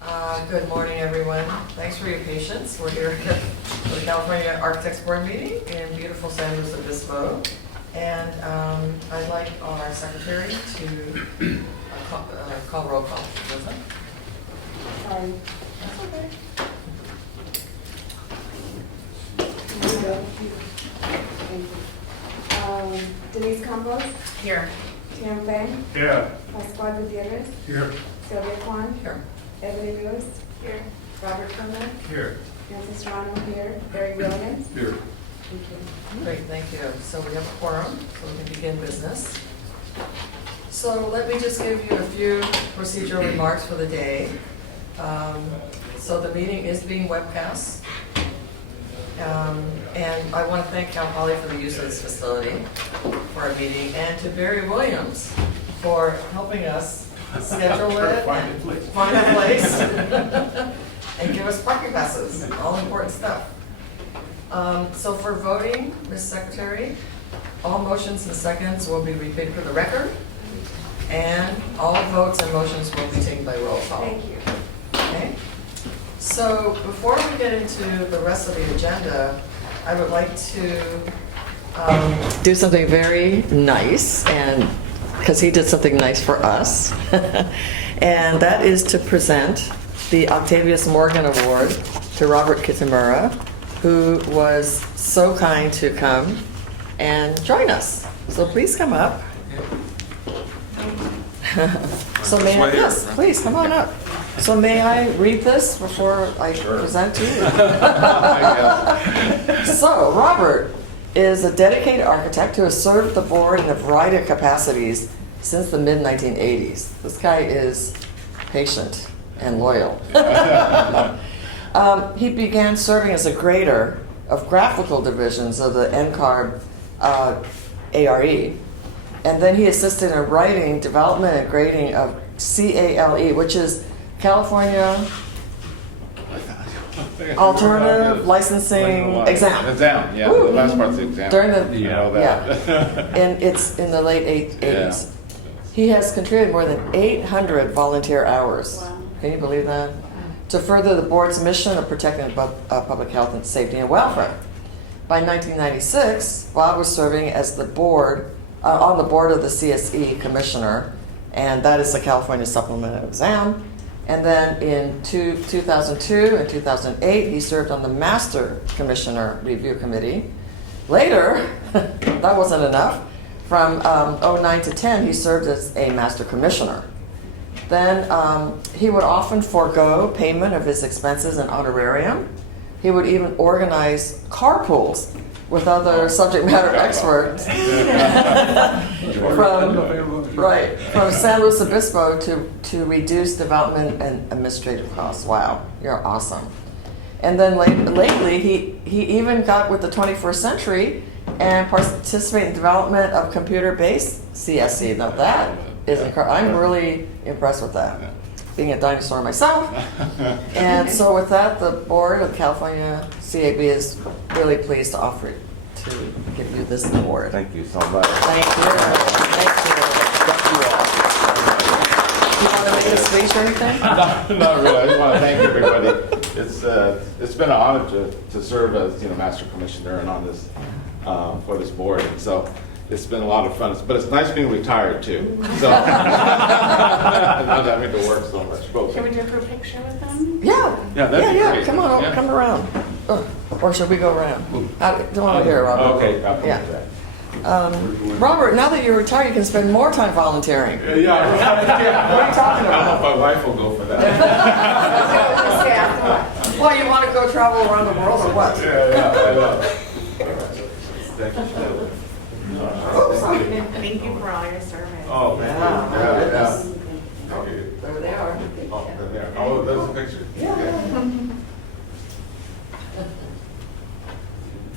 Good morning, everyone. Thanks for your patience. We're here at the California Architects Board meeting in beautiful San Luis Obispo. And I'd like our secretary to call roll call. Melissa? Sorry. That's okay. Here we go. Thank you. Denise Campos, Here. Tian Feng, Yeah. Pascual Gutierrez, Here. Sylvia Kwan, Here. Evelyn Lewis, here, Robert Kerman, Here. Nancy Serrano here, Barry Williams. Here. Thank you. Great, thank you. So we have a quorum, so we can begin business. So let me just give you a few procedural remarks for the day. So the meeting is being webcast. And I want to thank Cal Poly for the use of this facility for our meeting, and to Barry Williams for helping us schedule it Find a and place. find a place and give us parking passes, all important stuff. So for voting, Ms. Secretary, all motions and seconds will be repeated for the record, and all votes and motions will be taken by roll call. Thank you. Okay? So before we get into the rest of the agenda, I would like to do something very nice, and because he did something nice for us, and that is to present the Octavius Morgan Award to Robert Kitamura, who was so kind to come and join us. So please come up. So may I, yes, please, come on up. So may I read this before I present to you? So, Robert is a dedicated architect who has served the board in a variety of capacities since the mid-1980s. This guy is patient and loyal. He began serving as a grader of graphical divisions of the NCARB ARE. And then he assisted in writing, development, and grading of CALE, which is California Alternative Licensing Exam. Exam, yeah. Woo. The last part's the exam. During the, You know that. and it's in the late 80s. Yeah. He has contributed more than 800 volunteer hours. Wow. Can you believe that? To further the board's mission of protecting public health and safety and welfare. By 1996, Bob was serving as the board on the board of the CSE commissioner, and that is the California Supplemental Exam. And then in 2002 and 2008, he served on the Master Commissioner Review Committee. Later, that wasn't enough. From 09 to 10, he served as a Master Commissioner. Then he would often forego payment of his expenses and honorarium. He would even organize carpools with other subject matter experts from San Luis Obispo to reduce development and administrative costs. Wow, you're awesome. And then lately, he even got with the 21st century and participated in development of computer-based CSC. Now that is incredible. I'm really impressed with that, being a dinosaur myself. And so with that, the board of California CAB is really pleased to offer to give you this award. Thank you so much. Thank you. Thank you. Do you want to make a speech or anything? Not really. I just want to thank everybody. It's been an honor to serve as Master Commissioner and on this for this board, and so it's been a lot of fun. But it's nice being retired too. So not having to work so much. Can we do a group picture with them? Yeah. that'd be great. Come on, Yeah. come around. Or should we go around? Come over here, Robert. Okay. I'll come Yeah. with that. Robert, now that you're retired, you can spend more time volunteering. Yeah. What are you talking about? My wife will go for that. Well, you want to go travel around the world or what? Yeah, I know. Thank you. Oops, sorry. Thank you for all your service. Oh, thank you. Yeah. Yeah. Thank you. There they are. Oh, there. Oh, there's a picture. Yeah.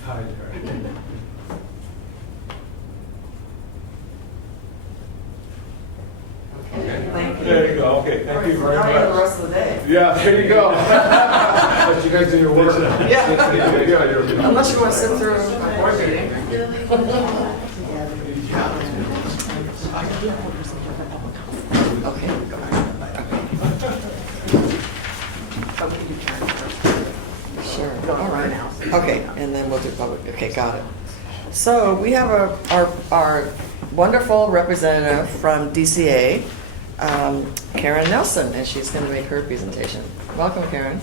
Hi there. Thank you. There you go. Okay, thank you very Now you have the much. rest of the day. Yeah, there you go. Let you guys do your work. Yeah. Unless you want to sit through a board meeting. Okay. but we can do Karen first. Sure, Go all over right. now, so- Okay, and then we'll do public, okay, got it. So we have our wonderful representative from DCA, Karen Nelson, and she's going to make her presentation. Welcome, Karen.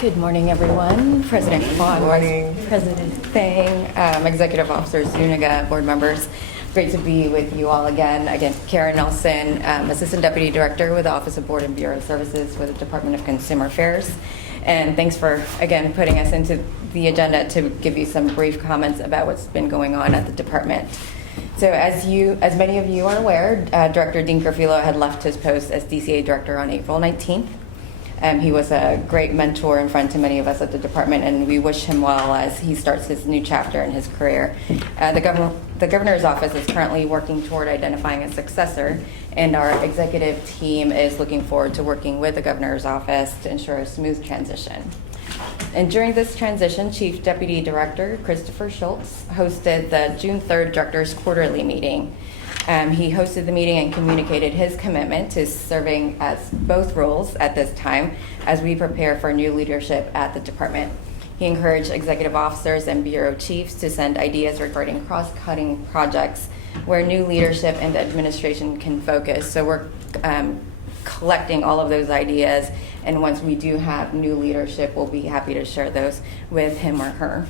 Good morning, everyone. President Kwon, Good morning. Vice President Thang, Executive Officers, Zuniga, board members. Great to be with you all again. Again, Karen Nelson, Assistant Deputy Director with the Office of Board and Bureau Services with the Department of Consumer Affairs. And thanks for, again, putting us into the agenda to give you some brief comments about what's been going on at the department. So as many of you are aware, Director Dean Carfillo had left his post as DCA Director on April 19th. He was a great mentor and friend to many of us at the department, and we wish him well as he starts his new chapter in his career. The governor's office is currently working toward identifying a successor, and our executive team is looking forward to working with the governor's office to ensure a smooth transition. And during this transition, Chief Deputy Director Christopher Schultz hosted the June 3rd Directors Quarterly Meeting. He hosted the meeting and communicated his commitment to serving as both roles at this time as we prepare for new leadership at the department. He encouraged executive officers and bureau chiefs to send ideas regarding cross-cutting projects where new leadership and administration can focus. So we're collecting all of those ideas, and once we do have new leadership, we'll be happy to share those with him or her.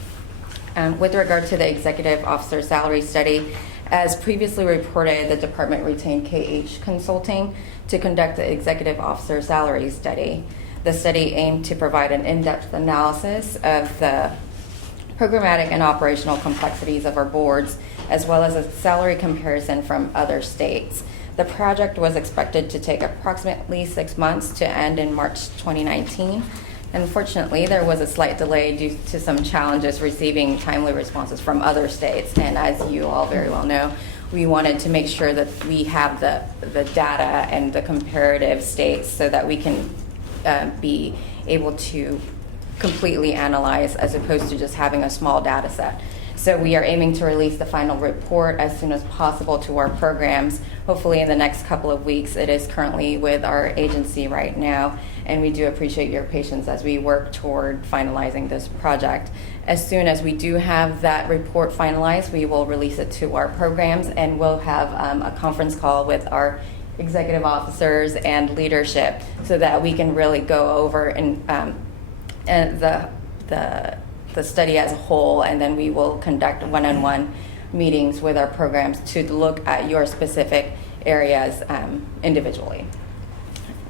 With regard to the executive officer salary study, as previously reported, the department retained KH Consulting to conduct the executive officer salary study. The study aimed to provide an in-depth analysis of the programmatic and operational complexities of our boards, as well as a salary comparison from other states. The project was expected to take approximately 6 months to end in March 2019. Unfortunately, there was a slight delay due to some challenges receiving timely responses from other states. And as you all very well know, we wanted to make sure that we have the data and the comparative states so that we can be able to completely analyze as opposed to just having a small data set. So we are aiming to release the final report as soon as possible to our programs, hopefully in the next couple of weeks. It is currently with our agency right now, and we do appreciate your patience as we work toward finalizing this project. As soon as we do have that report finalized, we will release it to our programs, and we'll have a conference call with our executive officers and leadership so that we can really go over and the study as a whole, and then we will conduct one-on-one meetings with our programs to look at your specific areas individually.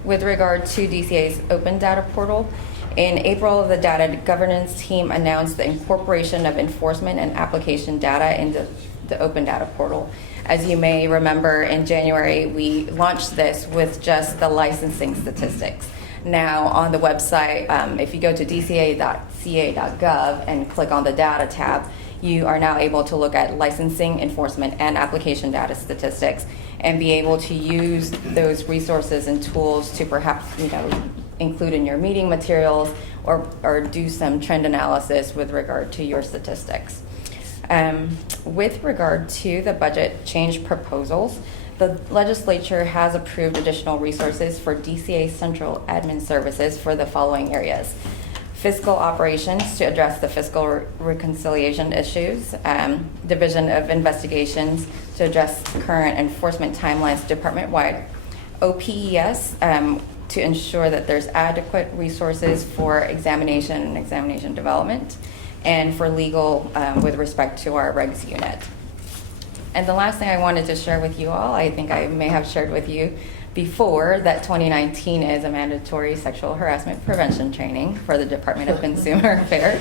With regard to DCA's open data portal, in April, the data governance team announced the incorporation of enforcement and application data into the open data portal. As you may remember, in January, we launched this with just the licensing statistics. Now on the website, if you go to dca.ca.gov and click on the data tab, you are now able to look at licensing, enforcement, and application data statistics and be able to use those resources and tools to perhaps, include in your meeting materials or do some trend analysis with regard to your statistics. With regard to the budget change proposals, the legislature has approved additional resources for DCA Central Admin Services for the following areas: fiscal operations to address the fiscal reconciliation issues, Division of Investigations to address current enforcement timelines department-wide, OPES to ensure that there's adequate resources for examination and examination development, and for legal with respect to our regs unit. And the last thing I wanted to share with you all, I think I may have shared with you before, that 2019 is a mandatory sexual harassment prevention training for the Department of Consumer Affairs,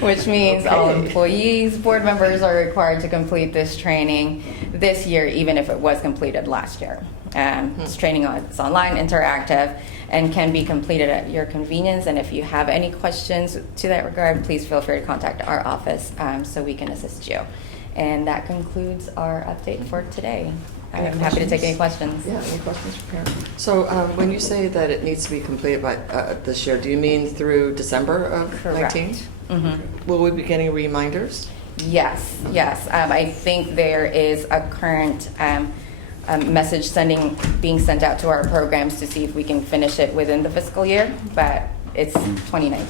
which means all employees, board members are required to complete this training this year, even if it was completed last year. It's training it's online, interactive, and can be completed at your convenience. And if you have any questions to that regard, please feel free to contact our office so we can assist you. And that concludes our update for today. I'm happy to take any questions. Yeah, any questions for Karen? So when you say that it needs to be completed by this year, do you mean through December of Correct. 19? Mm-hmm. Will we be getting reminders? Yes. I think there is a current message being sent out to our programs to see if we can finish it within the fiscal year, but it's 2019.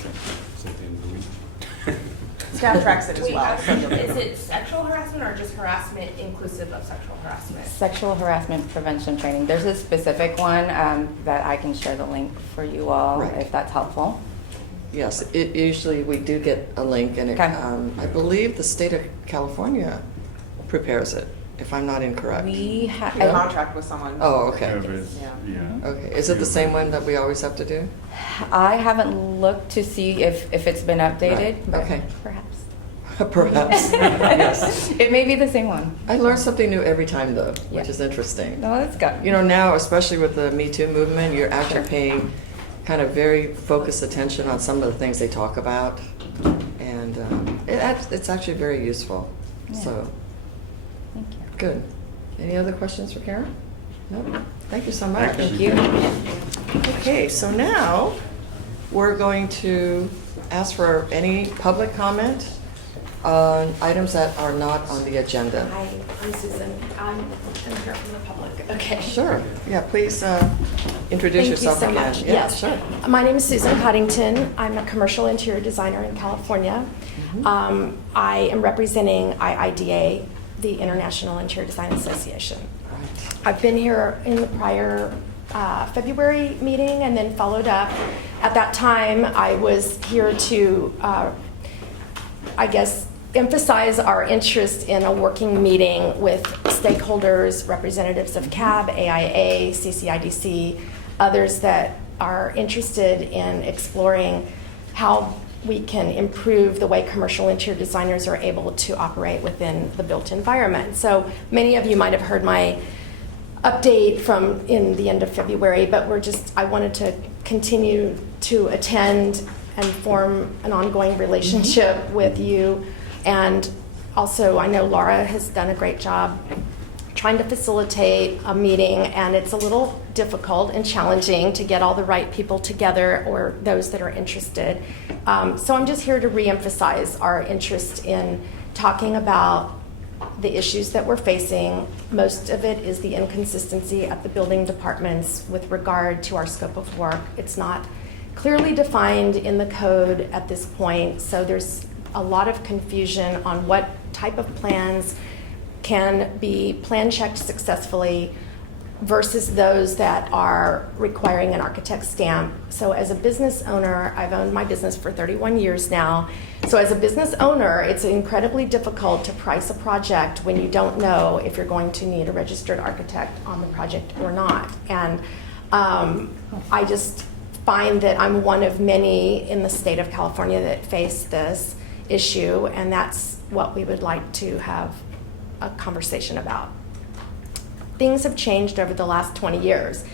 Staff tracks it as Wait, well. is it sexual harassment or just harassment inclusive of sexual harassment? Sexual harassment prevention training. There's a specific one that I can share the link for you all Right. if that's helpful. Yes, it usually, we do get a link, and it, Okay. I believe the state of California prepares it, if I'm not incorrect. We We have. contract with someone. Oh, okay. Yeah. Okay, is it the same one that we always have to do? I haven't looked to see if it's been updated. Right. But Okay. perhaps. Perhaps, yes. It may be the same one. I learn something new every time, though, which Yeah. is interesting. No, that's good. You know, now, especially with the Me Too movement, you're actually Sure. paying kind of very focused attention on some of the things they talk about, and it's actually very useful. Yeah. So, Thank you. good. Any other questions for Karen? No? Thank you so much. Thank you. Okay, so now we're going to ask for any public comment on items that are not on the agenda. Hi, I'm Susan. I'm here from the public. Okay. Sure. Yeah, please introduce Thank yourself you so again. much. Yeah, Yes. sure. My name is Susan Coddington. I'm a commercial interior designer in California. I am representing IIDA, the International Interior Design Association. I've been here in the prior February meeting and then followed up. At that time, I was here to, I guess, emphasize our interest in a working meeting with stakeholders, representatives of CAB, AIA, CCIDC, others that are interested in exploring how we can improve the way commercial interior designers are able to operate within the built environment. So many of you might have heard my update from in the end of February, but I wanted to continue to attend and form an ongoing relationship with you. And also, I know Laura has done a great job trying to facilitate a meeting, and it's a little difficult and challenging to get all the right people together or those that are interested. So I'm just here to reemphasize our interest in talking about the issues that we're facing. Most of it is the inconsistency at the building departments with regard to our scope of work. It's not clearly defined in the code at this point, so there's a lot of confusion on what type of plans can be plan checked successfully versus those that are requiring an architect's stamp. So as a business owner, I've owned my business for 31 years now. So as a business owner, it's incredibly difficult to price a project when you don't know if you're going to need a registered architect on the project or not. And I just find that I'm one of many in the state of California that face this issue, and that's what we would like to have a conversation about. Things have changed over the last 20 years.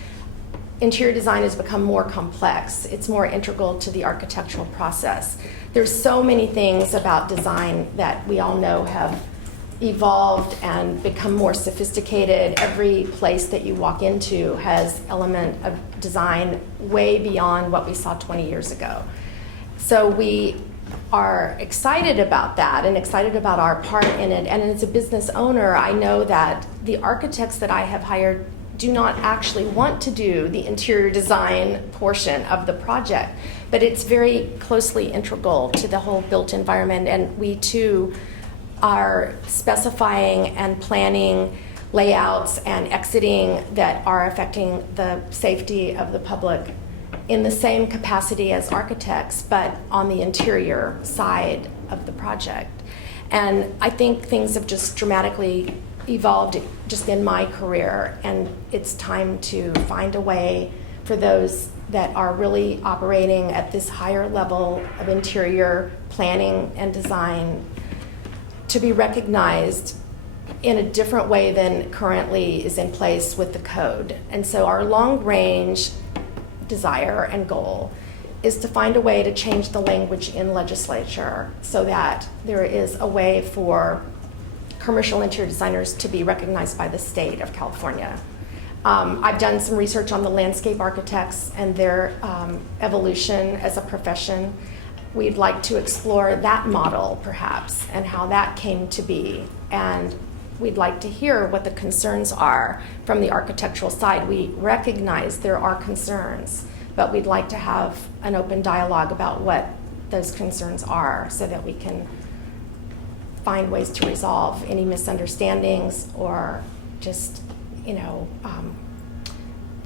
Interior design has become more complex. It's more integral to the architectural process. There's so many things about design that we all know have evolved and become more sophisticated. Every place that you walk into has element of design way beyond what we saw 20 years ago. So we are excited about that and excited about our part in it. And as a business owner, I know that the architects that I have hired do not actually want to do the interior design portion of the project, but it's very closely integral to the whole built environment. And we too are specifying and planning layouts and exiting that are affecting the safety of the public in the same capacity as architects, but on the interior side of the project. And I think things have just dramatically evolved just in my career, and it's time to find a way for those that are really operating at this higher level of interior planning and design to be recognized in a different way than currently is in place with the code. And so our long-range desire and goal is to find a way to change the language in legislature so that there is a way for commercial interior designers to be recognized by the state of California. I've done some research on the landscape architects and their evolution as a profession. We'd like to explore that model perhaps and how that came to be. And we'd like to hear what the concerns are from the architectural side. We recognize there are concerns, but we'd like to have an open dialogue about what those concerns are so that we can find ways to resolve any misunderstandings or just,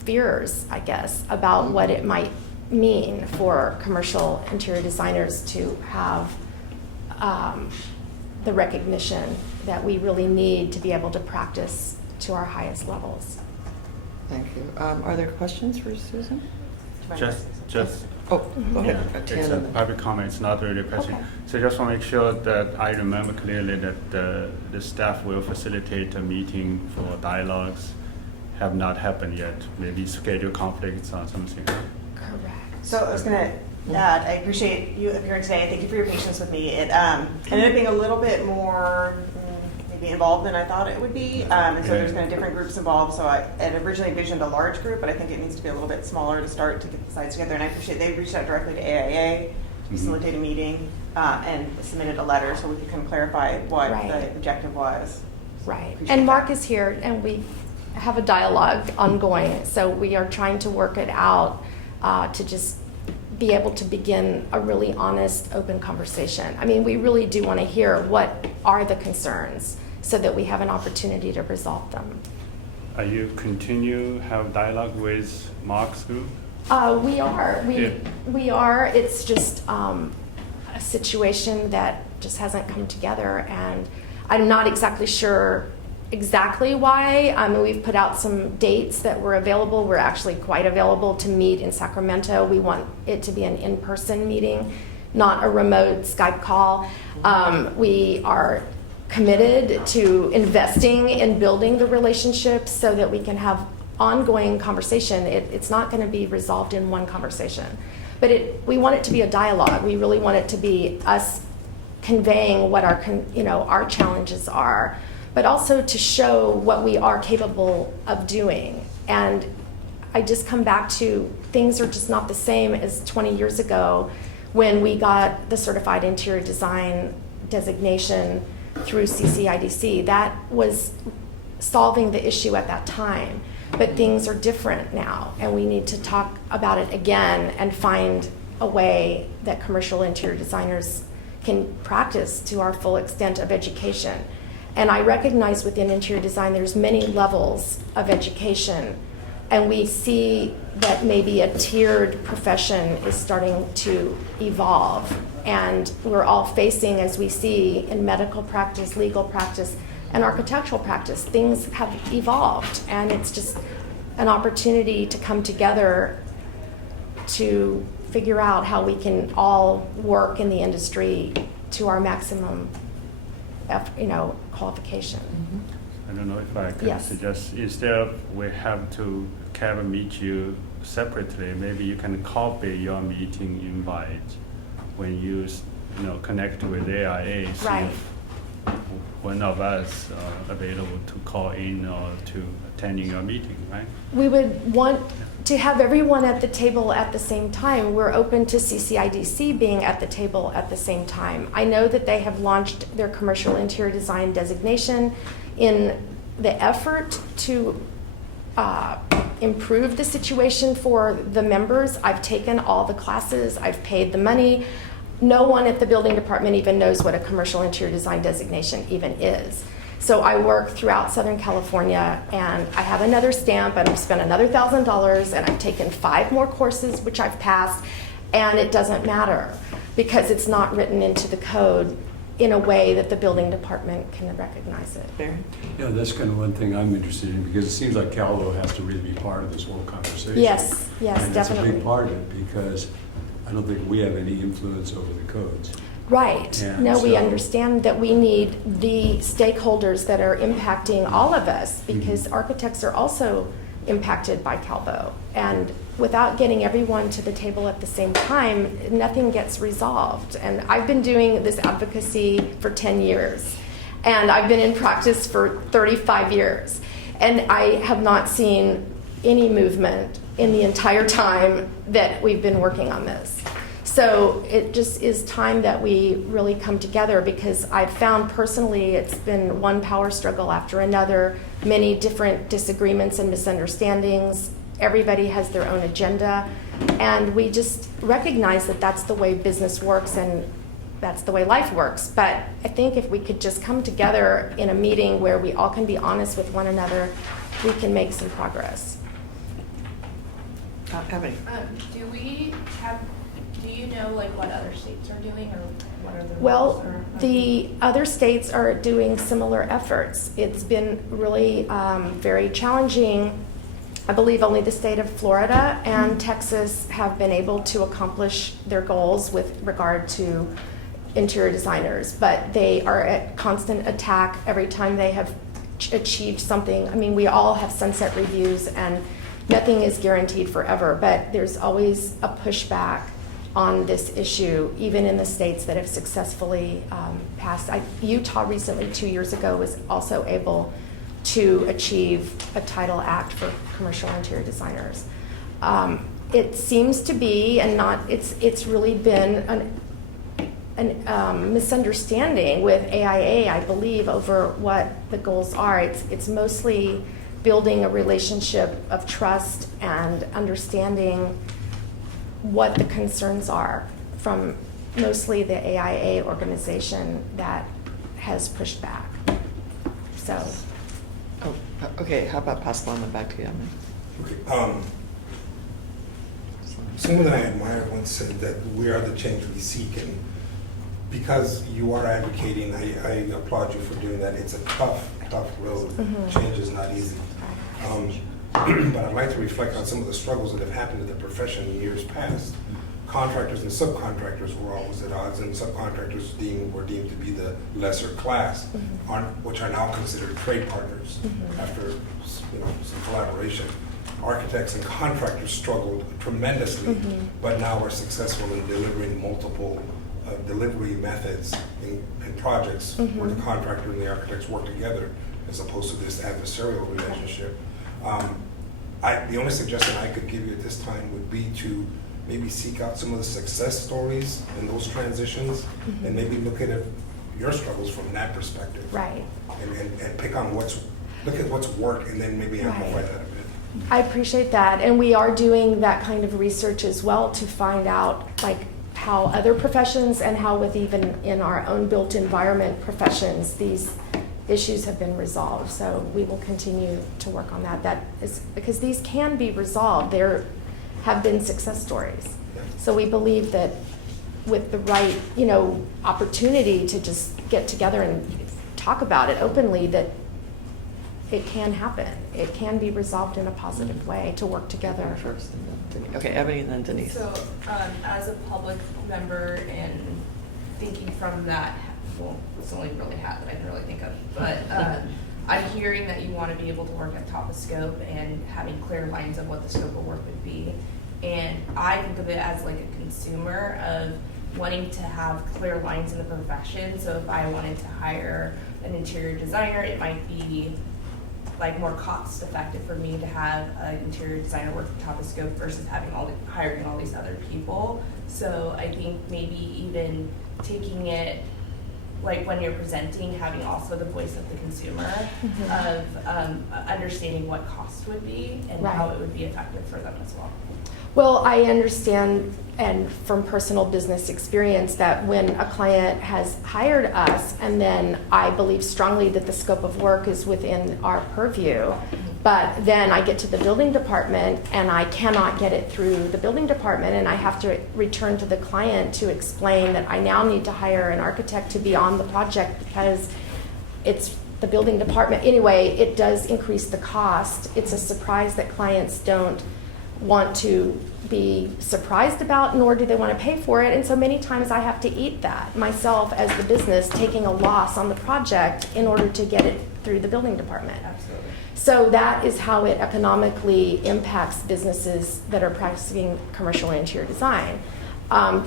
fears, I guess, about what it might mean for commercial interior designers to have the recognition that we really need to be able to practice to our highest levels. Thank you. Are there questions for Susan? Just, Oh, go yeah, ahead. it's Tan a and then- public comment, it's not really a question. Okay. So just want to make sure that I remember clearly that the staff will facilitate a meeting for dialogues have not happened yet, maybe schedule conflicts or something. Correct. So I was going to add, I appreciate you appearing today. Thank you for your patience with me. It ended up being a little bit more maybe involved than I thought it would be. And so there's kind of different groups involved. So I had originally envisioned a large group, but I think it needs to be a little bit smaller to start to get the sides together. And I appreciate they reached out directly to AIA to facilitate a meeting and submitted a letter so we could kind of clarify what Right. the objective was. Right. Appreciate And Mark that. is here, and we have a dialogue ongoing. So we are trying to work it out to just be able to begin a really honest, open conversation. I mean, we really do want to hear what are the concerns so that we have an opportunity to resolve them. Are you continue have dialogue with Mark's group? We are. Yeah. We are. It's just a situation that just hasn't come together, and I'm not exactly sure exactly why. We've put out some dates that were available. We're actually quite available to meet in Sacramento. We want it to be an in-person meeting, not a remote Skype call. We are committed to investing in building the relationships so that we can have ongoing conversation. It's not going to be resolved in one conversation, but we want it to be a dialogue. We really want it to be us conveying what our challenges are, but also to show what we are capable of doing. And I just come back to things are just not the same as 20 years ago when we got the certified interior design designation through CCIDC. That was solving the issue at that time. But things are different now, and we need to talk about it again and find a way that commercial interior designers can practice to our full extent of education. And I recognize within interior design there's many levels of education, and we see that maybe a tiered profession is starting to evolve. And we're all facing, as we see in medical practice, legal practice, and architectural practice, things have evolved, and it's just an opportunity to come together to figure out how we can all work in the industry to our maximum, qualification. I don't know if I can Yes. suggest instead of we have to Kevin meet you separately, maybe you can copy your meeting invite when you connect with AIA. See Right. if one of us are available to call in or to attending your meeting, right? We would want to have everyone at the table at the same time. We're open to CCIDC being at the table at the same time. I know that they have launched their commercial interior design designation in the effort to improve the situation for the members. I've taken all the classes, I've paid the money. No one at the building department even knows what a commercial interior design designation even is. So I work throughout Southern California, and I have another stamp, and I've spent another $1,000, and I've taken 5 more courses, which I've passed, and it doesn't matter because it's not written into the code in a way that the building department can recognize it. Barry? Yeah, that's kind of one thing I'm interested in, because it seems like Calvo has to really be part of this whole conversation. Yes, yes, And that's a definitely. big part of it, because I don't think we have any influence over the codes. Right. Yeah, No, we so- understand that we need the stakeholders that are impacting all of us, because Mm-hmm. architects are also impacted by Calvo. And without getting everyone to the table at the same time, nothing gets resolved. And I've been doing this advocacy for 10 years, and I've been in practice for 35 years. And I have not seen any movement in the entire time that we've been working on this. So it just is time that we really come together, because I've found personally it's been one power struggle after another, many different disagreements and misunderstandings. Everybody has their own agenda, and we just recognize that that's the way business works and that's the way life works. But I think if we could just come together in a meeting where we all can be honest with one another, we can make some progress. Ebony? Do you know like what other states are doing, or what are the rules? Well, or- the other states are doing similar efforts. It's been really very challenging. I believe only the state of Florida and Texas have been able to accomplish their goals with regard to interior designers, but they are at constant attack every time they have achieved something. I mean, we all have sunset reviews, and nothing is guaranteed forever, but there's always a pushback on this issue, even in the states that have successfully passed. Utah recently, 2 years ago, was also able to achieve a Title Act for commercial interior designers. It seems to be, and not, it's really been an misunderstanding with AIA, I believe, over what the goals are. It's mostly building a relationship of trust and understanding what the concerns are from mostly the AIA organization that has pushed back. So. Oh, okay, how about pass along and back to you, Emily? Okay, someone that I admire once said that we are the change we seek, and because you are advocating, I applaud you for doing that. It's a tough road. Mhm. Change is not easy. But I'd like to reflect on some of the struggles that have happened in the profession in years past. Contractors and subcontractors were always at odds, and subcontractors were deemed to be the lesser class, which are now considered trade partners after some collaboration. Architects and contractors struggled tremendously, but now are successful in delivering multiple delivery methods in projects where the contractor and the architects work together, as opposed to this adversarial relationship. The only suggestion I could give you at this time would be to maybe seek out some of the success stories in those transitions, and maybe look at your struggles from that perspective. Right. And look at what's worked, and then maybe amplify that a bit. I appreciate that, and we are doing that kind of research as well to find out like how other professions and how with even in our own built environment professions these issues have been resolved. So we will continue to work on that. That is because these can be resolved. There have been success stories. So we believe that with the right, opportunity to just get together and talk about it openly, that it can happen. It can be resolved in a positive way to work together. First, and then Denise. Okay, Ebony and then Denise. So, as a public member and thinking from that, well, it's the only really hat that I can really think of, but I'm hearing that you want to be able to work at top of scope and having clear lines of what the scope of work would be. And I think of it as like a consumer of wanting to have clear lines in the profession. So if I wanted to hire an interior designer, it might be like more cost effective for me to have an interior designer work at top of scope versus hiring all these other people. So I think maybe even taking it like when you're presenting, having also the voice of the consumer of understanding what cost would be and how it would be effective for them as well. Well, I understand, and from personal business experience, that when a client has hired us, and then I believe strongly that the scope of work is within our purview, but then I get to the building department and I cannot get it through the building department, and I have to return to the client to explain that I now need to hire an architect to be on the project because it's the building department. Anyway, it does increase the cost. It's a surprise that clients don't want to be surprised about, nor do they want to pay for it. And so many times I have to eat that myself as the business, taking a loss on the project in order to get it through the building department. Absolutely. So that is how it economically impacts businesses that are practicing commercial interior design. I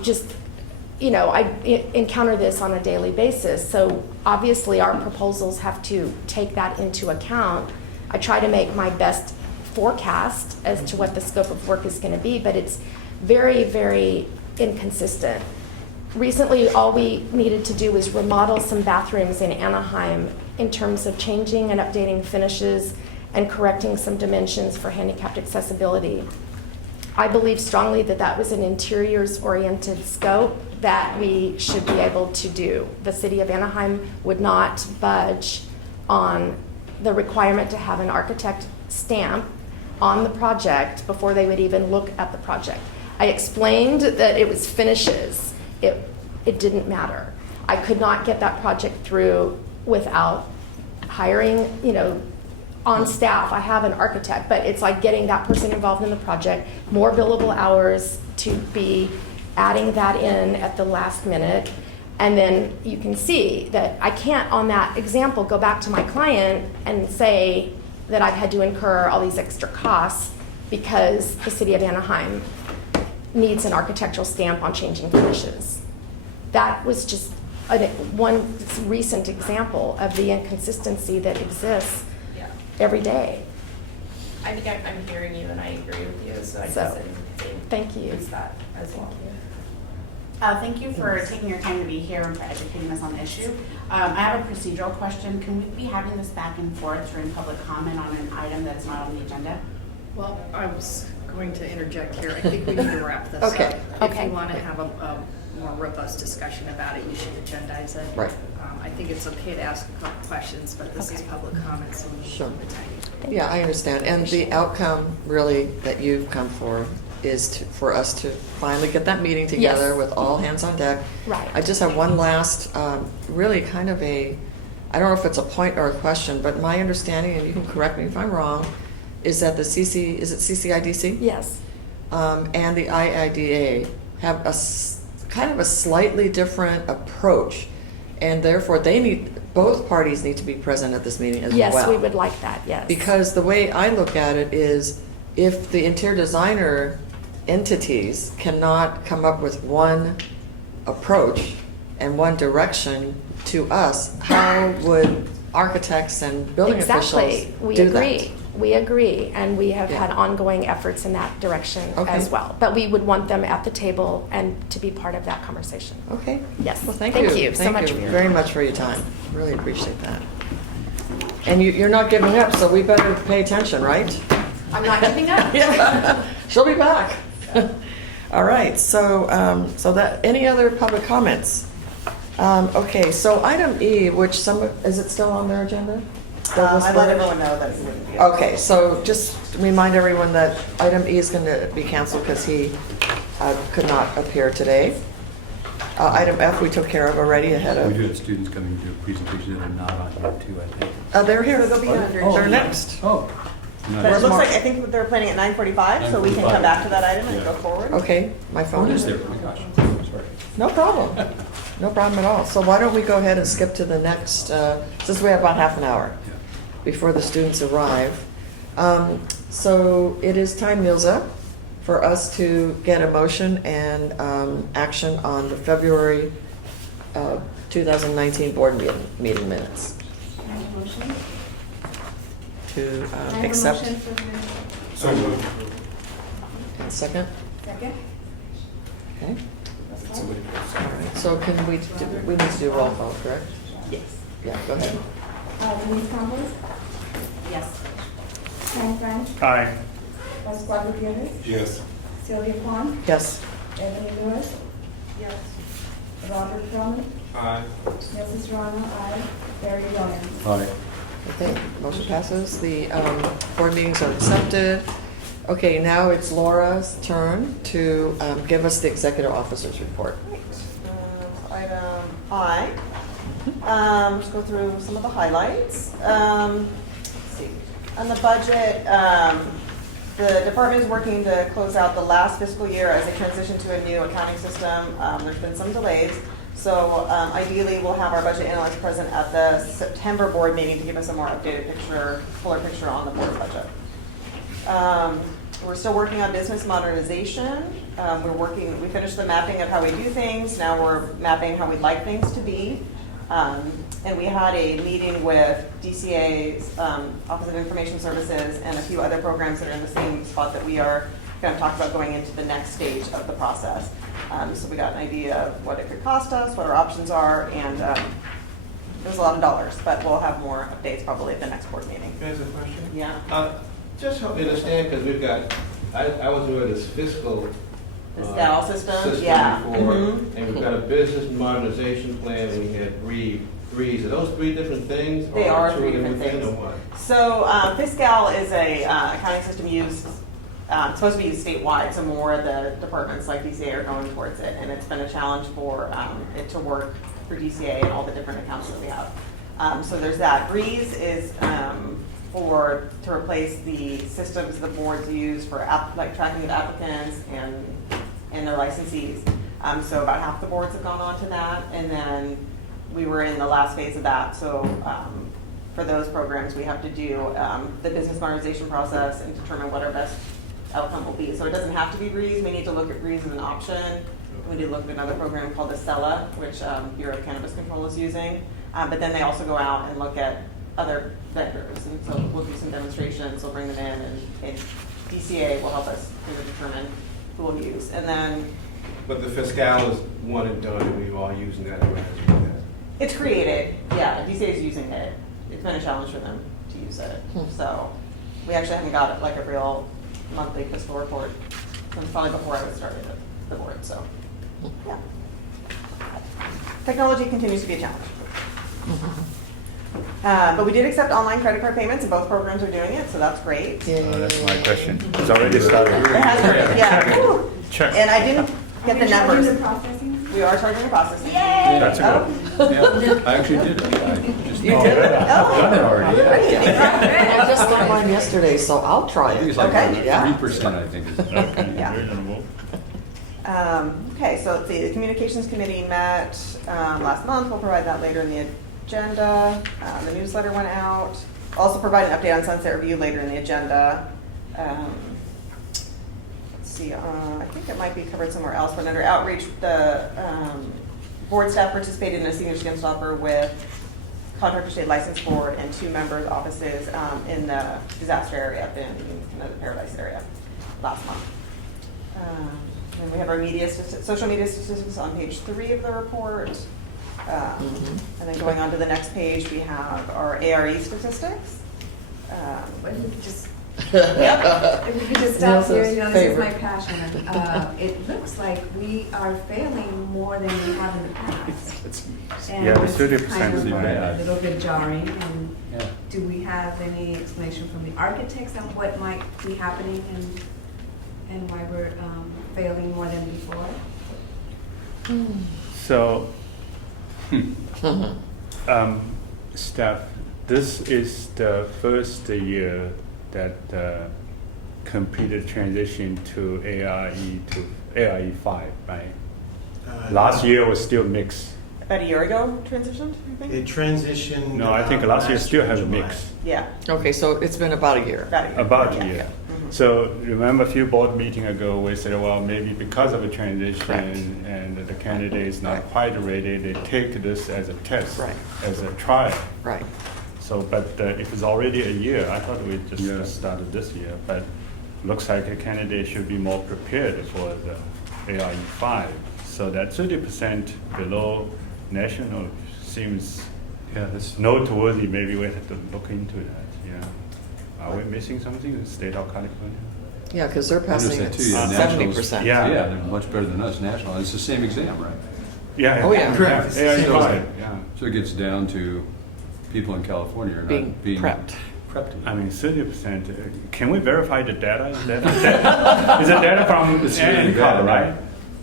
encounter this on a daily basis. So obviously our proposals have to take that into account. I try to make my best forecast as to what the scope of work is going to be, but it's very, very inconsistent. Recently, all we needed to do was remodel some bathrooms in Anaheim in terms of changing and updating finishes and correcting some dimensions for handicapped accessibility. I believe strongly that that was an interiors-oriented scope that we should be able to do. The city of Anaheim would not budge on the requirement to have an architect stamp on the project before they would even look at the project. I explained that it was finishes. It didn't matter. I could not get that project through without hiring, on staff. I have an architect, but it's like getting that person involved in the project, more billable hours to be adding that in at the last minute. And then you can see that I can't, on that example, go back to my client and say that I've had to incur all these extra costs because the city of Anaheim needs an architectural stamp on changing finishes. That was just one recent example of the inconsistency that exists Yeah. every day. I think I'm hearing you and I agree with you, so I So, guess thank you. use that as well. Thank you for taking your time to be here and for educating us on the issue. I have a procedural question. Can we be having this back and forth during public comment on an item that's not on the agenda? Well, I was going to interject here. I think we need to wrap this Okay. up. Okay. If you want to have a more robust discussion about it, you should agendize it. Right. I think it's okay to ask a couple questions, but this is Okay. public comment, so we need Sure. the time. Yeah, I understand. And the outcome really that you've come for is for us to finally get that meeting together Yes. with all hands on deck. Right. I just have one last, really kind of I don't know if it's a point or a question, but my understanding, and you can correct me if I'm wrong, is that is it CCIDC? Yes. And the IIDA have kind of a slightly different approach, and therefore both parties need to be present at this meeting as well. Yes, we would like that, yes. Because the way I look at it is, if the interior designer entities cannot come up with one approach and one direction to us, how would architects and building Exactly. officials We do agree. that? We agree, and we have Yeah. had ongoing efforts in that direction Okay. as well. But we would want them at the table and to be part of that conversation. Okay. Yes. Well, thank you. Thank you so much for your very time. much for your time. Really appreciate that. And you're not giving up, so we better pay attention, right? I'm not giving up. Yeah. She'll be back. All right, so any other public comments? Okay, so item E, which is it still on their agenda? I let everyone know that it wouldn't be. Okay, so just remind everyone that item E is going to be canceled because he could not appear today. Item F we took care of already ahead We of. do have students coming to a presentation that are not on here too, I think. They're here. So they'll be under Oh, They're yeah. next. Oh. But it looks like, I think they're planning at 9:45, so we can 9:45. come back to that item and Yeah. go forward. Okay, my Oh, phone it is is there, oh my gosh, sorry. No problem. No problem at all. So why don't we go ahead and skip to the next, since we have about half an hour Yeah. before the students arrive. So it is time, Milza, for us to get a motion and action on the February 2019 board meeting minutes. Motion? To accept. So moved. And second? Second? Okay. Somebody goes. All right. So we need to do roll call, correct? Yes. Yeah, go ahead. Denise Campos, Yes. Frank Frank, Aye. Pascual Gutierrez, Yes. Sylvia Kwan, Yes. Ebony Lewis, Yes. Robert Drummond, Aye. Mrs. Rana, I, Barry Dyer. Aye. Okay, motion passes. The board meetings are accepted. Okay, now it's Laura's turn to give us the executive officer's report. Item I. Let's go through some of the highlights. Let's see. On the budget, the department is working to close out the last fiscal year as they transition to a new accounting system. There's been some delays. So ideally, we'll have our budget analyst present at the September board meeting to give us a more updated picture, fuller picture on the board budget. We're still working on business modernization. We finished the mapping of how we do things. Now we're mapping how we'd like things to be. And we had a meeting with DCA's Office of Information Services and a few other programs that are in the same spot that we are going to talk about going into the next stage of the process. So we got an idea of what it could cost us, what our options are, and there's a lot of dollars, but we'll have more updates probably at the next board meeting. Can I ask a question? Yeah. Just help me understand, because we've got, I was doing this fiscal. The SCAL system, yeah. Before, Mhm. and we've got a business modernization plan, and we had threes. Are those three different things? They or are two three different things, things. or what? So FISCAL is a accounting system used, supposed to be used statewide, so more of the departments like DCA are going towards it, and it's been a challenge for it to work for DCA and all the different accounts that we have. So there's that. Breeze is to replace the systems the boards use for like tracking of applicants and their licensees. So about half the boards have gone on to that, and then we were in the last phase of that. So for those programs, we have to do the business modernization process and determine what our best outcome will be. So it doesn't have to be Breeze. We need to look at Breeze as an option. We need to look at another program called Acela, which Bureau of Cannabis Control is using. But then they also go out and look at other vendors, and so we'll do some demonstrations. We'll bring them in, and DCA will help us determine who we'll use. And then But the fiscal is one and done, and we're all using that. Right? it's created. Yeah, DCA is using it. It's been a challenge for them to use it. So we actually haven't got like a real monthly fiscal report since probably before I was started at the board. So yeah, technology continues to be a challenge. But we did accept online credit card payments, and both programs are doing it, so that's great. That's my question. It's already started. It has started, yeah. Woo. Check. And I didn't get the numbers. The processing? We are charging the processing. That's Oh. Yeah, I actually did it. I just You did it? done it already. Yeah. I just got mine yesterday, so I'll try I think it. it's like Okay. Yeah. 3%, I think. Okay, Yeah. reasonable. Okay, so let's see, the Communications Committee met last month. We'll provide that later in the agenda. The newsletter went out. Also provide an update on Sunset Review later in the agenda. Let's see, I think it might be covered somewhere else, but under outreach, the board staff participated in a senior skin offer with Contractor State License Board and 2 members' offices in the disaster area up in the Paradise area last month. And we have our social media statistics on page 3 of the report. And then going on to the next page, we have our ARE statistics. If we could just stop here, Nelson's this is my favorite. passion. It looks like we are failing more than we have in the past. And Yeah, this is 30% kind of seem a bad. little bit jarring. And Yeah. do we have any explanation from the architects on what might be happening and why we're failing more than before? So, staff, this is the first year that completed transition to AIE 5, right? Last year was still mixed. About a year ago, transitioned, I think? It transitioned. No, I think last year still has a mix. Yeah, Okay, so it's been about a year. about a year. About Yeah. a year. Mhm. So remember a few board meeting ago, we said, well, maybe because of the transition Correct. and the candidate is not quite ready, they take this as a test, Right. as a trial. Right. So, but if it's already a year, I thought we just Yeah. started this year, but looks like a candidate should be more prepared for the AIE 5. So that 30% below national seems Yeah, that's noteworthy. Maybe we have to look into that, yeah. Are we missing something, the state of California? Yeah, because they're I passing understand at too, yeah, 70%. Yeah. Yeah, they're much better than us, national. It's the same exam, right? Yeah. Oh, yeah. Correct. It's the AIE same 5, exam. yeah. So it gets down to people in California are Being not being prepped. prepped. I mean, 30%. Can we verify the data? Is it data from It's really NCAR, bad, right?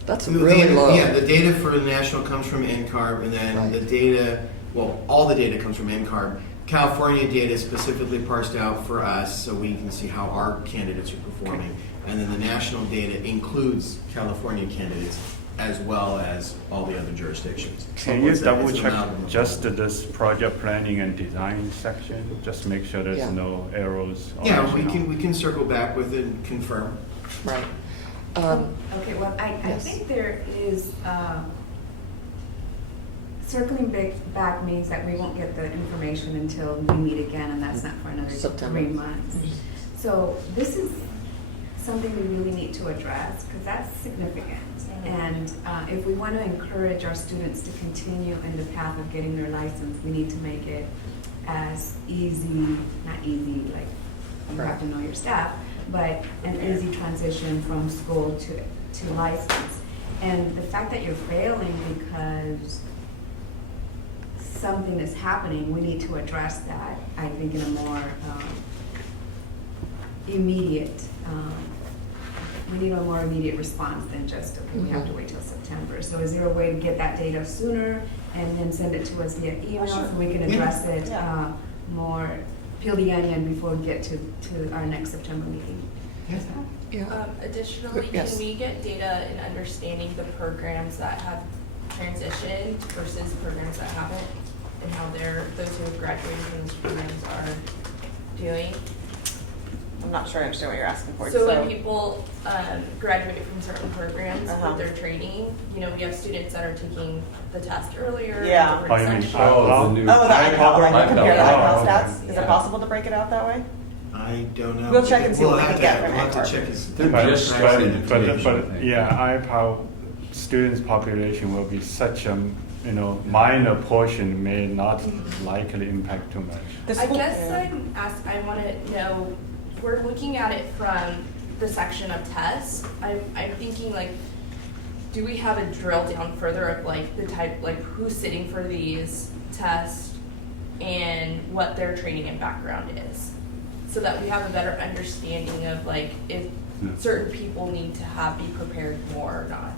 That's The really data- low. Yeah, the data for the national comes from NCARB, and then Right. the data, well, all the data comes from NCARB. California data is specifically parsed out for us, so we can see how our candidates are performing. And then the national data includes California candidates as well as all the other jurisdictions. Can you It's a- double it's an check amalgam of just all. this project planning and design section? Just make sure there's Yeah. no errors. Yeah, original. we can circle back with it and confirm. Right. Okay, well, I Yes. think there is, circling back means that we won't get the information until we meet again, and that's not for another September. 3 months. So this is something we really need to address because that's significant. And if we want to encourage our students to continue in the path of getting their license, we need to make it as easy, not easy, like you have to know your staff, but an easy transition from school to license. And the fact that you're failing because something is happening, we need to address that, I think, in a more immediate, we need a more immediate response than just, okay, we have to wait till September. So is there a way to get that data sooner and then send it to us via email so we can address it more, peel the onion before we get to our next September meeting? Additionally, Yes. can we get data in understanding the programs that have transitioned versus programs that haven't, and how those who have graduated from those programs are doing? I'm not sure I understand what you're asking for. So when people graduate from certain programs Uh-huh. with their training, we have students that are taking the test earlier. Yeah. different Oh, you mean sections. Oh, the new. the iPal, like compare the iPal Oh, stats. okay. Is it possible to break it out that way? I don't know. We'll check and see what we have can get from We'll have to NCAR. check his. They're But, just starting information. IPAL students population will be such a minor portion, may not likely impact too much. The I school- guess yeah. I want to know, we're looking at it from the section of tests. I'm thinking like, do we have a drill down further of like the type, like who's sitting for these tests and what their training and background is? So that we have a better understanding of like if certain people need to be prepared more or not.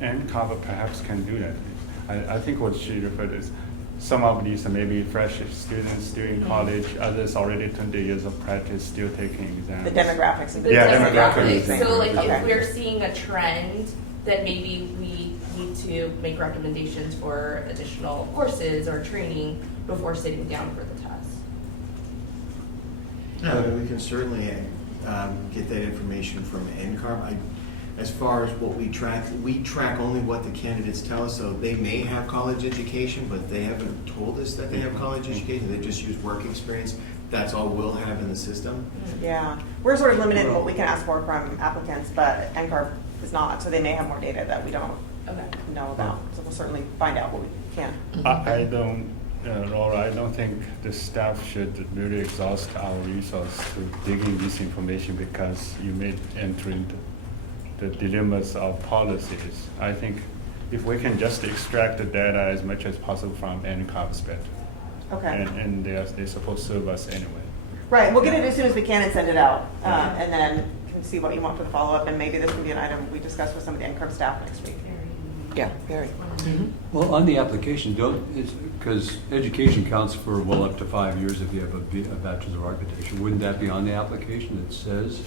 And CAVA perhaps can do that. I think what she referred is some of these are maybe fresh students still in college, others already 20 years of practice, still taking exams. The demographics of the Yeah, demographics. demographics. So like Okay. if we're seeing a trend, then maybe we need to make recommendations for additional courses or training before sitting down for the test. We can certainly get that information from NCARB. As far as what we track only what the candidates tell us. So they may have college education, but they haven't told us that they have college education. They just use work experience. That's all we'll have in the system. Yeah, we're sort of limited in what we can ask for from applicants, but NCARB is not, so they may have more data that we don't know about. So we'll certainly find out what we can. I don't, Laura, I don't think the staff should really exhaust our resource to digging this information because you may enter into the dilemmas of policies. I think if we can just extract the data as much as possible from NCARB, it's better. Okay. And they're supposed to serve us anyway. Right, we'll get it as soon as we can and send it out. And then can see what you want for the follow-up, and maybe this can be an item we discuss with some of the NCARB staff next week. Yeah, very. Well, on the application, because education counts for well up to 5 years if you have a bachelor's of architecture. Wouldn't that be on the application that says,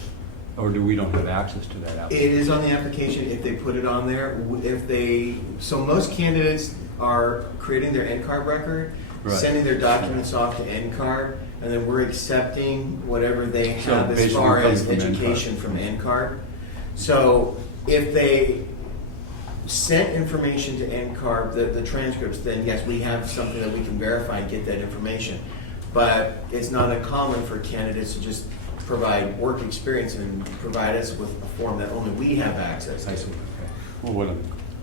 or do we don't have access to that It application? is on the application if they put it on there. So most candidates are creating their NCARB record, Right. sending their documents off to NCARB, and then we're accepting whatever they So have as basically far comes as from education NCARB. from NCARB. So if they sent information to NCARB, the transcripts, then yes, we have something that we can verify and get that information. But it's not uncommon for candidates to just provide work experience and provide us with a form that only we have access to. I see, okay. Well, what a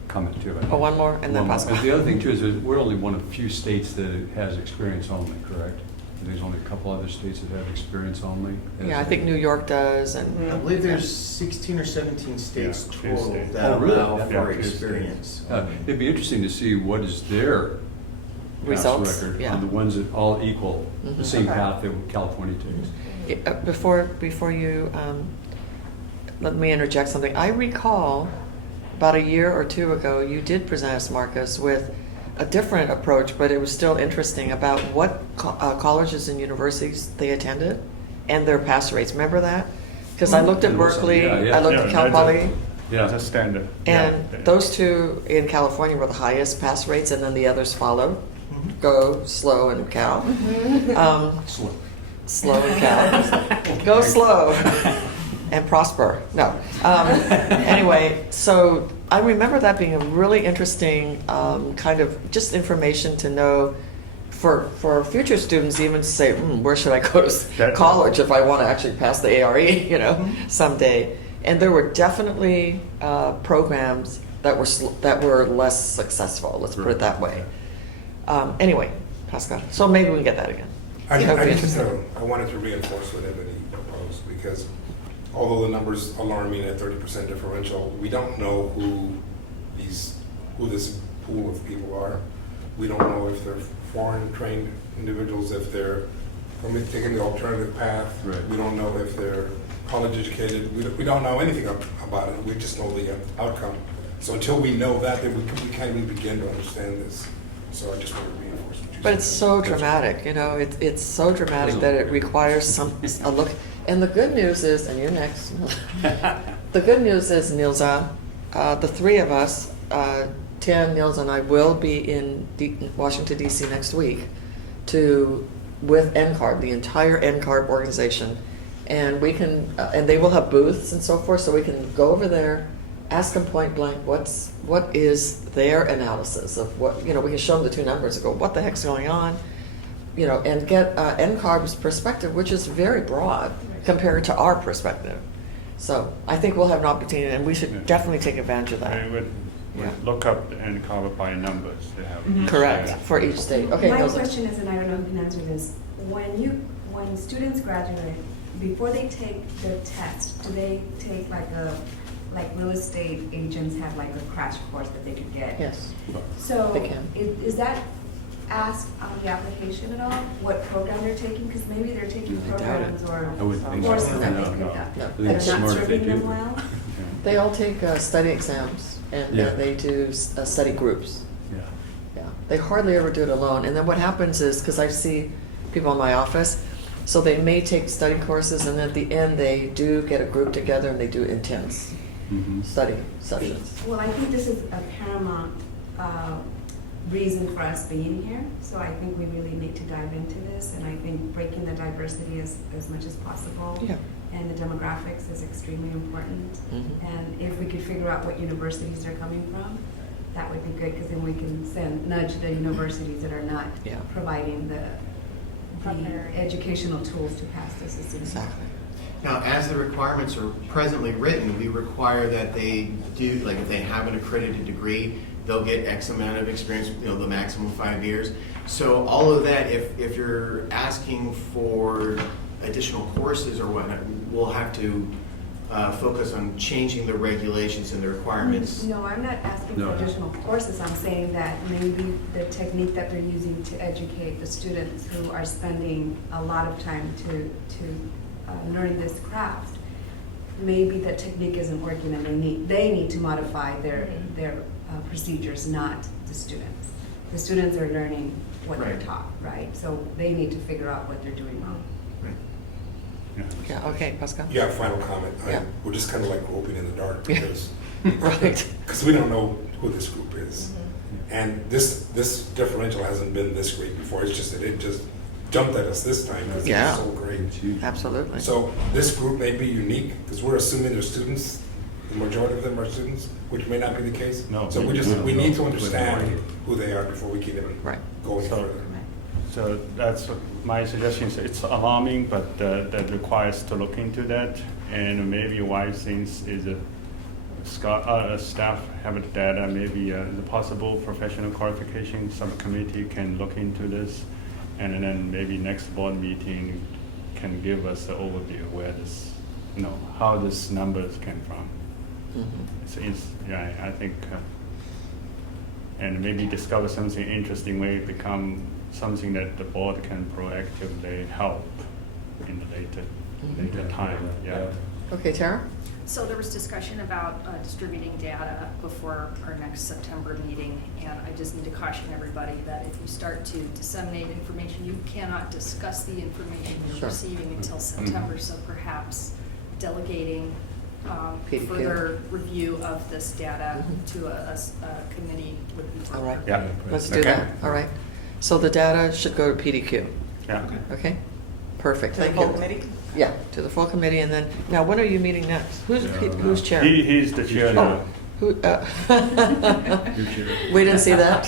comment too. Oh, one more, and then One more. pass it But on. the other thing too is that we're only one of few states that has experience only, correct? There's only a couple other states that have experience only. Yeah, I think New York does, and I believe there's 16 or 17 states Yeah, few total states. that Oh, really? allow Yeah, for few experience. It'd be interesting to see what is their past Results, record yeah. on the ones that all equal the same Okay. path that California takes. Before you, let me interject something. I recall about a year or two ago, you did present us, Marcus, with a different approach, but it was still interesting about what colleges and universities they attended and their pass rates. Remember that? Because I looked at Yeah, Berkeley, yeah. I looked at Cal Poly, That's a standard. and Yeah. those two in California were the highest pass rates, and then the others followed. Go, Slow, and Cal. Slow and Cal. Go slow and prosper. No. Anyway, so I remember that being a really interesting kind of just information to know for future students, even to say, where should I go to college if I want to actually pass the ARE, someday. And there were definitely programs that were less successful, let's put it that way. Anyway, Pascal, so maybe we can get that again. I wanted to reinforce what Ebony proposed, because although the number's alarming at 30% differential, we don't know who this pool of people are. We don't know if they're foreign trained individuals, if they're taking the alternative path. Right. We don't know if they're college educated. We don't know anything about it. We just know the outcome. So until we know that, then we can't even begin to understand this. So I just want to reinforce what you said. But it's so dramatic, you know, it's so dramatic that it requires a look. And the good news is, and you're next. The good news is, Nilza, the three of us, Tim, Nils, and I will be in Washington, D.C. next week with NCARB, the entire NCARB organization. And we can, and they will have booths and so forth, so we can go over there, ask them point blank, what is their analysis of what, you know, we can show them the two numbers and go, what the heck's going on? You know, and get NCARB's perspective, which is very broad compared to our perspective. So I think we'll have an opportunity, and we should definitely take advantage of that. I would look up and cover by numbers. They have each Correct, state. for each state. Okay, My Nilza. question is, and I don't know if you can answer this, when students graduate, before they take the test, do they take like real estate agents have like a crash course that they could get? Yes. So They can. is that asked on the application at all, what program they're taking? Because maybe they're taking I doubt it. programs or I would think so. courses that No, they no. picked up No. I think that it's are not smart if they serving them do. well. They all take study exams, and Yeah. they do study groups. Yeah. Yeah, they hardly ever do it alone. And then what happens is, because I see people in my office, so they may take study courses, and at the end they do get a group together and they do intense Mhm. study sessions. Well, I think this is a paramount reason for us being here. So I think we really need to dive into this, and I think breaking the diversity as much as possible. Yeah. And the demographics is extremely important. Mhm. And if we could figure out what universities they're coming from, that would be good, because then we can nudge the universities that are not Yeah. providing the educational tools to pass this as soon as possible. Exactly. Now, as the requirements are presently written, we require that they do, like if they have an accredited degree, they'll get X amount of experience, you know, the maximum 5 years. So all of that, if you're asking for additional courses or whatnot, we'll have to focus on changing the regulations and the requirements. No, I'm not asking No. for additional courses. I'm saying that maybe the technique that they're using to educate the students who are spending a lot of time to learn this craft, maybe the technique isn't working, and they need to modify their procedures, not the students. The students are learning what they're Right. taught, right? So they need to figure out what they're doing wrong. Right. Yeah. Yeah, okay, Pascal? Yeah, final comment. Yeah. We're just kind of like groping in the dark Yeah. because Right. because we don't know who this group is. And this differential hasn't been this great before. It's just that it just jumped at us this time because Yeah. it's so great. Absolutely. So this group may be unique because we're assuming they're students. The majority of them are students, which may not be the case. No, So we don't we know. need to We understand don't know. who they are before we can even Right. go any So- further. So that's what my suggestion is. It's alarming, but that requires to look into that. And maybe wise things is staff have the data, maybe the possible professional qualification subcommittee can look into this. And then maybe next board meeting can give us an overview where this, you know, how this numbers came from. Mhm. Yeah, I think, and maybe discover something interesting way it become something that the board can proactively help in the later time. Yeah. Okay, Tara? So there was discussion about distributing data before our next September meeting, and I just need to caution everybody that if you start to disseminate information, you cannot discuss the information you're Sure. receiving until September, so perhaps delegating PDQ. further review of this data Mhm. to a committee would be All right. appropriate. Yeah. Let's do Okay. that. All right. So the data should go to PDQ. Yeah. Okay? Perfect, To the thank full you. committee? Yeah, to the full committee, and then, now, when are you meeting next? Who's chair? He's the chair now. Oh, who, You're chair. we didn't see that?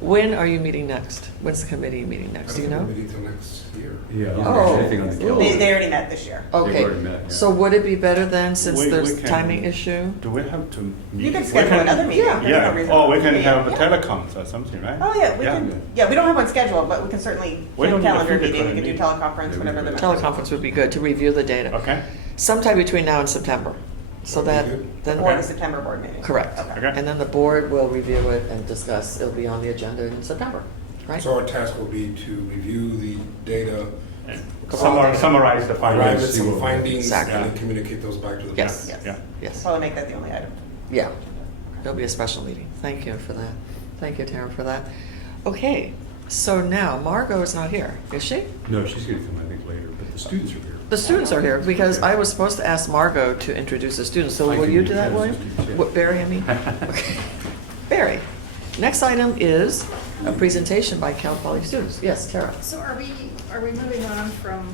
When are you meeting next? When's the committee meeting next? Do you know? Maybe till next year. Yeah, I don't Oh. think anything on the calendar. They already met this year. Okay, already met, yeah. so would it be better then, since We there's can- timing issue? Do we have to meet? You can We schedule another meeting. Yeah. There's no reason Yeah, or we can not to. have a Yeah. telecoms or something, right? Oh, yeah, we can, yeah, we don't have one scheduled, but we can certainly We don't need a calendar physical meeting, we can do meeting. teleconference, Yeah, we whatever the. can. Teleconference would be good to review the data. Okay, Sometime between now and September. So that, That'd be good. then. Or the September board meeting. Correct. Okay. Okay. And then the board will review it and discuss, it'll be on the agenda in September, right? So our task will be to review the data, summarize the arrive at findings. some findings, Exactly. and then communicate those back to the. Yes. board. Yeah. Yes, Probably make that the only item. yeah. There'll be a special meeting. Thank you for that. Thank you, Tara, for that. Okay, so now Margot is not here, is she? No, she's going to come, I think, later, but the students are here. The students are here because I was supposed to ask Margot to introduce the students. So I will can you do that, introduce William? the students, yeah. What, Barry, I mean? Okay. Barry, next item is a presentation by Cal Poly students. Yes, Tara. So are we moving on from?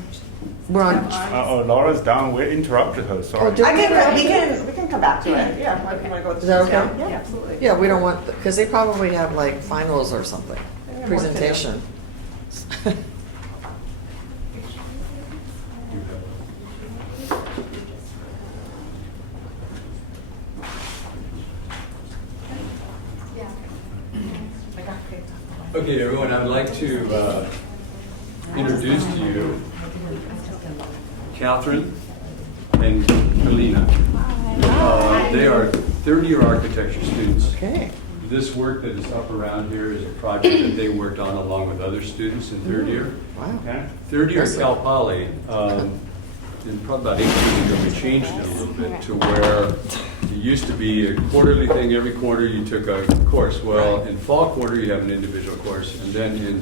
We're on- Oh, Laura's down, we interrupted her, sorry. do- We can come back to it, yeah, if you want to go. Is that okay? Yeah, absolutely. Yeah, we don't want, because they probably have like finals or something, They have work to do. presentation. Okay, everyone, I'd like to introduce to you Katherine and Helena. They are third-year architecture students. Okay. This work that is up around here is a project that they worked on along with other students in third year. Wow. Okay. Third year at Impressive. Cal Poly, in probably about 8 years ago, we changed it a little bit to where it used to be a quarterly thing. Every quarter you took a course. Well, in fall quarter you have an individual course, and then in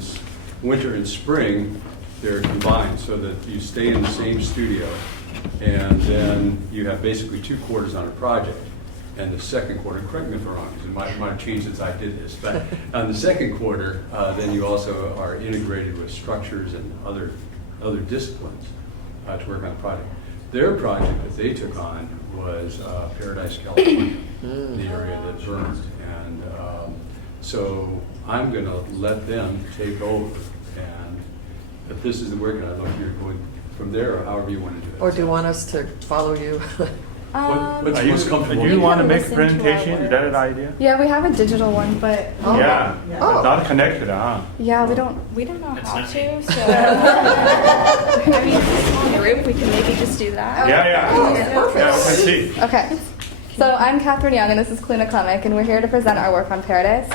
winter and spring they're combined so that you stay in the same studio, and then you have basically 2 quarters on a project. And the second quarter, correct me if I'm wrong, because it might have changed since I did this, but on the second quarter, then you also are integrated with structures and other disciplines to work on the project. Their project that they took on was Paradise, California, the area that burned. And so I'm going to let them take over. And if this is the work, and I don't know if you're going from there or however you want to do it. Or do you want us to follow you? What's most comfortable? Do you want to make a listen to our presentation? Is that an idea? Yeah, we have a digital one, but Yeah, Oh. not connected, huh? yeah, we don't know how to. So I mean, small group, we can maybe just do that. Yeah. Oh, Yeah, perfect. we can see. Okay, so I'm Katherine Young, and this is Cluna Comic, and we're here to present our work on Paradise.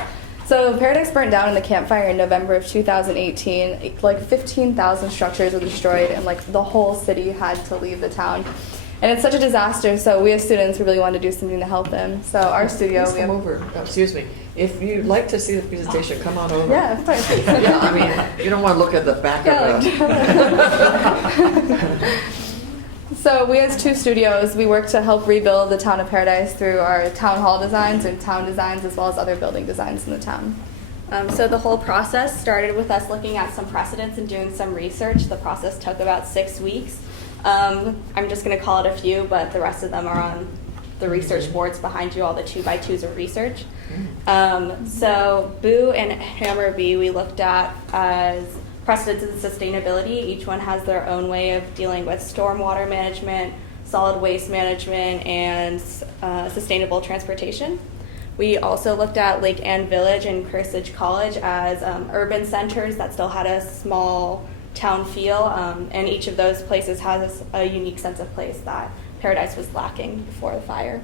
So Paradise burnt down in the campfire in November of 2018. Like 15,000 structures were destroyed, and like the whole city had to leave the town. And it's such a disaster, so we as students, we really wanted to do something to help them. So our studio, Please we come have... over. Oh, excuse me. If you'd like to see the presentation, come on over. Yeah, of course. Yeah, I mean, you don't want to look at the back of the. So we as 2 studios, we work to help rebuild the town of Paradise through our town hall designs and town designs, as well as other building designs in the town. So the whole process started with us looking at some precedents and doing some research. The process took about 6 weeks. I'm just going to call it a few, but the rest of them are on the research boards behind you, all the 2x2s of research. So Boo and Hammer B we looked at as precedents in sustainability. Each one has their own way of dealing with stormwater management, solid waste management, and sustainable transportation. We also looked at Lake Ann Village and Kearsarge College as urban centers that still had a small town feel, and each of those places has a unique sense of place that Paradise was lacking before the fire.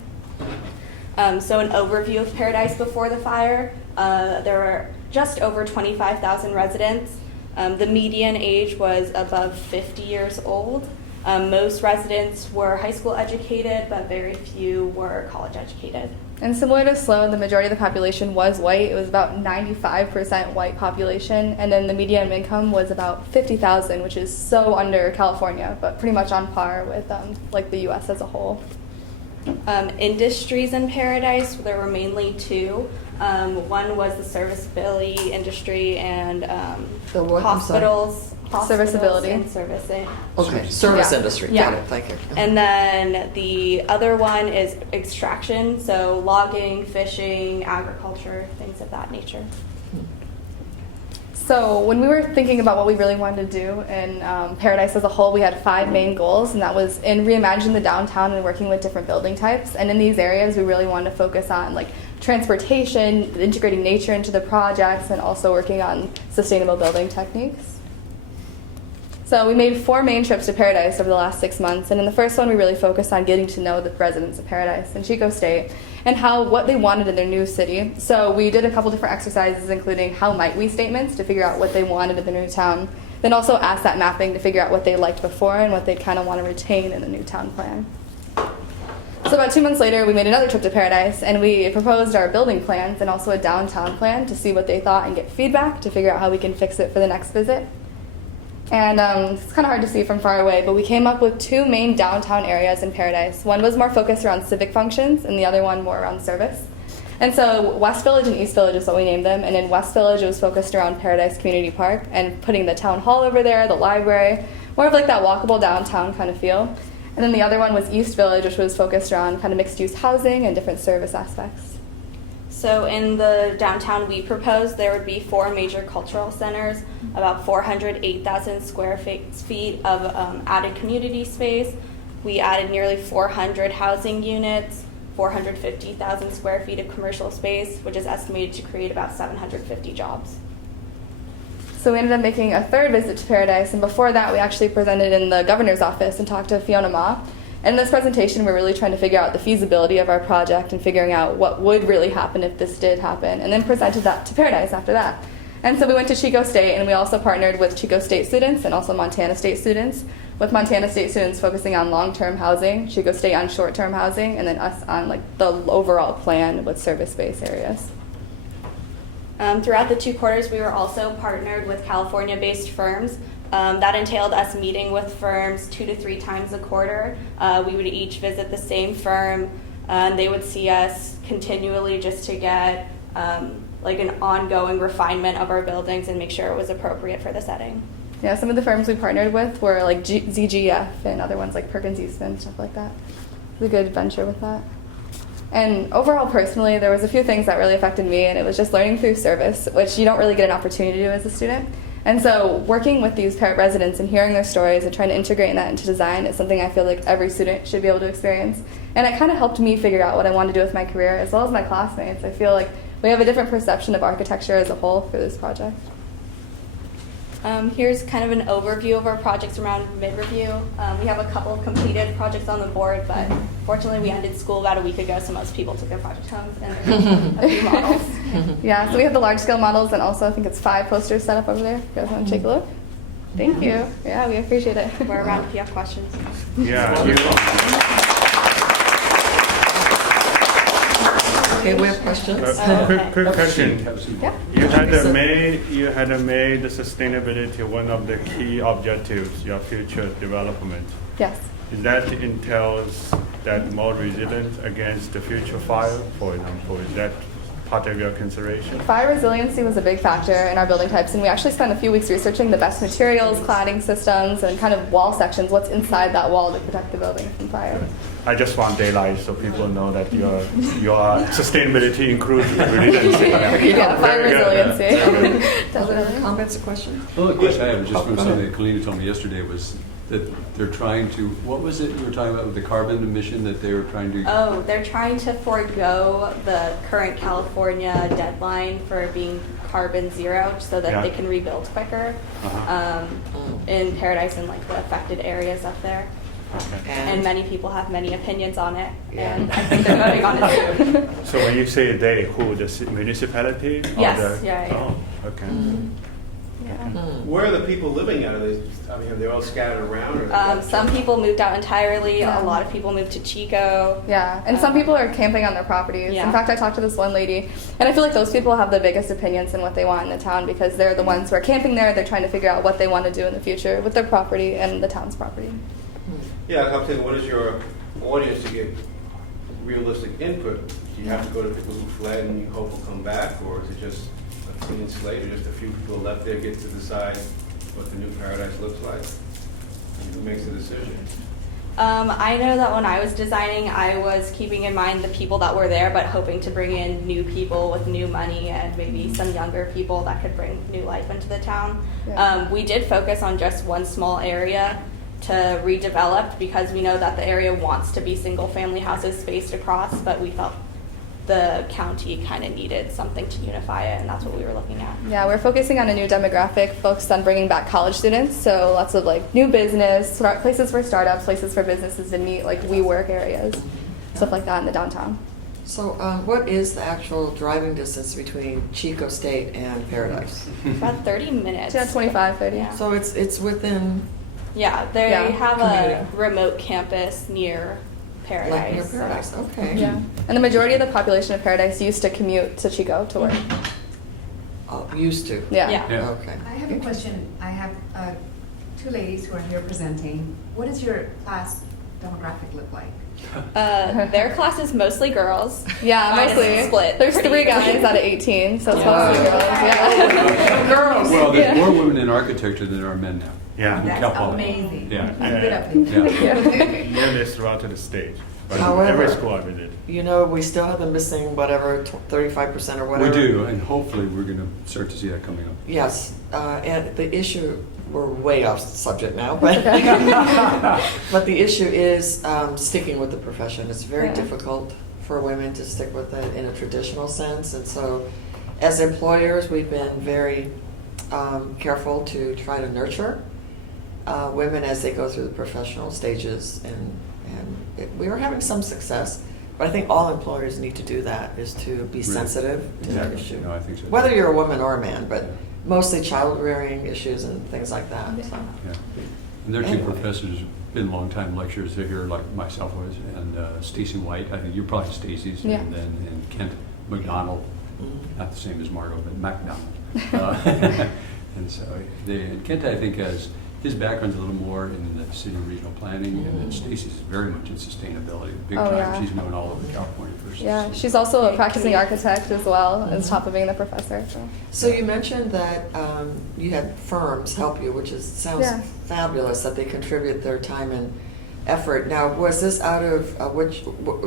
So an overview of Paradise before the fire, there were just over 25,000 residents. The median age was above 50 years old. Most residents were high school educated, but very few were college educated. And similar to Sloan, the majority of the population was white. It was about 95% white population, and then the median income was about $50,000, which is so under California, but pretty much on par with like the U.S. as a whole. Industries in Paradise, there were mainly 2. One was the serviceability industry and The what? I'm sorry. hospitals Serviceability. and servicing. Okay, service Yeah. industry. Yeah. Got it, thank you. And then the other one is extraction, so logging, fishing, agriculture, things of that nature. So when we were thinking about what we really wanted to do in Paradise as a whole, we had 5 main goals, and that was in reimagining the downtown and working with different building types. And in these areas, we really wanted to focus on like transportation, integrating nature into the projects, and also working on sustainable building techniques. So we made 4 main trips to Paradise over the last 6 months, and in the first one we really focused on getting to know the residents of Paradise and Chico State and what they wanted in their new city. So we did a couple different exercises, including how might we statements to figure out what they wanted in the new town, then also asset mapping to figure out what they liked before and what they kind of want to retain in the new town plan. So about 2 months later, we made another trip to Paradise, and we proposed our building plans and also a downtown plan to see what they thought and get feedback to figure out how we can fix it for the next visit. And it's kind of hard to see from far away, but we came up with 2 main downtown areas in Paradise. One was more focused around civic functions, and the other one more around service. And so West Village and East Village is what we named them. And in West Village, it was focused around Paradise Community Park and putting the town hall over there, the library, more of like that walkable downtown kind of feel. And then the other one was East Village, which was focused around kind of mixed-use housing and different service aspects. So in the downtown we proposed, there would be 4 major cultural centers, about 408,000 square feet of added community space. We added nearly 400 housing units, 450,000 square feet of commercial space, which is estimated to create about 750 jobs. So we ended up making a 3rd visit to Paradise, and before that we actually presented in the governor's office and talked to Fiona Ma. And in this presentation, we're really trying to figure out the feasibility of our project and figuring out what would really happen if this did happen, and then presented that to Paradise after that. And so we went to Chico State, and we also partnered with Chico State students and also Montana State students, with Montana State students focusing on long-term housing, Chico State on short-term housing, and then us on like the overall plan with service-based areas. Throughout the 2 quarters, we were also partnered with California-based firms. That entailed us meeting with firms 2 to 3 times a quarter. We would each visit the same firm, and they would see us continually just to get like an ongoing refinement of our buildings and make sure it was appropriate for the setting. Yeah, some of the firms we partnered with were like ZGF and other ones like Perkins Eastman, stuff like that. It was a good venture with that. And overall, personally, there was a few things that really affected me, and it was just learning through service, which you don't really get an opportunity to do as a student. And so working with these residents and hearing their stories and trying to integrate that into design is something I feel like every student should be able to experience. And it kind of helped me figure out what I wanted to do with my career, as well as my classmates. I feel like we have a different perception of architecture as a whole for this project. Here's kind of an overview of our projects around mid-review. We have a couple of completed projects on the board, but fortunately we ended school about a week ago, so most people took their project home and a few models. Yeah, so we have the large-scale models, and also I think it's 5 posters set up over there. If you guys want to take a look. Thank you. Yeah, we appreciate it. We're around if you have questions. Yeah. Okay, we have questions. Quick question. Yeah. You had made the sustainability one of the key objectives, your future development. Yes. Is that entails that more resilience against the future fire, for example? Is that part of your consideration? Fire resiliency was a big factor in our building types, and we actually spent a few weeks researching the best materials, cladding systems, and kind of wall sections, what's inside that wall to protect the building from fire. I just want daylight so people know that your sustainability includes resiliency. Yeah, fire resiliency. Other comments or questions? The only question I have is just from something that Kalina told me yesterday was that they're trying to, what was it you were talking about with the carbon emission that they were trying to? Oh, they're trying to forego the current California deadline for being carbon zero so that they can rebuild quicker in Paradise and like the affected areas up there. Okay. And many people have many opinions on it, and I think they're voting on it too. So when you say they, who, the municipality? Yes, yeah. Oh, okay. Where are the people living at? Are they all scattered around? Or some people moved out entirely. A lot of people moved to Chico. Yeah, and some people are camping on their properties. Yeah. In fact, I talked to this one lady, and I feel like those people have the biggest opinions in what they want in the town because they're the ones who are camping there. They're trying to figure out what they want to do in the future with their property and the town's property. Yeah, I'm saying, what is your audience to get realistic input? Do you have to go to people who fled and you hope will come back, or is it just a clean slate, or just a few people left there get to decide what the new Paradise looks like? And who makes the decision? I know that when I was designing, I was keeping in mind the people that were there, but hoping to bring in new people with new money and maybe some younger people that could bring new life into the town. Yeah. We did focus on just one small area to redevelop because we know that the area wants to be single-family houses spaced across, but we felt the county kind of needed something to unify it, and that's what we were looking at. Yeah, we're focusing on a new demographic, focused on bringing back college students. So lots of like new business, places for startups, places for businesses to meet, like WeWork areas, stuff like that in the downtown. So what is the actual driving distance between Chico State and Paradise? About 30 minutes. Yeah, 25, 30. Yeah. So it's within, Yeah, they Yeah, have community. a remote campus near Paradise. like near so- Paradise, okay. Yeah, and the majority of the population of Paradise used to commute to Chico to work. Oh, used to? Yeah. Yeah. Yeah. Okay. I have a question. I have two ladies who are here presenting. What does your class demographic look like? Their class is mostly girls. Yeah, Mine is mostly. split. There's pretty 3 guys evenly. out of 18, so it's Wow. mostly girls. Yeah. Girls. Well, there's Yeah. more women in architecture than there are men now. Yeah. In That's Cal Poly. amazing. Yeah. Keep it up. Yeah. Nearly throughout the state. But However- every school I visit. You know, we still have the missing whatever, 35% or We whatever. do, and hopefully we're going to start to see that coming up. Yes, and the issue, we're way off subject now, but, but the issue is sticking with the profession. It's very Yeah. difficult for women to stick with it in a traditional sense, and so as employers, we've been very careful to try to nurture women as they go through the professional stages, and we are having some success. But I think all employers need to do that, is to be Really? sensitive to that Yeah. issue. No, I think so. Whether you're a woman or a man, but mostly child rearing issues and things like that. So. Yeah. And their two Anyway. professors have been longtime lecturers here, like myself was, and Stacy White, I think you're probably Stacy's, Yeah. and then and Kent McDonald, Mhm. not the same as Margot, but McDonald. And so, and Kent, I think, has, his background's a little more in the city and regional planning, and then Stacy's is very much in sustainability, big Oh, time. yeah. She's known all over California for Yeah, she's also a practicing architect as well, on top of being the professor. So. So you mentioned that you had firms help you, which sounds Yeah. fabulous, that they contribute their time and effort. Now, was this out of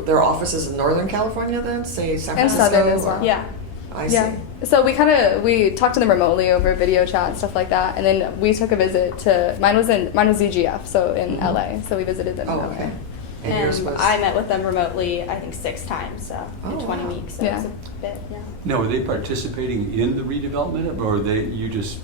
their offices in Northern California then, say San And Francisco? Southern as well. or- Yeah. I see. Yeah. So we talked to them remotely over video chat and stuff like that, and then we took a visit to mine was ZGF, so in Mhm. LA. So we visited them. Oh, in LA. okay. And And yours was? I met with them remotely, I think 6 times, so in Oh, 20 wow. weeks. So Yeah. it was a bit, yeah. Now, are they participating in the redevelopment, or you just,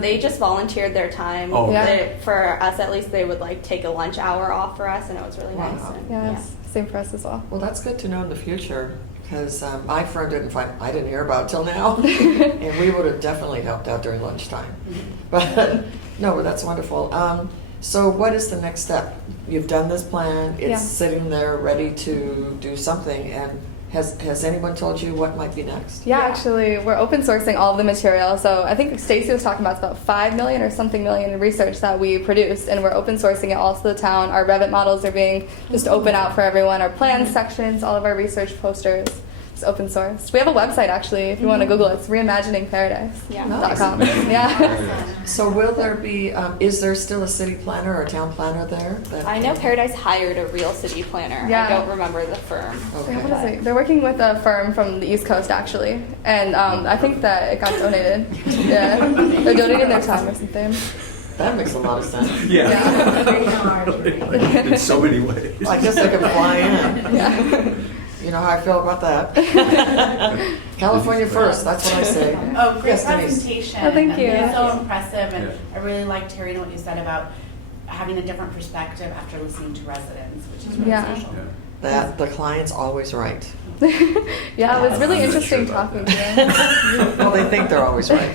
They just volunteered their time. Oh, okay. For us, at least, they would like take a lunch hour off for us, and it was really Wow. nice. And, Yeah, it's same for us as well. Well, that's good to know in the future, because my firm I didn't hear about it till now, and we would have definitely helped out during lunchtime. But, no, that's wonderful. So what is the next step? You've done this plan, it's Yeah. sitting there ready to do something, and has anyone told you what might be next? Yeah, actually, we're open sourcing all of the material. So I think Stacy was talking about it's about 5 million or something million in research that we produced, and we're open sourcing it all to the town. Our Revit models are being just open out for everyone. Our plan sections, all of our research posters, it's open source. We have a website actually, if you want to Google it. It's reimaginingparadise.com. Yeah. So will there be, is there still a city planner or a town planner there? I know Paradise hired a real city planner. Yeah. I don't remember the firm. Okay. What is it? They're working with a firm from the East Coast actually, and I think that it got donated. Yeah, they're donating their time or something. That makes a lot of sense. in so many ways. I guess I could fly in. Yeah. You know how I feel about that. California first, that's what I say. Oh, great Yes, Denise. presentation. Oh, thank you. It's so impressive, and Yeah. I really liked hearing what you said about having a different perspective after listening to residents, which is really Yeah. special. Yeah. That the client's always right. Yeah, it was really I'm not interesting sure about talking to them. Well, they think they're always right.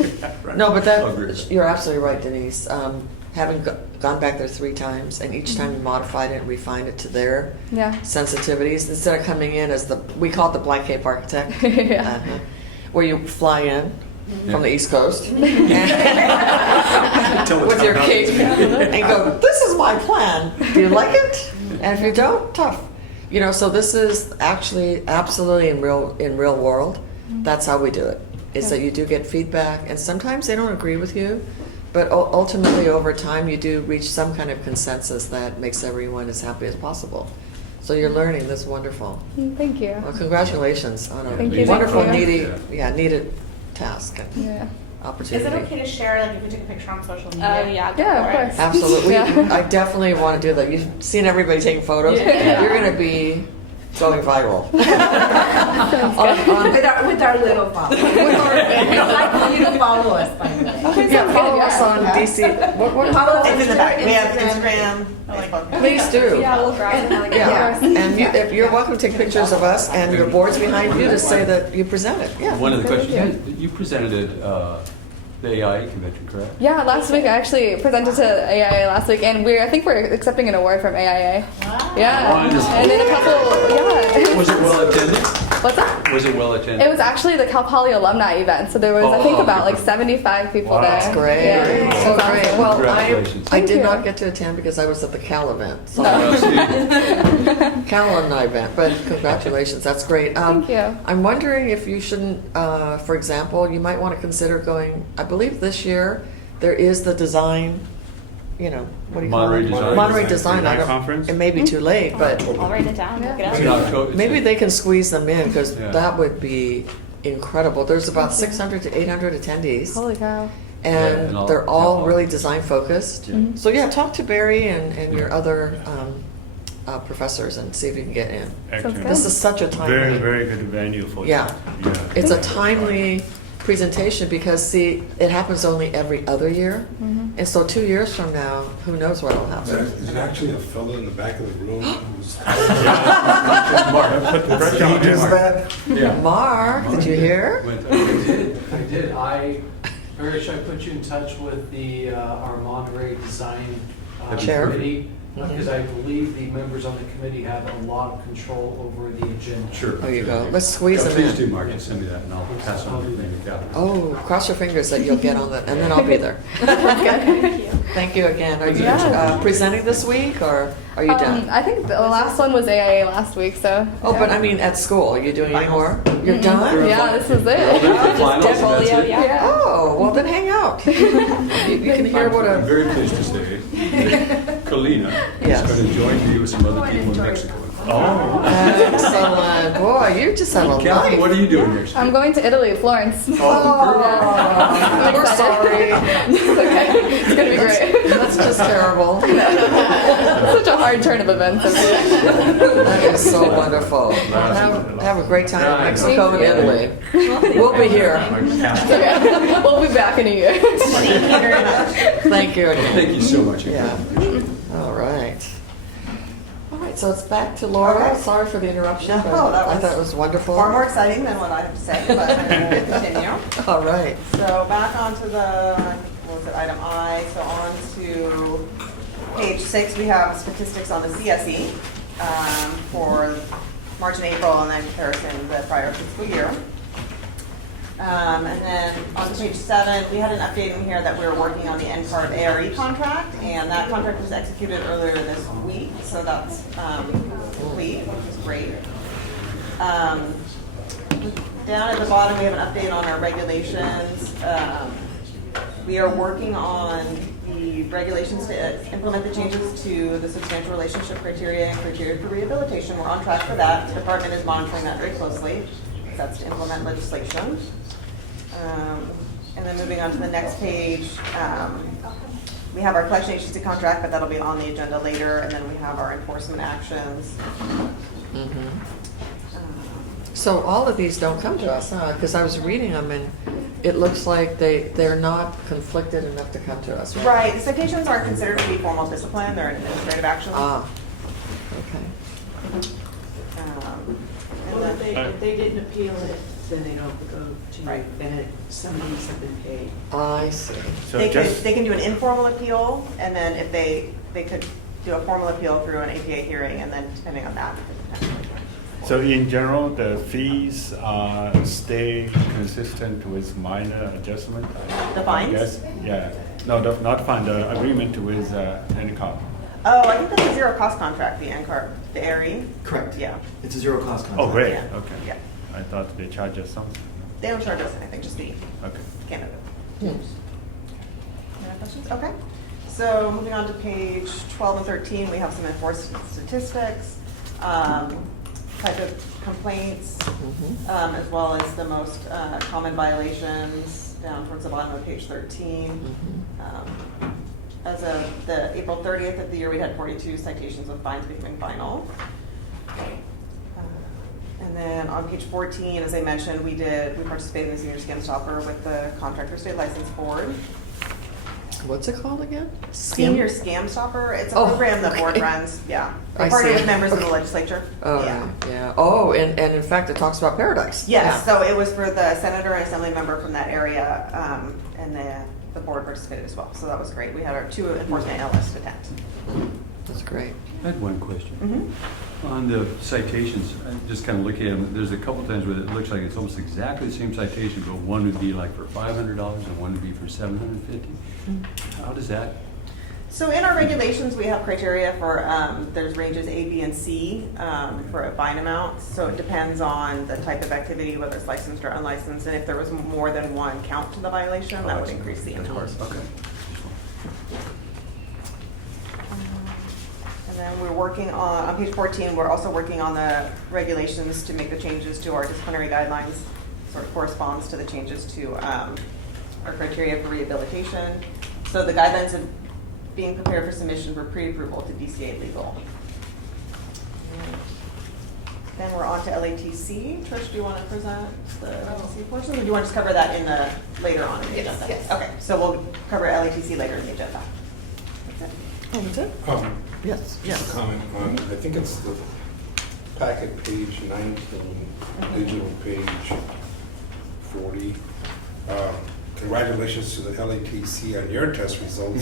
No, but Agreed. you're absolutely right, Denise. Having gone back there 3 times, and each time we modified it and refined it to their Yeah. sensitivities, instead of coming in as we call it the Black Cape architect, Yeah. where you fly in from the East Coast Tell us with your how cape it's- and go, "This is my plan. Do you like it?" And if you don't, tough. You know, so this is actually absolutely in real world. That's how we do it. Is that you do get feedback, and sometimes they don't agree with you, But ultimately, over time, you do reach some kind of consensus that makes everyone as happy as possible. So you're learning. That's wonderful. Thank you. Well, congratulations on a Thank you, wonderful, thank you. needed task and Yeah. Is opportunity. it okay to share, like, if we took a picture on social media? Yeah, Yeah, of course. Absolutely. Yeah. I definitely want to do that. You've seen everybody taking photos. Yeah. You're going to be going viral. With our little followers. Like, you can follow us, by the way. Yeah, follow us on DC. What It's in the back. We have Instagram, Facebook. Please do. Yeah, we'll grab it. Yeah, and if you're welcome to take pictures of us and your boards behind you to say that you presented. Yeah. One of the questions, you presented at the AIA convention, correct? Yeah, last week I actually presented to AIA last week, and I think we're accepting an award from AIA. Wow. Yeah, Wonderful. and then a couple. Yeah. Was it well attended? What's that? Was it well attended? It was actually the Cal Poly alumni event, so there was I think about like 75 people Wow. there. That's great. Yeah. So It was great. awesome. Well, Congratulations. I Thank did you. not get to attend because I was at the Cal event. So Oh, see? Cal alumni event, but congratulations. That's great. Thank you. I'm wondering if you shouldn't, for example, you might want to consider going, I believe this year, there is the design, what do you call Monterey it? Design. Monterey Design. Design conference? It may be too late, but I'll write it down. Look it It's in up. October. maybe they can squeeze them in because Yeah. that would be incredible. There's about 600 to 800 attendees. Holy cow. And Yeah, and all- they're all yeah. really design focused. Mhm. So yeah, talk to Barry and your other professors and see if you can get in. Excellent. This is such a timely. Very, very good venue for Yeah. that. Yeah. It's a timely presentation because see, it happens only every other year, and so 2 years from now, who knows what will happen? Is there actually a fellow in the back of the room who's? Put the pressure on him. that? Yeah. Mark, did you hear? I did. Barry, should I put you in touch with our Monterey Design Chair. Committee? Because I believe the members on the committee have a lot of control over the agenda. Sure. There you go. Let's squeeze Yeah, them please in. do, Mark, and send me that, and I'll pass on everything to Katherine. Oh, cross your fingers that you'll get on that, and then I'll be there. Thank you again. Are you Yeah. presenting this week, or are you done? I think the last one was AIA last week, so. Oh, yeah. but I mean, at school, are you doing any more? You're done? Yeah, this is You're all it. done for finals, and that's it? Yeah. Oh, well then hang out. You can hear what I'm a, very pleased to say that Colina is Yes. going to join you with some other people in Mexico. Oh. excellent. Boy, you just have a Katherine, what are life. you doing next I'm year? going to Italy, Florence. Oh, we're sorry. It's okay. It's gonna be great. That's just terrible. Such a hard turn of events. That is so wonderful. Have a great time in Mexico and Italy. We'll be here. We'll be back in a year. Thank you again. Thank you so much. Yeah. All right. All right, so it's back to Laura. Okay. Sorry for the interruption, No, but that I was thought it was wonderful. Far more exciting than what I have to say, but I will continue. All right. So back onto item I, so on to page 6, we have statistics on the CSE for March and April, and then comparison to the prior fiscal year. And then on to page 7, we had an update in here that we were working on the NCARB ARE contract, and that contract was executed earlier this week, so that's complete, which is great. Down at the bottom, we have an update on our regulations. We are working on the regulations to implement the changes to the substantial relationship criteria and criteria for rehabilitation. We're on track for that. The department is monitoring that very closely. That's to implement legislation. And then moving on to the next page, we have our collection agency contract, but that'll be on the agenda later. And then we have our enforcement actions. So all of these don't come to us, huh? Because I was reading them and it looks like they're not conflicted enough to come to us, right? Right, the citations aren't considered to be formal discipline, they're administrative actions. Ah, okay. And Well, then- if they didn't appeal it, then they don't go to, Right. and some of these have been paid. I see. So They just, can do an informal appeal, and then if they could do a formal appeal through an APA hearing, and then depending on that. so in general, the fees stay consistent with minor adjustment? The fines? Yes, yeah. No, not fine, the agreement with NCARB. Oh, I think that's a zero cost contract, the NCARB, the ARE. Correct. Yeah. It's a zero cost contract. Oh, great, Yeah. okay. Yeah. I thought they charge us something. They don't charge us anything, just the Okay. candidate. Hmm. And if questions? Okay. So moving on to page 12 and 13, we have some enforcement statistics, type of complaints, as well as the most common violations down towards the bottom of page 13. As of the April 30th of the year, we had 42 citations with fines becoming final. And then on page 14, as I mentioned, we participated in the Senior Scam Stopper with the Contractor State License Board. What's it called again? Senior Scam Stopper. It's a Oh, program the board okay. runs. Yeah, I we partnered see. with members of the legislature. Oh, yeah. Oh, and in fact, it talks about Paradise. Yes, Yeah. so it was for the senator and assembly member from that area, and the board participated as well. So that was great. We had our 2 enforcement analysts attend. That's great. I had one question. Mm-hmm. On the citations, I'm just kind of looking at them, there's a couple times where it looks like it's almost exactly the same citation, but one would be like for $500 and one would be for $750. How does that? So in our regulations, we have criteria for, there's ranges A, B, and C for a fine amount. So it depends on the type of activity, whether it's licensed or unlicensed. And if there was more than one count to the violation, that would increase the amount. Okay. And then we're working on page 14, we're also working on the regulations to make the changes to our disciplinary guidelines. Sort of corresponds to the changes to our criteria for rehabilitation. So the guidelines are being prepared for submission for pre-approval to DCA Legal. And then we're on to LATC. Trish, do you want to present the LATC portion, or do you want to just cover that in the later on in the agenda? Yes. Okay, so we'll cover LATC later in the agenda. That's it. Oh, that's it? Yes, Just yes. a comment on, I think it's the packet page 19, digital page 40. Congratulations to the LATC on your test results.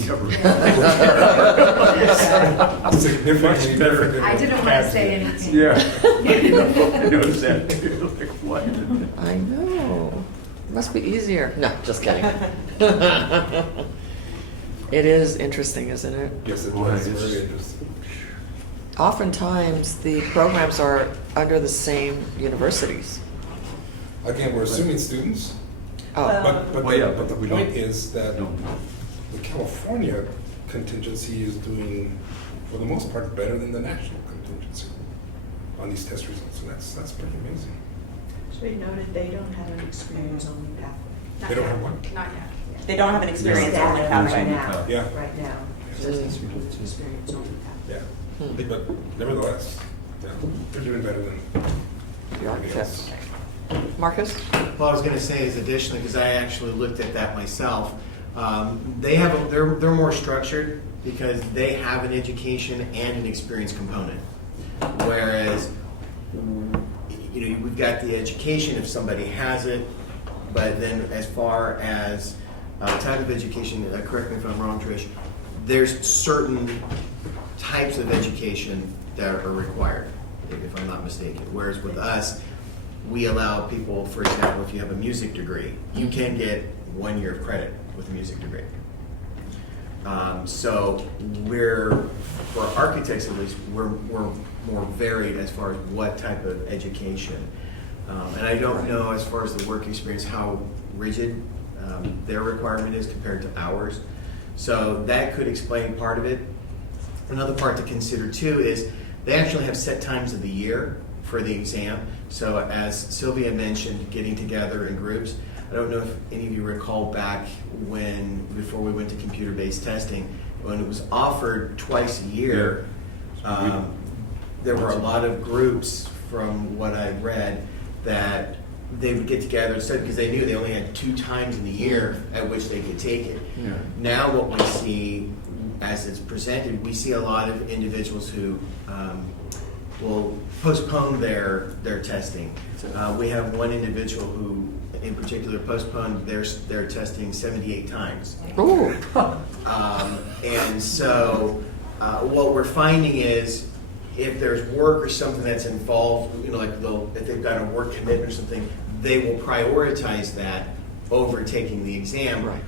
Significantly different than I didn't want to say anything. Yeah. I noticed that too. Like, what? I know. Must be easier. No, just kidding. It is interesting, isn't it? Yes, it Boy, was it's- very interesting. Oftentimes, the programs are under the same universities. Again, we're assuming students, Oh, but Well, yeah, but the we point don't- is that don't. the California contingency is doing, for the most part, better than the national contingency on these test results, and that's pretty amazing. Should be noted, they don't have an experience-only pathway. They don't have one? Not yet. They don't have an experience only Right pathway. now, Yeah. right now. It's just experience-only pathway. Yeah, but nevertheless, yeah, they're doing better than the everybody architects. else. Marcus? Well, I was going to say is additionally, because I actually looked at that myself, they're more structured because they have an education and an experience component. Whereas, we've got the education if somebody has it, but then as far as type of education, correct me if I'm wrong, Trish, there's certain types of education that are required, if I'm not mistaken. Whereas with us, we allow people, for example, if you have a music degree, you can get 1 year of credit with a music degree. So for architects at least, we're more varied as far as what type of education. And I don't know as far as the work experience how rigid their requirement is compared to ours. So that could explain part of it. Another part to consider too is they actually have set times of the year for the exam. So as Sylvia mentioned, getting together in groups. I don't know if any of you recall back before we went to computer-based testing, when it was offered twice a year, there were a lot of groups from what I read that they would get together and study because they knew they only had 2 times in the year at which they could take it. Yeah. Now what we see as it's presented, we see a lot of individuals who will postpone their testing. We have one individual who, in particular, postponed their testing 78 times. Ooh. And so what we're finding is if there's work or something that's involved, if they've got a work commitment or something, they will prioritize that over taking the exam, Right.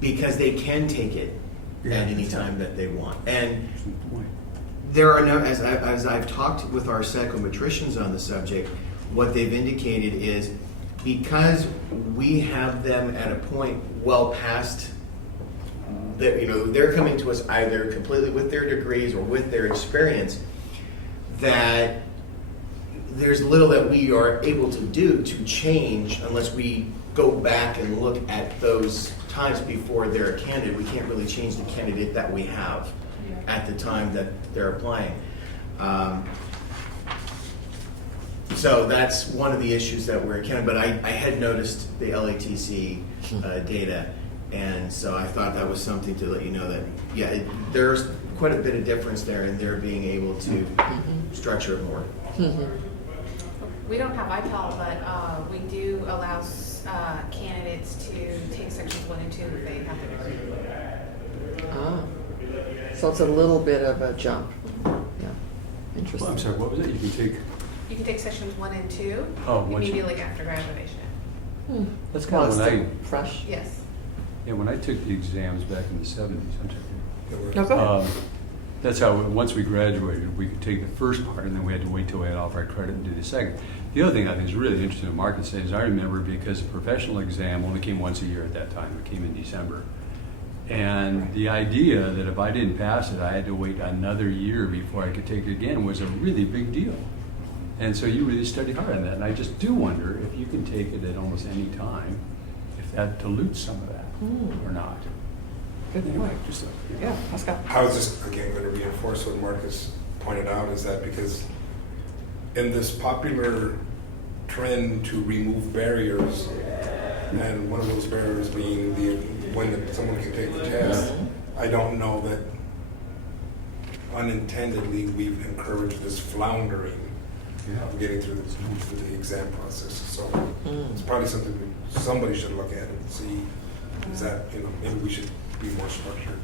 because they can take it Yeah. at any time that they want. And there are no, as I've talked with our psychometricians on the subject, what they've indicated is because we have them at a point well past they're coming to us either completely with their degrees or with their experience, that there's little that we are able to do to change unless we go back and look at those times before they're a candidate. We can't really change the candidate that we have at the time that they're applying. So that's one of the issues that we're encountering. But I had noticed the LATC data, and so I thought that was something to let you know that, yeah, there's quite a bit of difference there in their being able to structure it more. We don't have IPAL, but we do allow candidates to take sections 1 and 2 if they have to degree. So it's a little bit of a jump. Yeah, interesting. Well, I'm sorry, what was it? You can take sections 1 and 2 once immediately after graduation. That's kind of when fresh. Yes. Yeah, when I took the exams back in the 70s, No, go ahead. That's how, once we graduated, we could take the first part, and then we had to wait till we had off our credit and do the second. The other thing I think is really interesting in Mark is saying is I remember because the professional exam only came once a year at that time. It came in December. And the idea that if I didn't pass it, I had to wait another year before I could take it again was a really big deal. And so you really study hard on that. And I just do wonder if you can take it at almost any time, if that dilutes some of that or not. Anyway, just yeah, let's go. I was just, again, going to reinforce what Marcus pointed out, is that because in this popular trend to remove barriers, and one of those barriers being when someone can take the test, I don't know that unintendedly we've encouraged this floundering of getting through the exam process. So it's probably something somebody should look at and see, is that, maybe we should be more structured,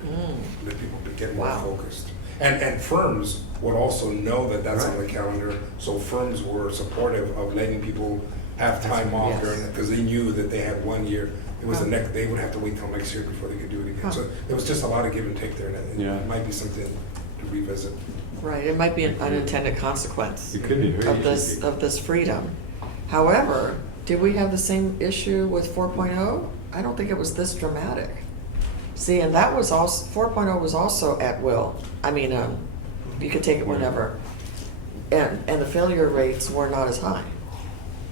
let people get more focused. And firms would also know that that's on the calendar, so firms were supportive of letting people have time off during that, because they knew that they had 1 year. It was they would have to wait till next year before they could do it again. So there was just a lot of give and take there, and it might be something to revisit. Right, it might be an unintended consequence It could be of this freedom. However, did we have the same issue with 4.0? I don't think it was this dramatic. See, and that was also, 4.0 was also at will. I mean, you could take it whenever. And the failure rates were not as high.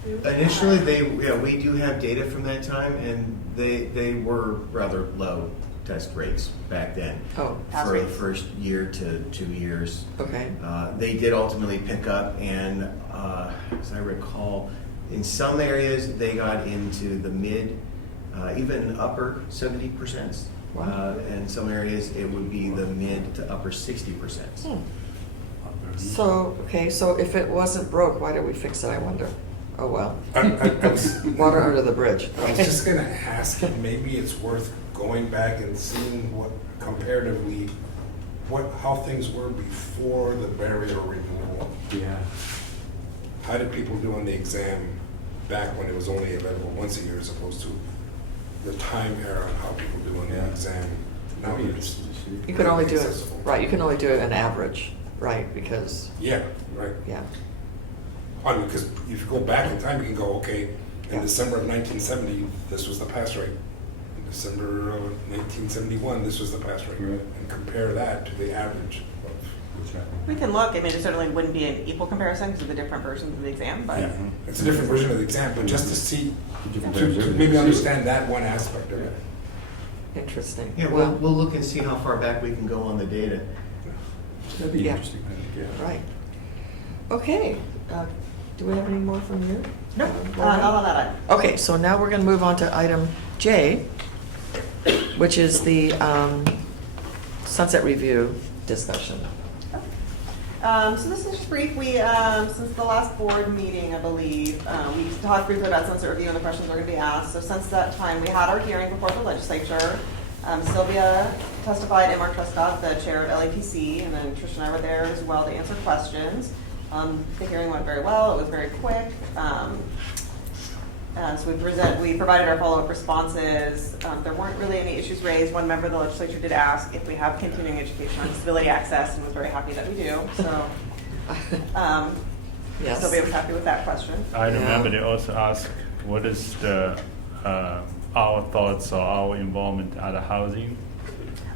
Initially, we do have data from that time, and they were rather low test rates back then. Oh, for the first year to 2 years. Okay. They did ultimately pick up, and as I recall, in some areas they got into the mid, even upper 70%. Wow. In some areas it would be the mid to upper 60%. So, okay, so if it wasn't broke, why did we fix it, I wonder? Oh, well. Water under the bridge. I was just going to ask, maybe it's worth going back and seeing what comparatively, how things were before the barrier removal. Yeah. How did people do on the exam back when it was only available once a year, as opposed to the time era of how people do on the exam? Now it's You could only do it, accessible. right, you can only do it an average, right, because. Yeah, right. Yeah. I mean, because if you go back in time, you can go, okay, in December of 1970, this was the pass rate. In December of 1971, this was the pass rate. Right. And compare that to the average of. We can look. I mean, it certainly wouldn't be an equal comparison because of the different versions of the exam, but. Yeah, it's a different version of the exam, but just to see, to maybe understand that one aspect of it. Interesting. Yeah, we'll look and see how far back we can go on the data. That'd be interesting. Right. Okay. Do we have any more from you? No, not on that item. Okay, so now we're going to move on to item J, which is the sunset review discussion. So this is just brief. We, since the last board meeting, I believe, we talked briefly about sunset review and the questions were going to be asked. So since that time, we had our hearing before the legislature. Sylvia testified, and Mark Trescott, the chair of LAPC, and then Trish and I were there as well to answer questions. The hearing went very well. It was very quick. So we provided our follow-up responses. There weren't really any issues raised. One member of the legislature did ask if we have continuing education on disability access, and was very happy that we do. So Yes. Sylvia was happy with that question. I remember they also asked, what is our thoughts or our involvement at the housing?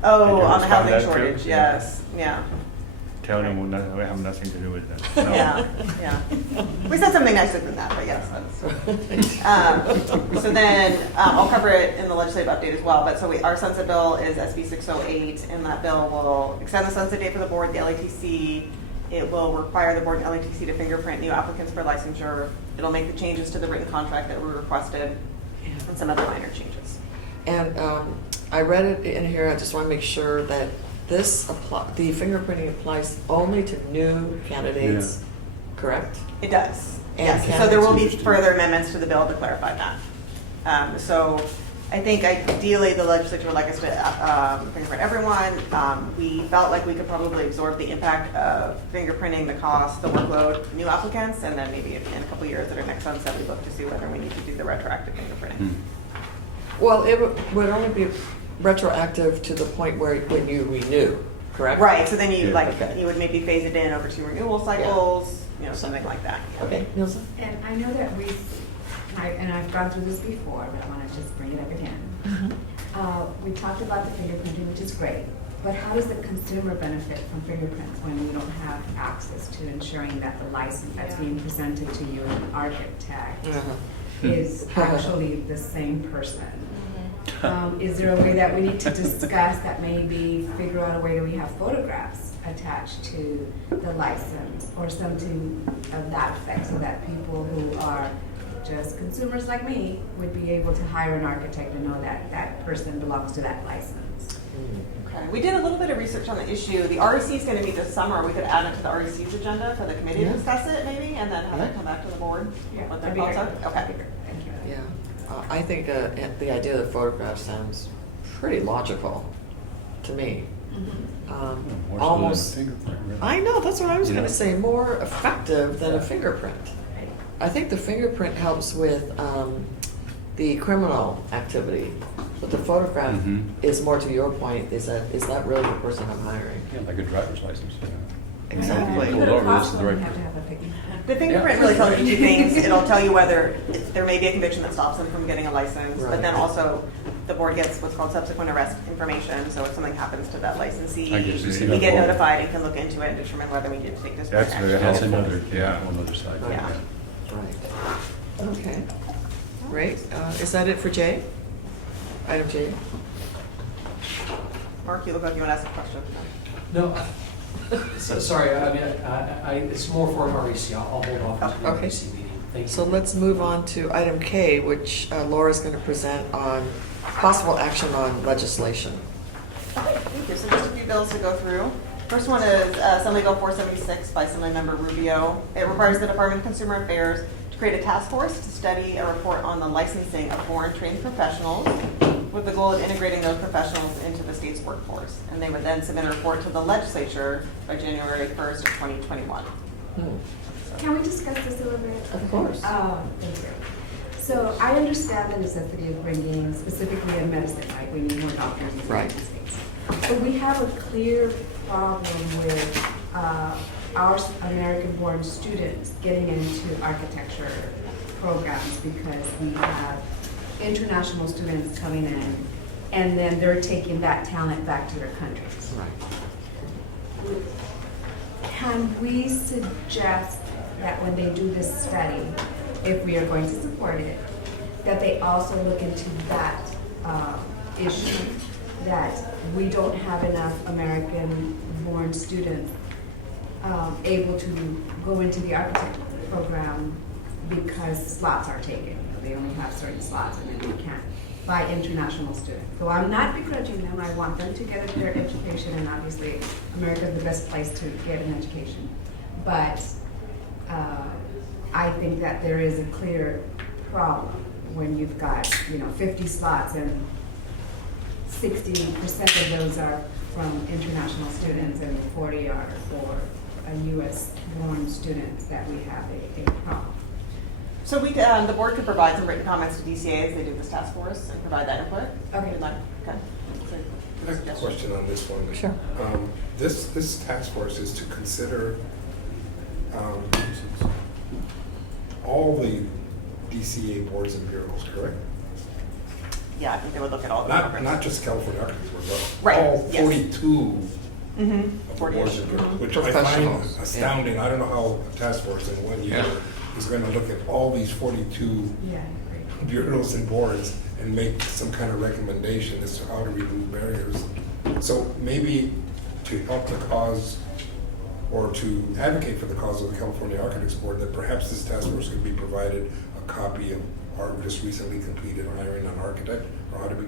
Oh, Did you on the respond housing that too? shortage, yes, yeah. Tell them we have nothing to do with that. No. Yeah. We said something nicer than that, but yes, that's. So then, I'll cover it in the legislative update as well, but so our sunset bill is SB 608, and that bill will extend the sunset date for the board, the LATC. It will require the board and LATC to fingerprint new applicants for licensure. It'll make the changes to the written contract that were requested, and some other minor changes. And I read it in here, I just want to make sure that the fingerprinting applies only to new candidates, correct? It does, And yes. So there will be candidates. further amendments to the bill to clarify that. So I think ideally the legislature would like us to fingerprint everyone. We felt like we could probably absorb the impact of fingerprinting, the cost, the workload, new applicants, and then maybe in a couple of years at our next sunset, we look to see whether we need to do the retroactive fingerprinting. Well, it would only be retroactive to the point when you renew, correct? Right, so then you Okay. you would maybe phase it in over 2 renewal cycles, something like that. Okay, Nielsen? And I know that I've gone through this before, but I want to just bring it up again. We talked about the fingerprinting, which is great, but how does the consumer benefit from fingerprints when we don't have access to ensuring that the license that's being presented to you, an architect, is actually the same person? Is there a way that we need to discuss that, maybe figure out a way that we have photographs attached to the license or something of that effect, so that people who are just consumers like me would be able to hire an architect and know that that person belongs to that license? Okay, we did a little bit of research on the issue. The REC is going to meet this summer. We could add it to the REC's agenda for the committee to discuss it maybe, and then have it come back to the board, what their that'd be thoughts are. great. Okay. Thank you. Yeah. I think the idea of the photograph sounds pretty logical to me. More so than a Almost, fingerprint, really. I know, that's what I was going Yeah. to say, more effective than a fingerprint. I think the fingerprint helps with the criminal activity, but the photograph Mhm. is more to your point, is that really the person I'm hiring? Yeah, like a driver's license. Exactly. Pull it over, this is the right You have to person. have a picture. The fingerprint really tells you 2 things. It'll tell you whether there may be a conviction that stops them from getting a license, but then also the board gets what's called subsequent arrest information. So if something happens to that licensee, I guess you see we that get forward. notified and can look into it and determine whether we need to take disciplinary That's action. very That's helpful. another, Yeah. whole other side. Yeah. Right. Okay. Great. Is that it for J? Item J? Mark, you look like you want to ask a question. No, so, sorry, I mean, it's more for an REC. I'll hold off until the Okay. REC meeting. Thank you. So let's move on to item K, which Laura's going to present on possible action on legislation. Okay, thank you. So just a few bills to go through. First one is Assembly Bill 476 by Assemblymember Rubio. It requires the Department of Consumer Affairs to create a task force to study a report on the licensing of foreign trained professionals, with the goal of integrating those professionals into the state's workforce. And they would then submit a report to the legislature by January 1st of 2021. Can we discuss this a little bit? Of course. Thank you. So I understand the necessity of bringing, specifically in medicine, right? We need more doctors in the Right. United States. But we have a clear problem with our American-born students getting into architecture programs, because we have international students coming in, and then they're taking that talent back to their countries. Right. Can we suggest that when they do this study, if we are going to support it, that they also look into that issue, that we don't have enough American-born students able to go into the architect program because slots are taken. You know, they only have certain slots, and then they can't, by international students. So I'm not begrudging them. I want them to get their education, and obviously America is the best place to get an education. But I think that there is a clear problem when you've got 50 slots and 60% of those are from international students and 40 are for U.S.-born students, that we have a problem. So we, the board could provide some written comments to DCA as they do this task force and provide that input. Okay. You'd like- okay. I have a question on this one. Sure. This task force is to consider all the DCA boards and bureaus, correct? yeah, I think they would look at all the numbers. Not just California architects, but Right, all yes. 42 Mm-hmm. of the boards of directors, which I find Professionals, astounding. I don't know how a task force in 1 year is going to look at all these 42 bureaus and boards and make some kind of recommendation as to how to remove barriers. So maybe to help the cause or to advocate for the cause of the California Architects Board, that perhaps this task force could be provided a copy of our just recently completed hiring an architect, or how to be,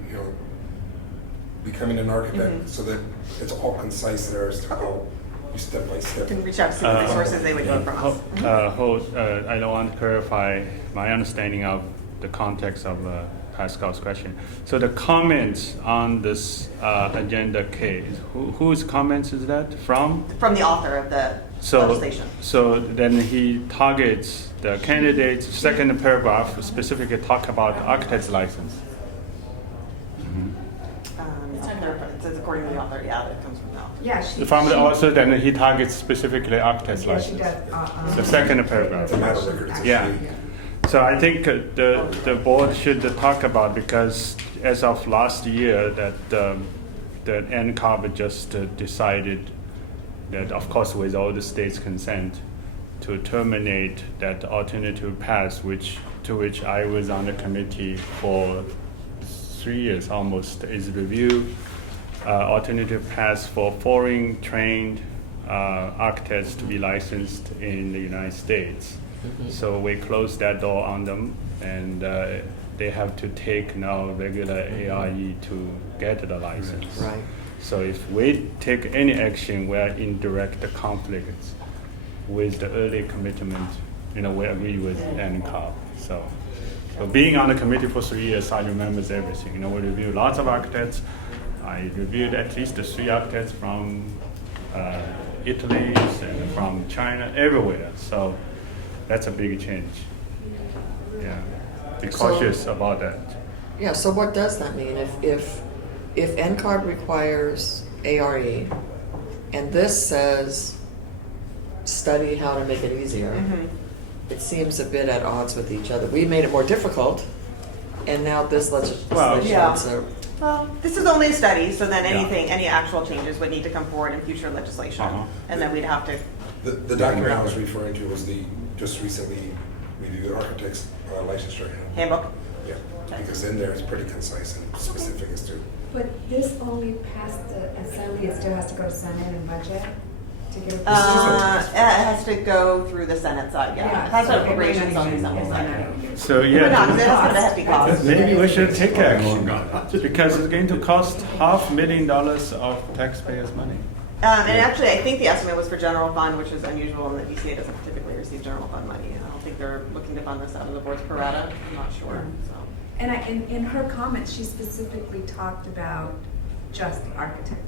becoming an architect, so that it's all concise there as to how you step by step. You can reach out to see what resources they would need from us. I don't want to clarify my understanding of the context of Pascal's question. So the comments on this agenda K, whose comments is that from? From the author of the legislation. So then he targets the candidate's second paragraph, specifically talk about architect's license. It says according to the author, yeah, that comes from the author. Yeah, From the author, then he targets specifically architect's Yeah, she license. does. The second paragraph. The matter records. Yeah. So I think the board should talk about, because as of last year that the NCARB just decided that, of course, with all the states' consent, to terminate that alternative path, to which I was on the committee for 3 years almost, is review alternative paths for foreign trained architects to be licensed in the United States. So we closed that door on them, and they have to take now regular ARE to get the license. Right. So if we take any action, we are in direct conflict with the early commitment. We agree with NCARB. So being on the committee for 3 years, I remember everything. We reviewed lots of architects. I reviewed at least 3 architects from Italy and from China, everywhere. So that's a big change. Yeah, be cautious about that. Yeah, so what does that mean? If NCARB requires ARE, and this says study how to make it easier, it seems a bit at odds with each other. We made it more difficult, and now this legislation. Yeah. Well, this is only a study, so then any actual changes would need to come forward in future legislation, and then we'd have to. The document I was referring to was the just recently reviewed architect's licensure handbook. Yeah, because in there it's pretty concise and specific as to. But this only passed the assembly, it still has to go to Senate and budget to get It has to go through the Senate side, yeah. It has to appropriations on the Senate side. So But not, 'cause it has to hefty cost. maybe we should take action, because it's going to cost $500,000 of taxpayers' money. And actually, I think the estimate was for general fund, which is unusual in that DCA doesn't typically receive general fund money. I don't think they're looking to fund this out of the board's pro rata. I'm not sure, so. And in her comments, she specifically talked about just the architect.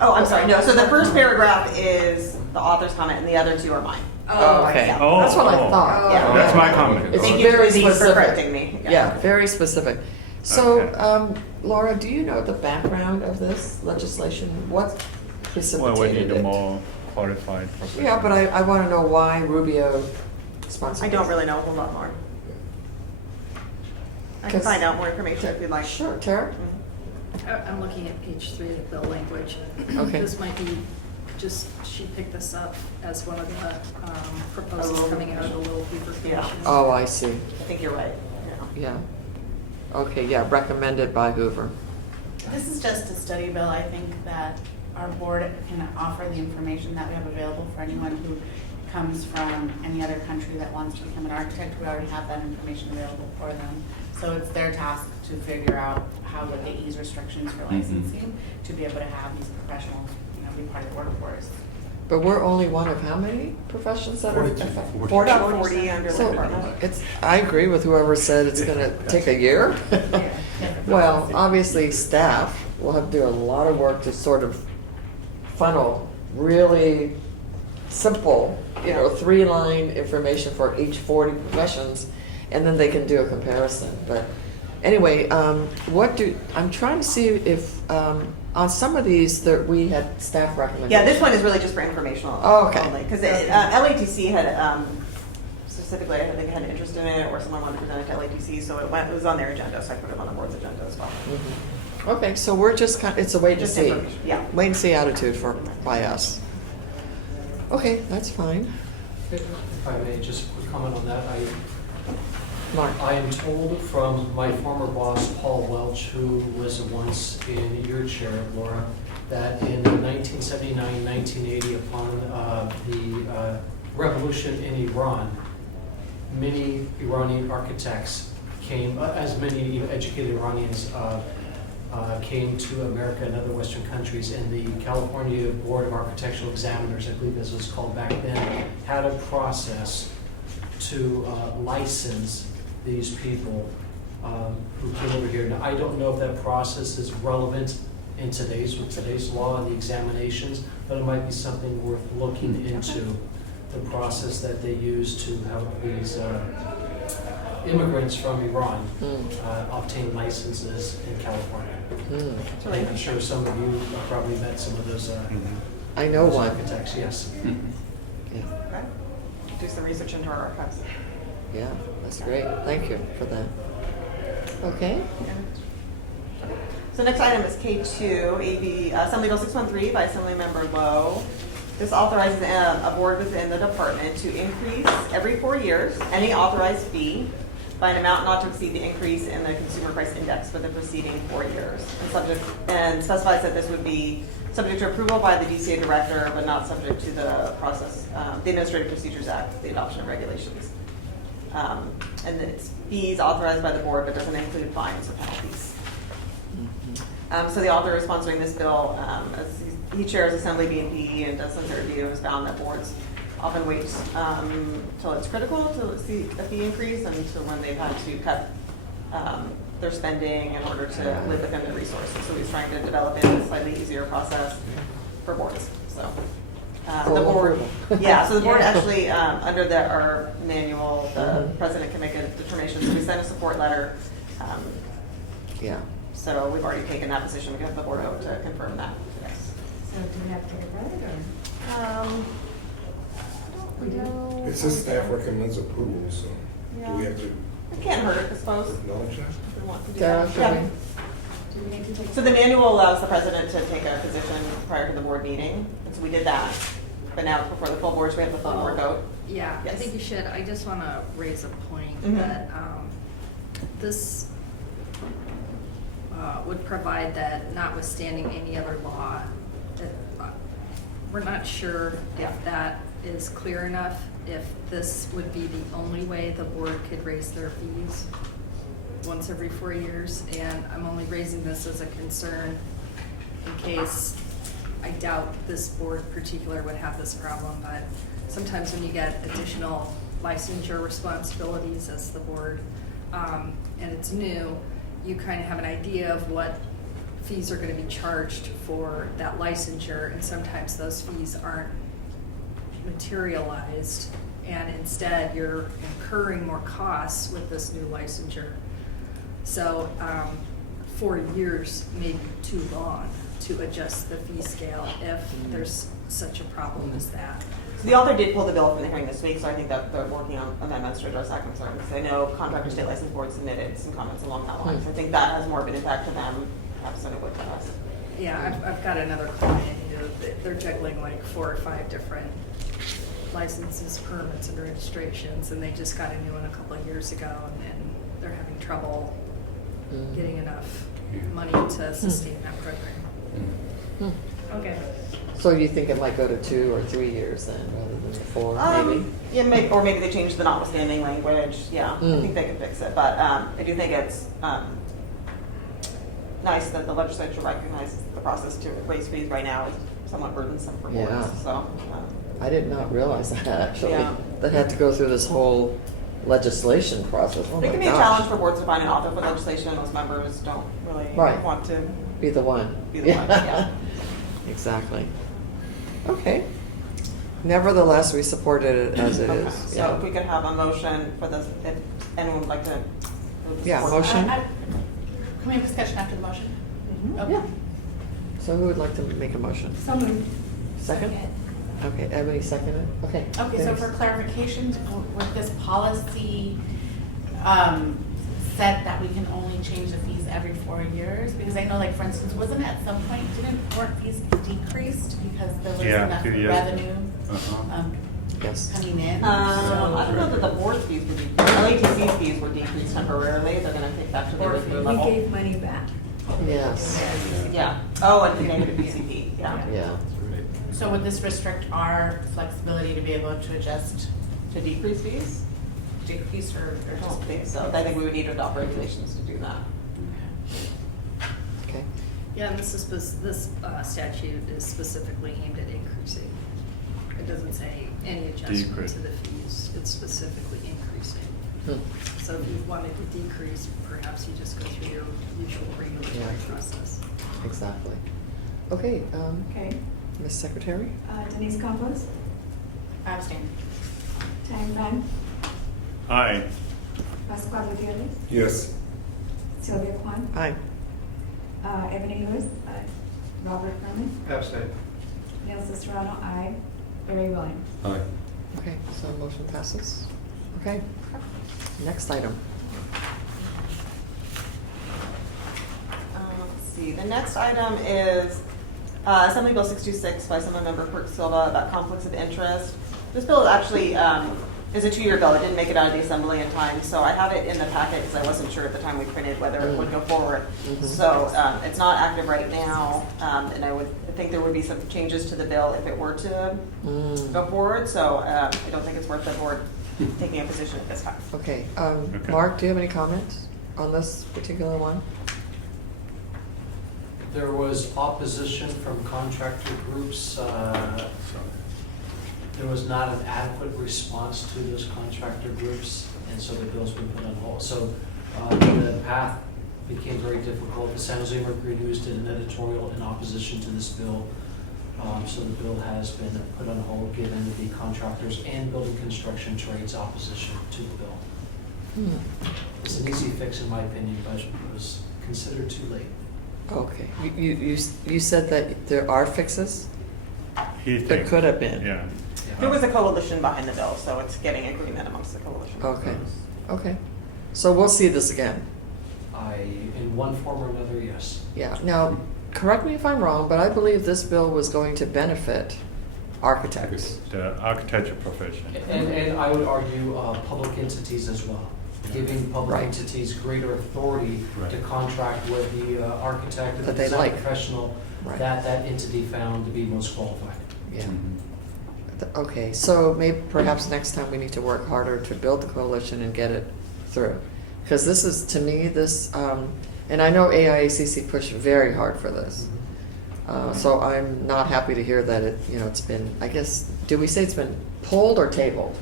Oh, I'm sorry, no, so the first paragraph is the author's comment, and the other 2 are mine. Oh, okay. Yeah. That's what I thought. Yeah. That's my comment. It's Thank you very for specific. correcting me. Yeah, very specific. So, Okay. Laura, do you know the background of this legislation? What Well, we precipitated need a it? more qualified professional. Yeah, but I want to know why Rubio sponsored I this. don't really know a whole lot more. I can find out more information if you'd like. Sure, Tara? I'm looking at page 3 of the bill language. Okay. This might be she picked this up as one of the proposals coming out of the Little Beaver Commission. Oh, I see. I think you're right, yeah. Yeah. Okay, yeah, recommended by Hoover. This is just a study bill. I think that our board can offer the information that we have available for anyone who comes from any other country that wants to become an architect. We already have that information available for them. So it's their task to figure out how would they ease restrictions for licensing to be able to have these professionals, be part of the workforce. But we're only one of how many professions that are 42. affected? 40. About 40 under the So department. I agree with whoever said it's going to take a year. Well, obviously staff will have to do a lot of work to sort of funnel really simple, 3-line information for each 40 professions, and then they can do a comparison. But anyway, I'm trying to see if on some of these that we had staff recommendations. Yeah, this one is really just for informational Oh, okay. only, because LATC had specifically, I think I had an interest in it, or someone wanted to present it to LADC, so it was on their agenda, so I put it on the board's agenda as well. Okay, so we're just it's a wait and Just see. information, yeah. Wait and see attitude by us. Okay, that's fine. If I may, just a quick comment on that. Mark. I am told from my former boss, Paul Welch, who was once in your chair, Laura, that in 1979, 1980, upon the revolution in Iran, many Iranian architects came, as many educated Iranians came to America and other Western countries, and the California Board of Architectural Examiners, I believe this was called back then, had a process to license these people who came over here. Now, I don't know if that process is relevant with today's law and the examinations, but it might be something worth looking into, the process that they use to help these immigrants from Iran obtain licenses in California. And I'm sure some of you have probably met some of those I know those one. architects, yes. Okay. Do some research into our archives. Yeah, that's great. Thank you for that. Okay. So next item is K2, AB Assembly Bill 613 by Assemblymember Lowe. This authorizes a board within the department to increase every 4 years any authorized fee by an amount not to exceed the increase in the consumer price index for the preceding 4 years, and specifies that this would be subject to approval by the DCA director, but not subject to the process, the Administrative Procedures Act, the adoption of regulations. And it's fees authorized by the board, but doesn't include fines or penalties. So the author is sponsoring this bill, as he chairs Assembly B&P and does some review, has found that boards often wait till it's critical to see a fee increase, and to when they've had to cut their spending in order to live within their resources. So he's trying to develop a slightly easier process for boards. So the board, so the board actually, under our manual, the president can make a determination. So we sent a support letter. So we've already taken that position. We have the board vote to confirm that today. So do we have to take a vote, or? We do. It says staff recommends approval, so do we have to It can't hurt, I suppose. acknowledge that? If we want to do Sarah, that. should Yeah. Do we need to take? So the manual allows the president to take a position prior to the board meeting, and so we did that. But now it's before the full board, so we have the full board vote. Yeah, I Yes. think you should. I just want to raise a point that this would provide that notwithstanding any other law, that we're not sure if that is clear enough, if this would be the only way the board could raise their fees once every 4 years. And I'm only raising this as a concern in case, I doubt this board particular would have this problem, but sometimes when you get additional licensure responsibilities as the board, and it's new, you kind of have an idea of what fees are going to be charged for that licensure, and sometimes those fees aren't materialized, and instead you're incurring more costs with this new licensure. So 4 years may be too long to adjust the fee scale if there's such a problem as that. So the author did pull the bill from the hearing this week, so I think that they're working on amendments to address that concern. Because I know Contractor State License Board submitted some comments along that line. So I think that has more of an impact to them, perhaps than it would to us. Yeah, I've got another client who, they're juggling like 4 or 5 different licenses, permits, and registrations, and they just got a new one a couple of years ago, and they're having trouble getting enough money to sustain that program. Okay. So you think it might go to 2 or 3 years then, rather than the 4, maybe? Yeah, or maybe they change the notwithstanding language. Yeah, I think they can fix it. But I do think it's nice that the legislature recognizes the process to raise fees right now is somewhat burdensome for boards. Yeah. So I did not realize that, actually. Yeah. That had to go through this whole legislation process. Oh it my can be a gosh. challenge for boards to find an author for legislation. Most members don't really want to Be the one. be the one. Yeah. Exactly. Okay. Nevertheless, we supported it as it is. So if we could have a motion for this, if anyone would like to move the Yeah, support. motion. Can we have discussion after the motion? Okay. Yeah. So who would like to make a motion? So moved. Second? Okay, Ebony seconded, okay. Okay, so thanks. for clarification, with this policy, said that we can only change the fees every 4 years? Because I know, like, for instance, wasn't it at some point, weren't fees decreased because there was Yeah, enough few years. revenue Uh-huh. Yes. coming in? I don't know that the board fees were decreased. LATC fees were decreased temporarily. They're going to take back to the regular We level. gave money back. Yes, Yeah. Oh, and the negative BCP, yeah. yeah. So would this restrict our flexibility to be able to adjust, To decrease fees? decrease or I just? don't think so. I think we would need to adopt regulations to do that. Okay. Yeah, and this statute is specifically aimed at increasing. It doesn't say any adjustment Decrease. to the fees, it's specifically increasing. So if you wanted to decrease, perhaps you just go through your usual regulatory Yeah. process. Exactly. Okay, Okay. Ms. Secretary? Denise Campos, I abstain. Tang Van, Aye. Pascual Gutierrez, Yes. Sylvia Kwan, Aye. Ebony Lewis, Robert Herman, Abstain. Nelson Serrano, I, Barry Williams. Aye. Okay, so motion passes. Okay. Next item. Let's see, the next item is Assembly Bill 626 by Assemblymember Silva about conflicts of interest. This bill is actually is a 2-year bill. It didn't make it out of the assembly in time, so I have it in the packet because I wasn't sure at the time we printed whether it would go forward. So it's not active right now, and I think there would be some changes to the bill if it were to go forward. So I don't think it's worth the board taking a position at this time. Okay, Okay. Mark, do you have any comments on this particular one? There was opposition from contractor groups. There was not an adequate response to those contractor groups, and so the bill's been put on hold. So the path became very difficult. The San Jose Mercury News did an editorial in opposition to this bill. So the bill has been put on hold given the contractors and building construction trades opposition to the bill. It's an easy fix in my opinion, but it was considered too late. Okay, you said that there are fixes? He There thinks. could have been. Yeah. There was a coalition behind the bill, so it's getting agreement amongst the coalition. Okay, okay. So we'll see this again. In one form or another, yes. Yeah, now, correct me if I'm wrong, but I believe this bill was going to benefit architects. The architecture profession. And I would argue public entities as well, giving public Right. entities greater authority to contract with the architect and the That they design like. professional Right. that that entity found to be most qualified. Yeah. Okay, so maybe perhaps next time we need to work harder to build the coalition and get it through. Because this is, to me, and I know AIACC pushed very hard for this. So I'm not happy to hear that it's been, I guess, do we say it's been pulled or tabled?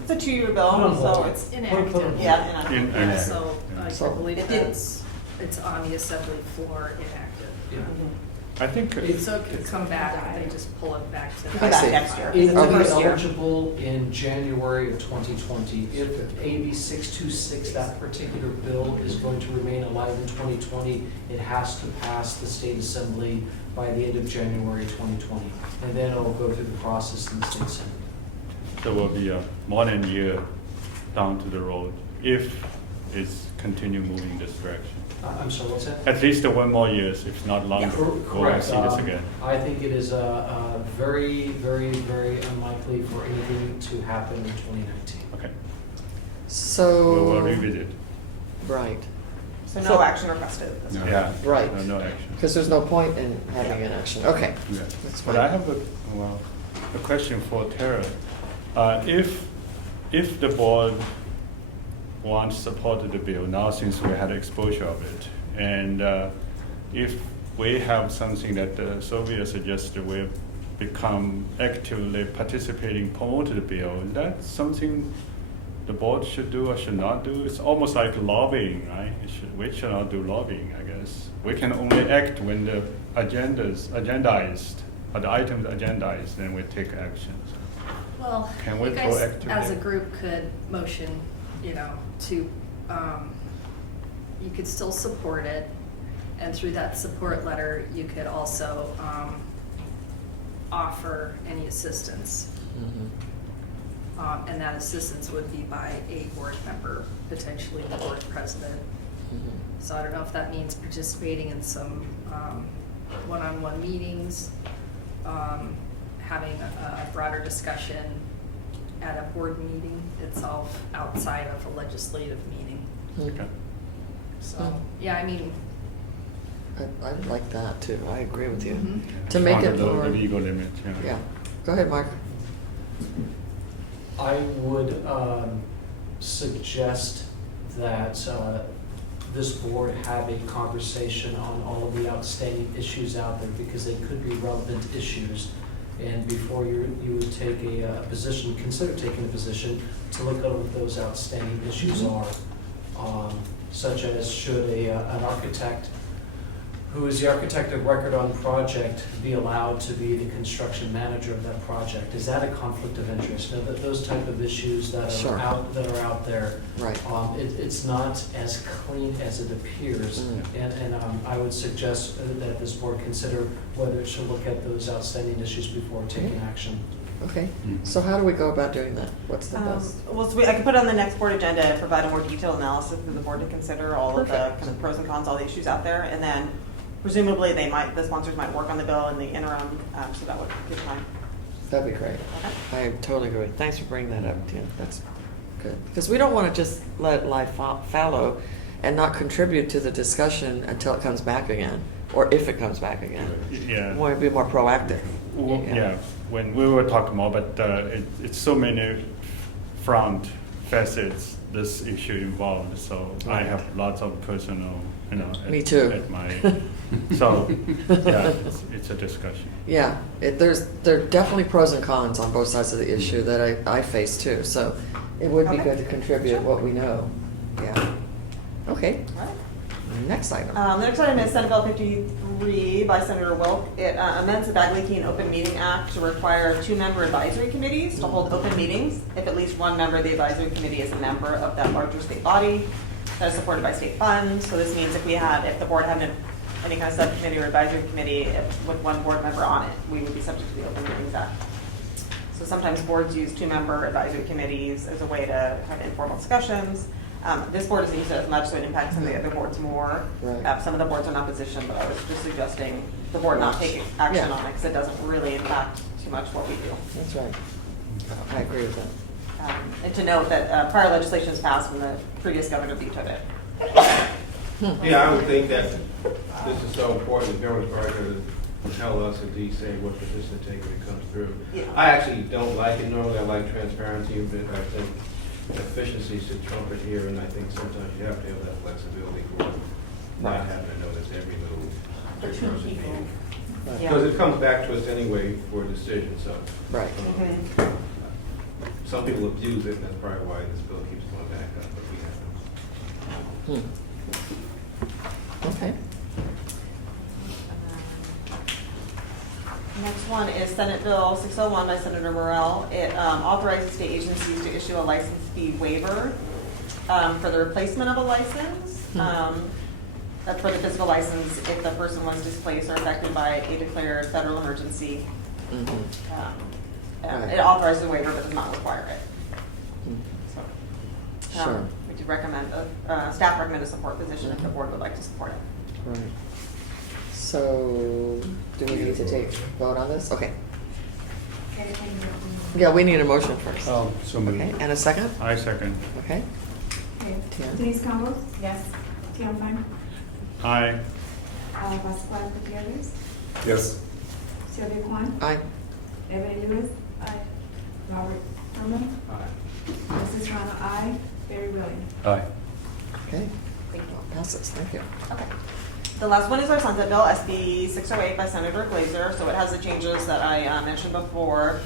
It's a 2-year bill, so it's Inactive. yeah, inactive. Inactive. So I So- believe It did. it's on the assembly floor inactive. Yeah. I think So it could come back, if they just pull it back to. Come back next year. It It's the will be first year. eligible in January of 2020. If AB 626, that particular bill, is going to remain alive in 2020, it has to pass the state assembly by the end of January 2020. And then it'll go through the process in the state senate. there will be more than a year down to the road if it's continue moving this direction. I'm sorry, what's that? At least 1 more years, if not longer, we'll Correct. see this again. I think it is very, very, very unlikely for anything to happen in 2019. Okay. So. We will revisit. Right. So no action requested. No. Yeah. Right. No action. Because there's no point in having an action. Okay. Yeah. That's But fine. I have a question for Tara. If the board wants supported the bill now, since we had exposure of it, and if we have something that Sylvia suggested, we become actively participating, promote the bill, is that something the board should do or should not do? It's almost like lobbying, right? We should not do lobbying, I guess. We can only act when the agenda's agendized, or the item's agendized, then we take actions. Well, Can we you guys, proactively- as a group, could motion, to, you could still support it, and through that support letter, you could also offer any assistance. And that assistance would be by a board member, potentially the board president. So I don't know if that means participating in some one-on-one meetings, having a broader discussion at a board meeting itself outside of a legislative meeting. Okay. So, yeah, I mean, I like that too. I agree with you. Mhm. To make Under it the more. legal limit, yeah. Yeah. Go ahead, Mark. I would suggest that this board have a conversation on all of the outstanding issues out there, because they could be relevant issues. And before you would take a position, consider taking a position to look at what those outstanding issues are, such as should an architect who is the architect of record on project be allowed to be the construction manager of that project? Is that a conflict of interest? Now, those type of issues that are Sure. out there. Right. It's not as clean as it appears. And I would suggest that this board consider whether it should look at those outstanding issues before taking action. Okay. So how do we go about doing that? What's the best? Well, so I can put on the next board agenda and provide a more detailed analysis for the board to consider all of the Perfect. kind of pros and cons, all the issues out there, and then presumably the sponsors might work on the bill in the interim, so that would give time. That'd be great. I totally agree. Thanks for bringing that up, Tina. That's good. Because we don't want to just let it lie fallow and not contribute to the discussion until it comes back again, or if it comes back again. Yeah. We want to be more proactive. Well, yeah, when we were talking more, but it's so many front facets this issue involved. So I have lots of personal, Me too. At my, so yeah, it's a discussion. Yeah, there are definitely pros and cons on both sides of the issue that I face too. So it would be Okay. good to contribute what we know. Yeah. Okay. All right. Next item. The next item is Senate Bill 53 by Senator Wilk. It amends the Bag Leaking and Open Meeting Act to require 2-member advisory committees to hold open meetings if at least one member of the advisory committee is a member of that larger state body that is supported by state funds. So this means if the board had any kind of subcommittee or advisory committee with one board member on it, we would be subject to the Open Meetings Act. So sometimes boards use 2-member advisory committees as a way to have informal discussions. This board doesn't use it as much, so it impacts some of the other boards more. Right. Some of the boards are in opposition, but I was just suggesting the board not take action Yeah. on it because it doesn't really impact too much what we do. That's right. I agree with that. And to note that prior legislation was passed when the previous governor vetoed it. Yeah, I would think that this is so important, the governor's record to tell us and say what position to take when it comes through. Yeah. I actually don't like it normally, I like transparency, but I think efficiency should trump it here, and I think sometimes you have to have that flexibility for not having to notice every little person meeting. Yeah. Because it comes back to us anyway for a decision, so. Right. Some people abuse it, and that's probably why this bill keeps going back up, but we have. Okay. Next one is Senate Bill 601 by Senator Morrell. It authorizes state agencies to issue a license fee waiver for the replacement of a license. For the physical license, if the person was displaced or affected by a declared federal emergency. It authorizes a waiver but does not require it. So, Sure. we do recommend, staff recommend a support position if the board would like to support it. Right. So, do we need to vote on this? Okay. Yeah, we need a motion first. Oh, so moved. Okay, and a second? I second. Okay. Okay. Tia? Denise Campos? Yes. Tia Fine? Aye. Pascual Gutierrez? Yes. Sylvia Kwan? Aye. Ebony Lewis? Aye. Robert Herman? Aye. Mrs. Rana, aye. Barry Williams? Aye. Okay. Passes, thank you. Okay. The last one is our Sunset Bill, SB 608 by Senator Glazer. So it has the changes that I mentioned before,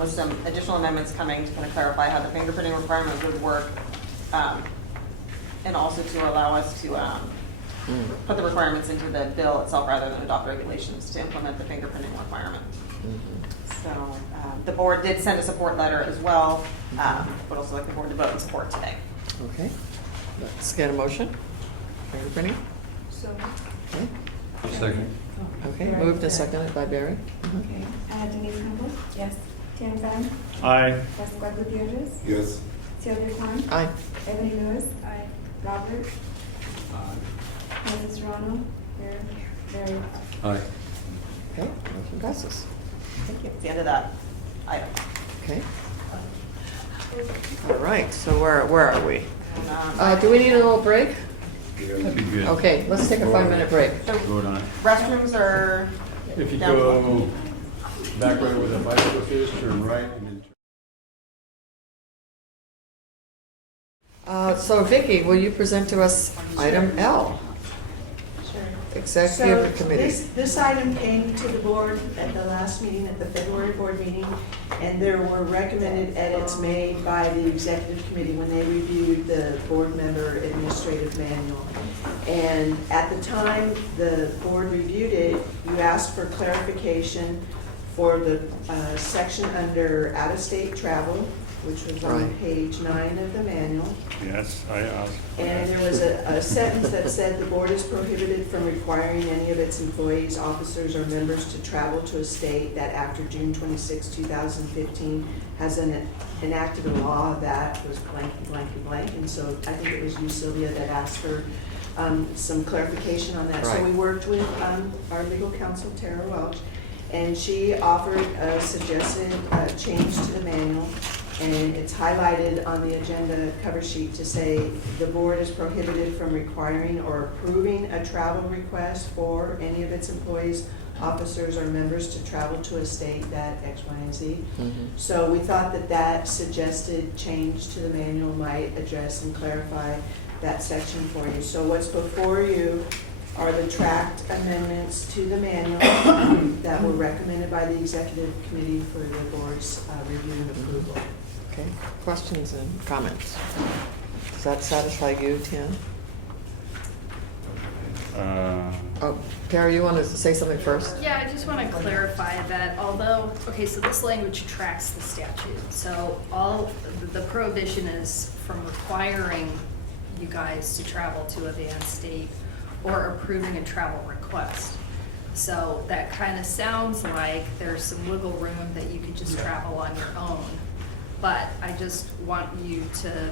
with some additional amendments coming to kind of clarify how the fingerprinting requirement would work, and also to allow us to put the requirements into the bill itself rather than adopt regulations to implement the fingerprinting requirement. So the board did send a support letter as well, but also like the board to vote in support today. Okay. Let's get a motion. Fingerprinting? So. Okay. Second. Okay. Okay, Very moved and good. seconded by Barry. Okay, Denise Campbell? Yes. Tian Fan? Aye. Pascual Gutierrez? Yes. Sylvia Kwan? Aye. Ebony Lewis? Aye. Robert? Mrs. Serrano? Very. Aye. Okay, motion passes. Thank you. It's the end of that item. Okay. All right, so where are we? And, Do we need a little break? That'd be good. Okay, let's take a 5-minute break. Vote on it. restrooms are If you down below. go back right where the bicycle is, turn right and then So Vicki, will you present to us item L? Sure. Executive So Committee. this item came to the board at the last meeting, at the February board meeting, and there were recommended edits made by the executive committee when they reviewed the board member administrative manual. And at the time the board reviewed it, you asked for clarification for the section under out-of-state travel, which was on Right. page 9 of the manual. Yes, I asked. for And that. there was a sentence that said the board is prohibited from requiring any of its employees, officers, or members to travel to a state that after June 26, 2015 has enacted a law that was blanky, blanky, blank. And so I think it was you, Sylvia, that asked for some clarification on that. So Right. we worked with our legal counsel, Tara Welch, and she offered a suggested change to the manual. And it's highlighted on the agenda cover sheet to say the board is prohibited from requiring or approving a travel request for any of its employees, officers, or members to travel to a state that X, Y, and Z. So we thought that that suggested change to the manual might address and clarify that section for you. So what's before you are the tracked amendments to the manual that were recommended by the executive committee for the board's review and approval. Okay, questions and comments? Does that satisfy you, Tian? Oh, Perry, you want to say something first? Yeah, I just want to clarify that although, okay, so this language tracks the statute. So all, the prohibition is from requiring you guys to travel to a banned state or approving a travel request. So that kind of sounds like there's some wiggle room that you could just travel on your own. But I just want you to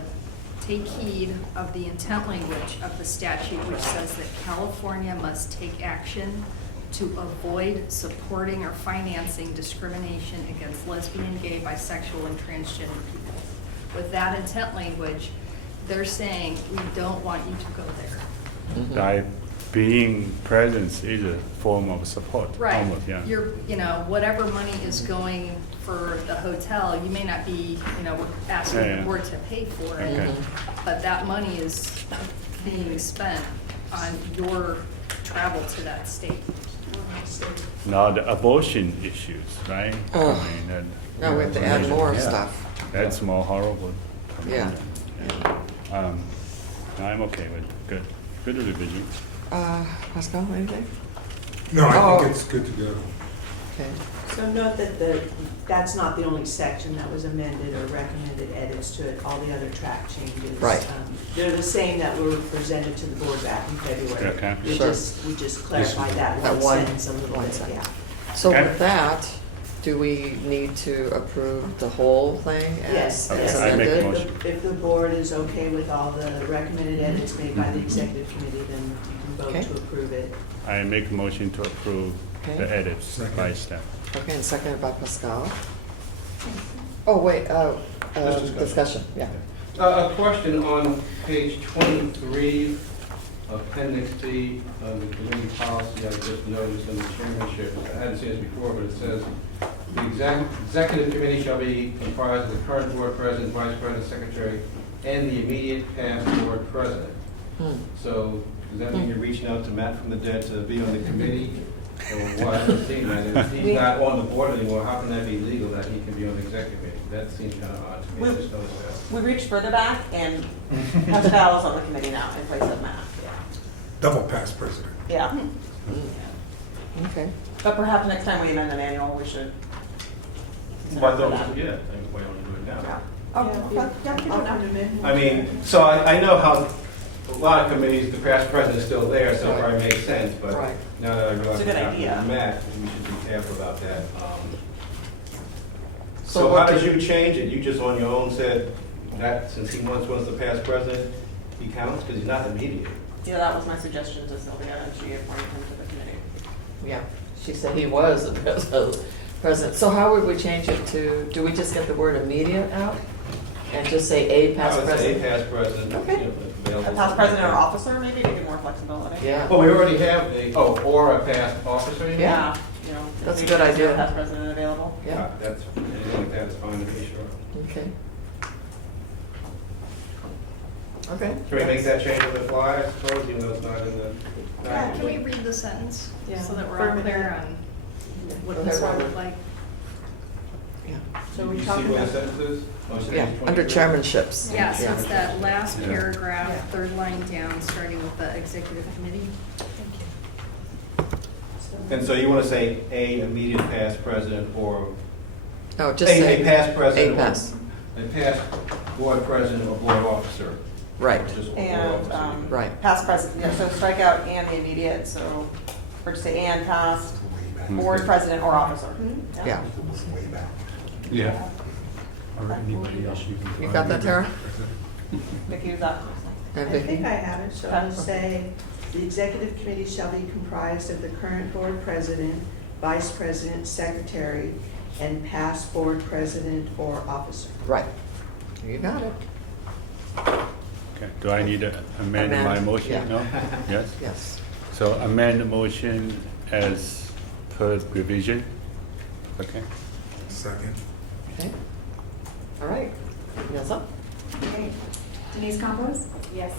take heed of the intent language of the statute, which says that California must take action to avoid supporting or financing discrimination against lesbian, gay, bisexual, and transgender people. With that intent language, they're saying we don't want you to go there. That being present is a form of support. Right. Almost, yeah. You're, whatever money is going for the hotel, you may not be, we're asking Yeah, yeah. the board to pay for it. Okay. But that money is being spent on your travel to that state. Now the abortion issues, right? Oh. I mean, that, Now we have to add more Yeah. stuff. that's more horrible. Yeah. I'm okay with it. Good revision. Pascal, anything? No, I Oh. think it's good to go. Okay. So note that that's not the only section that was amended or recommended edits to it, all the other track changes. Right. They're the same that were presented to the board back in February. Okay. We Sure. just clarified that That one one- sentence a little one bit, sentence. yeah. So Okay. with that, do we need to approve the whole thing Yes, as Okay, yes. I make a amended? motion. If the board is okay with all the recommended edits made by the executive committee, then you can Okay. vote to approve it. I make a motion to approve Okay. the edits Second. by staff. Okay, and seconded by Pascal. Oh, wait, discussion, yeah. A question on page 23, appendix D of the committee policy. I just noticed in the chairmanship, I hadn't seen this before, but it says, the executive committee shall be comprised of the current board president, vice president, secretary, and the immediate past board president. So does that mean you're reaching out to Matt from the dead to be on the committee? Or what? It seems like if he's not on the board anymore, how can that be legal that he can be on the executive committee? That seems kind of odd to me. I just noticed that. We reached further back, and Pascal is on the committee now in place of Matt. Double past president. Yeah. Okay. But perhaps next time we amend the manual, we should. Well, I thought, why don't we do it now? Yeah. I mean, so I know how a lot of committees, the past president is still there, so it Right. probably makes sense, but Right. now that I realize. So good idea. Matt, we should be careful about that. So So what how did did- you change it? You just on your own said that since he once was the past president, he counts, because he's not immediate. Yeah, that was my suggestion to Sylvia, and she appointed him to the committee. Yeah, she said he was the president. So how would we change it to, do we just get the word immediate out? And just say a past I would say president? past president. Okay. you know, A available. past president or officer, maybe, to give more flexibility. Yeah. Well, we already have or a past officer. you mean? Yeah. You know, That's a if good there's idea. a past president available. Yeah, That's, anything like that is fine to be sure. okay. Okay. Can we make that change on the fly, I suppose, even though it's not in the. Yeah, can we read the sentence? Yeah. So that we're all clear on what this would look like? Yeah. So we You see talking where the about, sentence is? Oh, it's Yeah, page under 23? chairmanships. Yeah, so it's Yeah. that last Yeah. paragraph, third line down, starting with the executive committee. And so you want to say a immediate past president or No, just say. a past president? A past, or A past board president or board officer? right, Or just board and, officer? right. past president, yeah, so strike out and the immediate, so, or just say and past, board president or officer. Yeah. Way back. Yeah. Or anybody else you can. You got that, Tara? Vicki, is that? And I Vicky? think I have it, so I'll say, the executive committee shall be comprised of the current board president, vice president, secretary, and past board president or officer. Right. You got it. Okay, do I need to amend my Amend, motion? yeah. No? Yes? Yes. So amend the motion as per revision? Okay. Second. Okay. All right. Yelza? Okay. Denise Campos, Yes.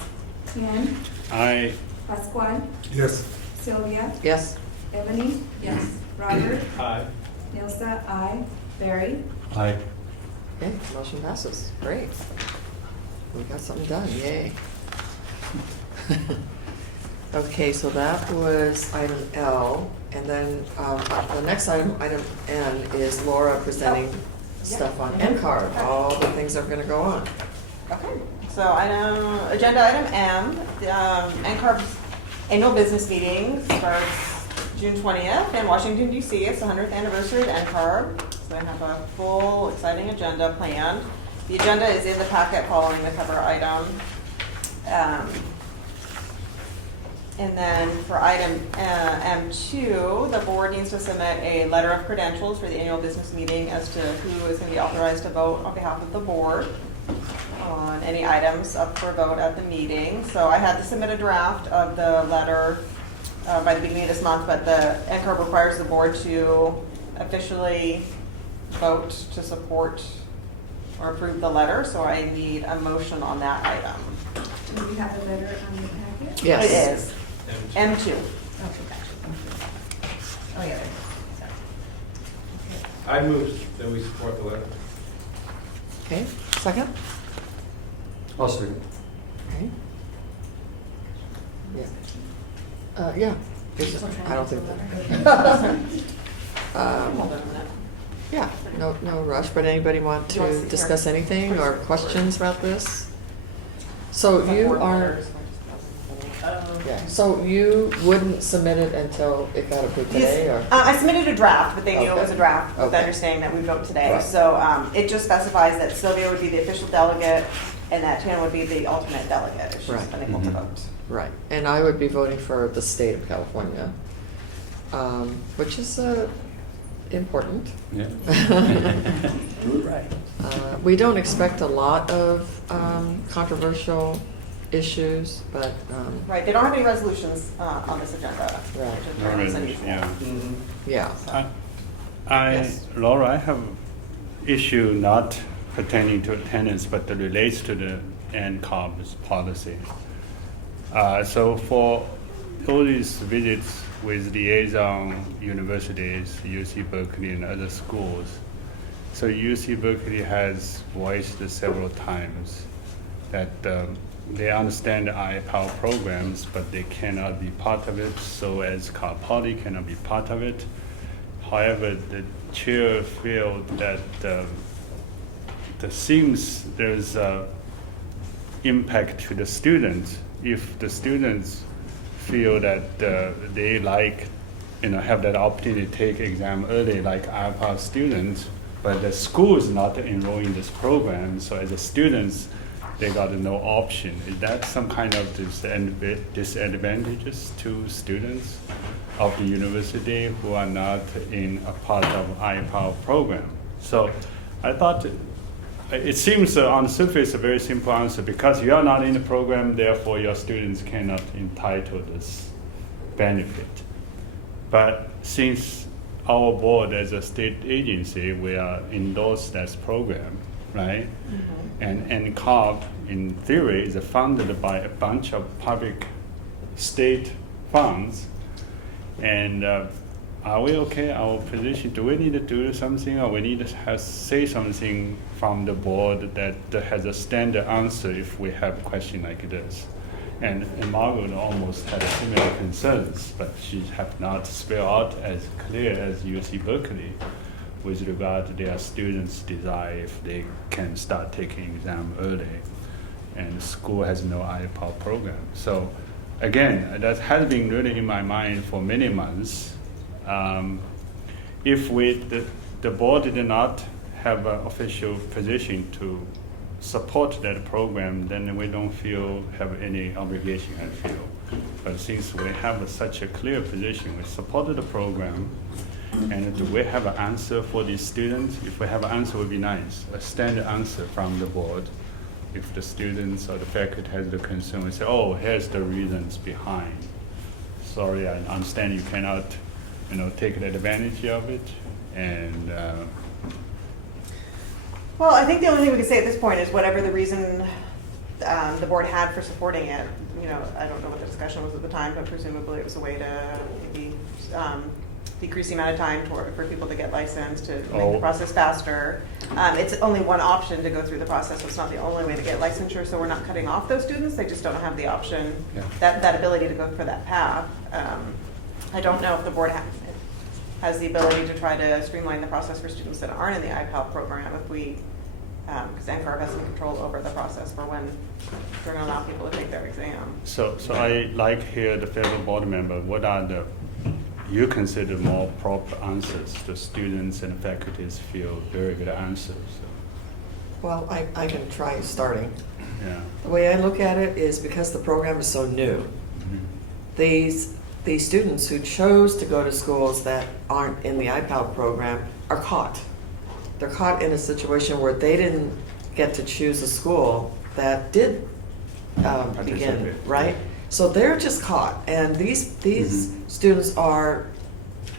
Tian, I, Pascual, Yes. Sylvia, Yes. Ebony. Yes. Robert, Aye. Nilsa, I, Barry. Aye. Okay, motion passes. Great. We got something done, yay. Okay, so that was item L, and then the next item, item N, is Laura presenting stuff on NCARB, all the things that are gonna go on. Okay, so agenda item M, NCARB's annual business meeting starts June 20th in Washington DC. It's the 100th anniversary of NCARB, so they have a full, exciting agenda planned. The agenda is in the packet following the cover item. And then for item M2, the board needs to submit a letter of credentials for the annual business meeting as to who is going to be authorized to vote on behalf of the board on any items up for vote at the meeting. So I had to submit a draft of the letter by the beginning of this month, but the NCARB requires the board to officially vote to support or approve the letter, so I need a motion on that item. Do we have the letter on the packet? Yes. It is. M2. Okay, gotcha. Oh, yeah, there it is. I move that we support the letter. Okay, second? I'll second. Okay. Yeah. Yeah. I don't think that. Yeah, no rush, but anybody want Do you want to to discuss hear- anything or questions about this? So you are, yeah, so you wouldn't submit it until it got approved today, or? I submitted a draft, but they knew it was a Okay. draft, with the Okay. understanding that we vote today. Right. So it just specifies that Sylvia would be the official delegate and that Tiana would be the alternate delegate if she's Right. unable to Mhm. vote. Right, and I would be voting for the state of California, which is important. Yeah. Right. We don't expect a lot of controversial issues, but, Right, they don't have any resolutions on this agenda. Right. which is no very resolution, unusual. yeah. yeah. Yes. Laura, I have issue not pertaining to attendance, but that relates to the NCOB's policy. So for all these visits with liaison universities, UC Berkeley and other schools, so UC Berkeley has voiced several times that they understand the iPower programs, but they cannot be part of it, so as Cal Poly cannot be part of it. However, the chair felt that there seems there's a impact to the students if the students feel that they like have that opportunity to take exam early like IPA students, but the school is not enrolling this program, so as a students, they got no option. Is that some kind of disadvantages to students of the university who are not in a part of IPA program? So I thought it seems on the surface a very simple answer, because you are not in the program, therefore your students cannot entitle this benefit. But since our board as a state agency, we are endorsed that program, right? And NCARB, in theory, is funded by a bunch of public state funds. And are we okay? Our position, do we need to do something, or we need to say something from the board that has a standard answer if we have a question like this? And Margaret almost had similar concerns, but she have not spelled out as clear as UC Berkeley with regard to their students' desire if they can start taking exam early, and the school has no IPA program. So again, that has been really in my mind for many months. If the board did not have an official position to support that program, then we don't have any obligation, I feel. But since we have such a clear position, we supported the program, and do we have an answer for these students? If we have an answer, it would be nice, a standard answer from the board. If the students or the faculty has the concern, we say, oh, here's the reasons behind. Sorry, I understand you cannot, take advantage of it, and Well, I think the only thing we can say at this point is whatever the reason the board had for supporting it. I don't know what the discussion was at the time, but presumably it was a way to maybe decrease the amount of time for people to get licensed, to make the process faster. It's only one option to go through the process, so it's not the only way to get licensure, so we're not cutting off those students. They just don't have the option, that ability to go for that path. I don't know if the board has the ability to try to streamline the process for students that aren't in the IPAL program, because NCARB has some control over the process for when they're going to allow people to take their exam. So I like here the federal board member, what are you consider more proper answers? The students and faculties feel very good answers. Well, I can try starting. Yeah. The way I look at it is because the program is so new, these students who chose to go to schools that aren't in the IPAL program are caught. They're caught in a situation where they didn't get to choose a school that did begin, right? So they're just caught, and these students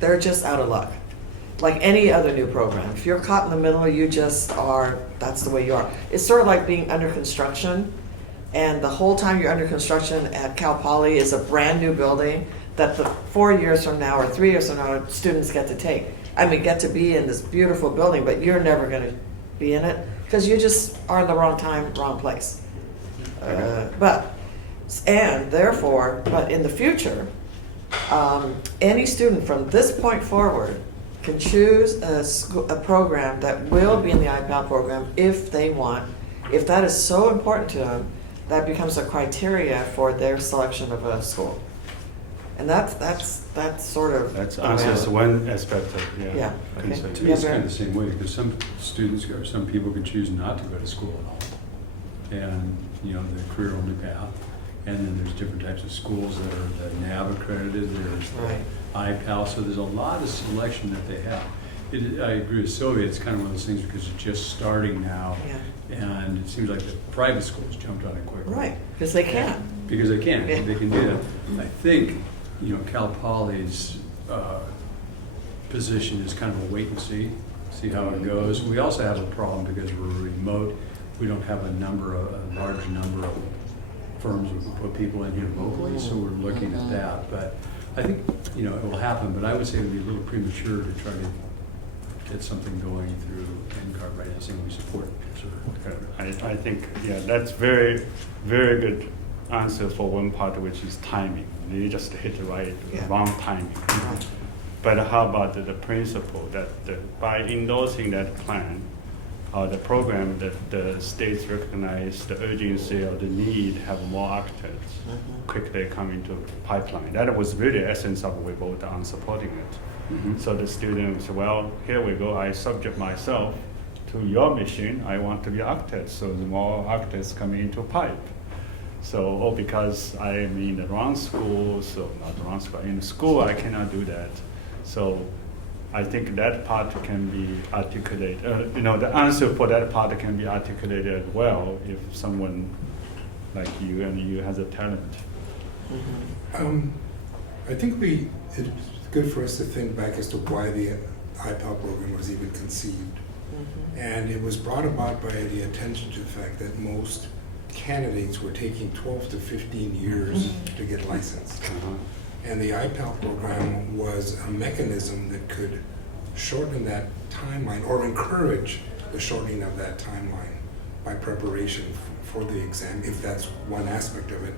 they're just out of luck. Like any other new program. If you're caught in the middle, you just are, that's the way you are. It's sort of like being under construction, and the whole time you're under construction at Cal Poly is a brand new building that the 4 years from now or 3 years from now students get to be in this beautiful building, but you're never going to be in it because you just are in the wrong time, wrong place. But in the future, any student from this point forward can choose a program that will be in the IPAL program if they want. If that is so important to them, that becomes a criteria for their selection of a school. And that's sort of. That's answers one aspect of yeah. Okay. To me, it's kind of the same way, because some students or some people can choose not to go to school at all, and the career only path. And then there's different types of schools that are the NAB accredited. There's the IPAL, so there's a lot of selection that they have. I agree with Sylvia. It's kind of one of those things because it's just starting now, and it seems like the private schools jumped on it quickly. Right, because they can. Because they can. They can do that. I think Cal Poly's position is kind of a wait and see how it goes. We also have a problem because we're remote. We don't have a large number of firms who put people in here locally, so we're looking at that. But I think it will happen. But I would say it would be a little premature to try to get something going through NCARB right now, saying we support it. I think that's very, very good answer for one part, which is timing. You just hit the wrong timing. But how about the principle that by endorsing that plan, the program that the states recognize the urgency or the need, have more architects quickly come into pipeline. That was really the essence of we vote on supporting it. So the students, well, here we go, I subject myself to your mission, I want to be architect, so the more architects come into pipe. So, because I am in the wrong school, so not the wrong school, in school I cannot do that. So I think that part can be articulated, the answer for that part can be articulated well if someone like you and you has a talent. I think it's good for us to think back as to why the IPAL program was even conceived. And it was brought about by the attention to the fact that most candidates were taking 12 to 15 years to get licensed. And the IPAL program was a mechanism that could shorten that timeline or encourage the shortening of that timeline by preparation for the exam, if that's one aspect of it.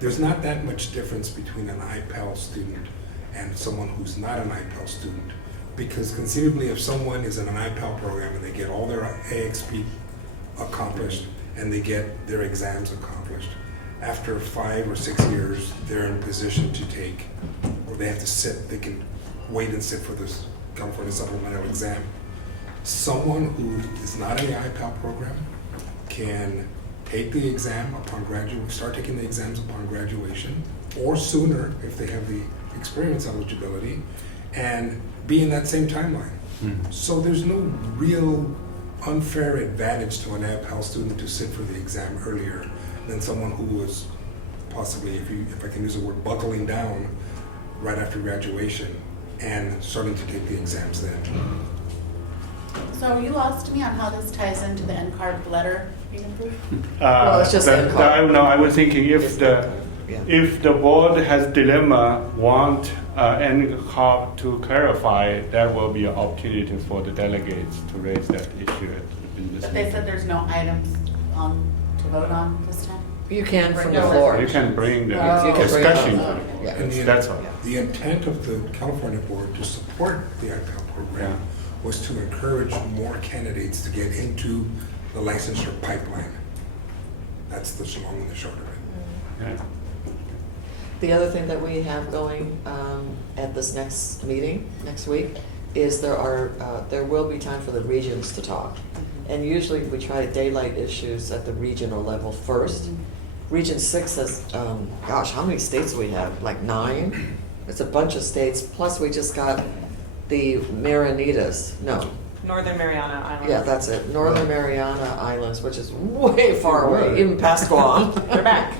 There's not that much difference between an IPAL student and someone who's not an IPAL student, because conceivably if someone is in an IPAL program and they get all their AXP accomplished and they get their exams accomplished, after 5 or 6 years, they're in a position to take, or they have to sit, they can wait and sit for this California supplemental exam. Someone who is not in the IPAL program can take the exam upon graduation, start taking the exams upon graduation, or sooner if they have the experience eligibility, and be in that same timeline. So there's no real unfair advantage to an IPAL student to sit for the exam earlier than someone who was possibly, if I can use the word, buckling down right after graduation and starting to take the exams then. So you lost me on how this ties into the NCARB letter being approved? Well, it's just NCARB. I was thinking if the board has dilemma, want NCARB to clarify, that will be an opportunity for the delegates to raise that issue in this But they meeting. said there's no items to vote on this time? You can from the No, floor. You can bring the You can bring it discussion. up. Yeah. And That's all. the intent of the California board to support the IPAL program was to encourage more candidates to get into the licensure pipeline. That's the long and the short of it. Yeah. The other thing that we have going at this next meeting, next week, is there will be time for the regions to talk. And usually we try to daylight issues at the regional level first. Region 6 has, how many states do we have? Like 9? It's a bunch of states, plus we just got the Marinitas, no. Northern Mariana Islands. Yeah, that's it, Northern Mariana Islands, which is way far away, even past Guam. They're back.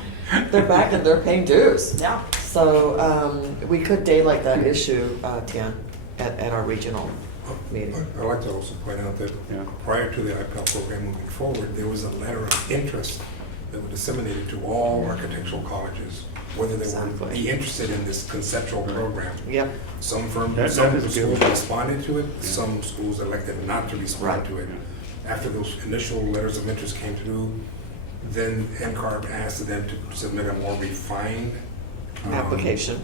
They're back and they're paying dues. Yeah. So we could daylight that issue, Tian, at our regional meeting. I'd like to also point out that prior to the IPAL program moving forward, there was a letter of interest that was disseminated to all architectural colleges, whether they would be interested in this conceptual program. Yep. Some That schools is good. responded to it, some schools elected not to respond to it. After those initial letters of interest came through, then NCARB asked them to submit a more refined Application.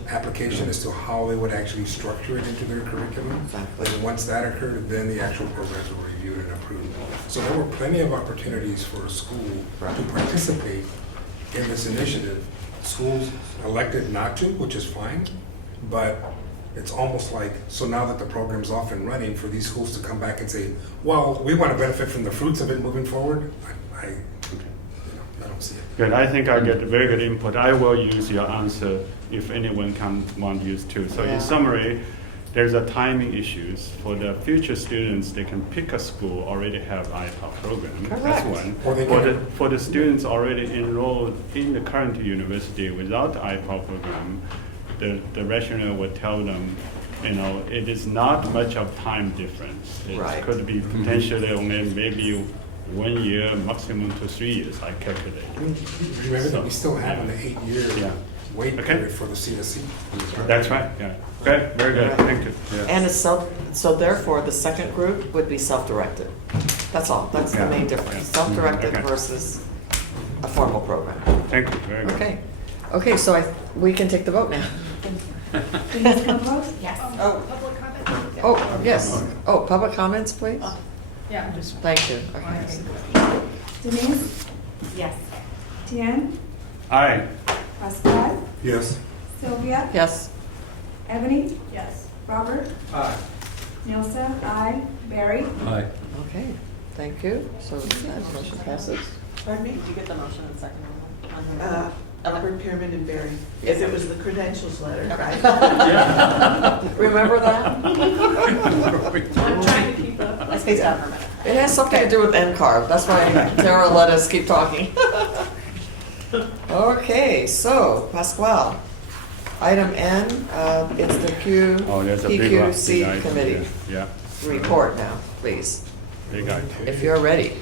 as to how they would actually structure it into their curriculum. Exactly. And once that occurred, then the actual programs were reviewed and approved. So there were plenty of opportunities for a school to participate in this initiative. Schools elected not to, which is fine, but it's almost like, so now that the program's off and running, for these schools to come back and say, well, we want to benefit from the fruits of it moving forward, I don't see it. Good, I think I get very good input. I will use your answer if anyone want to use too. So in summary, there's a timing issues. For the future students, they can pick a school already have IPAL program. Correct. That's one. Or they For the students already enrolled in the current university without the IPAL program, the rationale would tell them, it is not much of time difference. It could be potentially only maybe 1 year, maximum to 3 years, I calculate. Remember that we still have an 8-year wait period for the CSE. That's right, yeah. Okay, very good, thank you. Yeah. And it's so therefore, the second group would be self-directed. That's all, that's the main difference, self-directed versus a formal program. Thank you, very good. Okay, so we can take the vote now. Please come vote. Yes. Oh. Public comment? Oh, yes. Oh, public comments, please? Yeah, just. Thank you. Okay. Denise? Yes. Tien? Aye. Pascal? Yes. Sylvia? Yes. Ebony? Yes. Robert? Aye. Nielsen? Aye. Barry? Aye. Okay, thank you. So that motion passes. Pardon me, did you get the motion and second on Uh, Albert, Pierman, and Barry. If it was the credentials letter, right? Remember that? I'm trying to keep up. I spaced out for a minute. It has something to do with NCARB. That's why Tara let us keep talking. Okay, so Pasquale, item N, it's the Oh, there's a big one. Big PQC item committee here. Yeah. report now, please, Big item. if you're ready.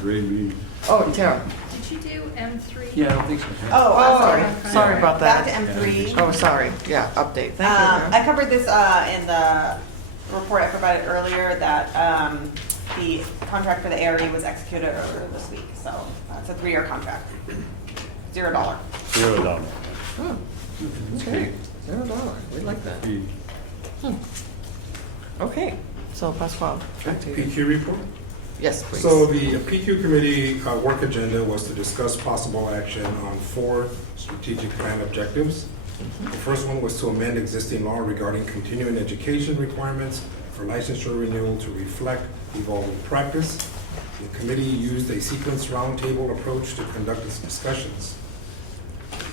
Great meeting. Oh, Tara. Did you do M3? Yeah, I don't think so. Oh, I'm sorry. Sorry about that. Back to M3. Oh, sorry. Yeah, update. Thank you. I covered this in the report I provided earlier that the contract for the ARE was executed earlier this week. So it's a 3-year contract. $0. $0. Oh, okay, $0. We like that. Okay, so Pasquale, back to you. PQ report? Yes, please. So the PQ committee work agenda was to discuss possible action on 4 strategic plan objectives. The first one was to amend existing law regarding continuing education requirements for licensure renewal to reflect evolving practice. The committee used a sequenced roundtable approach to conduct its discussions.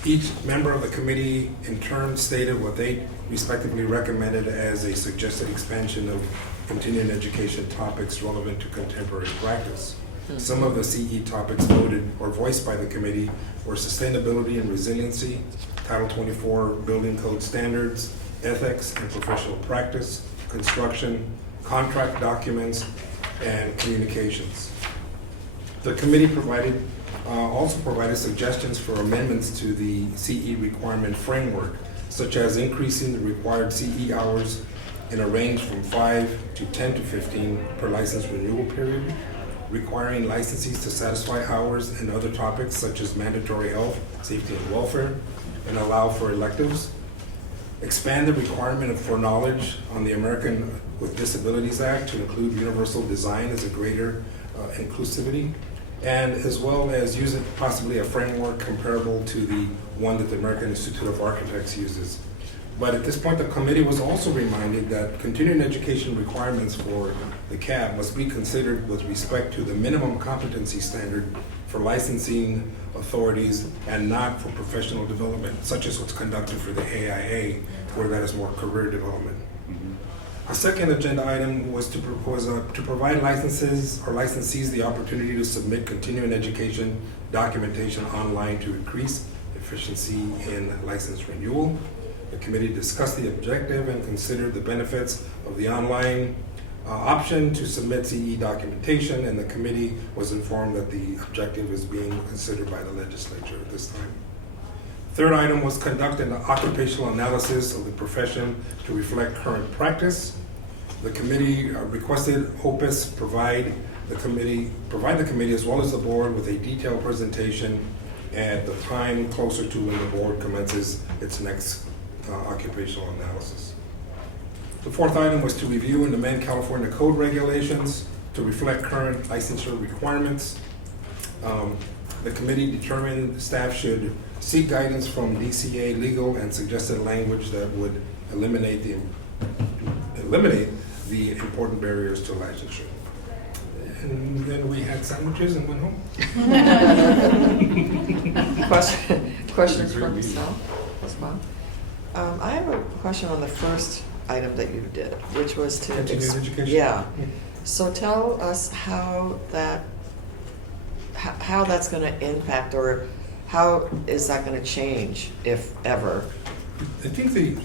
Each member of the committee in turn stated what they respectively recommended as a suggested expansion of continuing education topics relevant to contemporary practice. Some of the CE topics voted or voiced by the committee were sustainability and resiliency, Title 24 building code standards, ethics and professional practice, construction, contract documents, and communications. The committee also provided suggestions for amendments to the CE requirement framework, such as increasing the required CE hours in a range from 5 to 10 to 15 per license renewal period, requiring licensees to satisfy hours in other topics such as mandatory health, safety, and welfare, and allow for electives, expand the requirement for knowledge on the American with Disabilities Act to include universal design as a greater inclusivity, and as well as use it possibly a framework comparable to the one that the American Institute of Architects uses. But at this point, the committee was also reminded that continuing education requirements for the CAB must be considered with respect to the minimum competency standard for licensing authorities and not for professional development, such as what's conducted for the AIA, where that is more career development. A second agenda item was to provide licenses or licensees the opportunity to submit continuing education documentation online to increase efficiency in license renewal. The committee discussed the objective and considered the benefits of the online option to submit CE documentation, and the committee was informed that the objective is being considered by the legislature at this time. Third item was conduct an occupational analysis of the profession to reflect current practice. The committee requested HOPUS provide the committee as well as the board with a detailed presentation at the time closer to when the board commences its next occupational analysis. The fourth item was to review and amend California code regulations to reflect current licensure requirements. The committee determined staff should seek guidance from DCA legal and suggested language that would eliminate the important barriers to licensure. And then we had sandwiches and went home. Questions from yourself as well? I have a question on the first item that you did, which was to Continuing education. Yeah. So tell us how that's going to impact, or how is that going to change, if ever? I think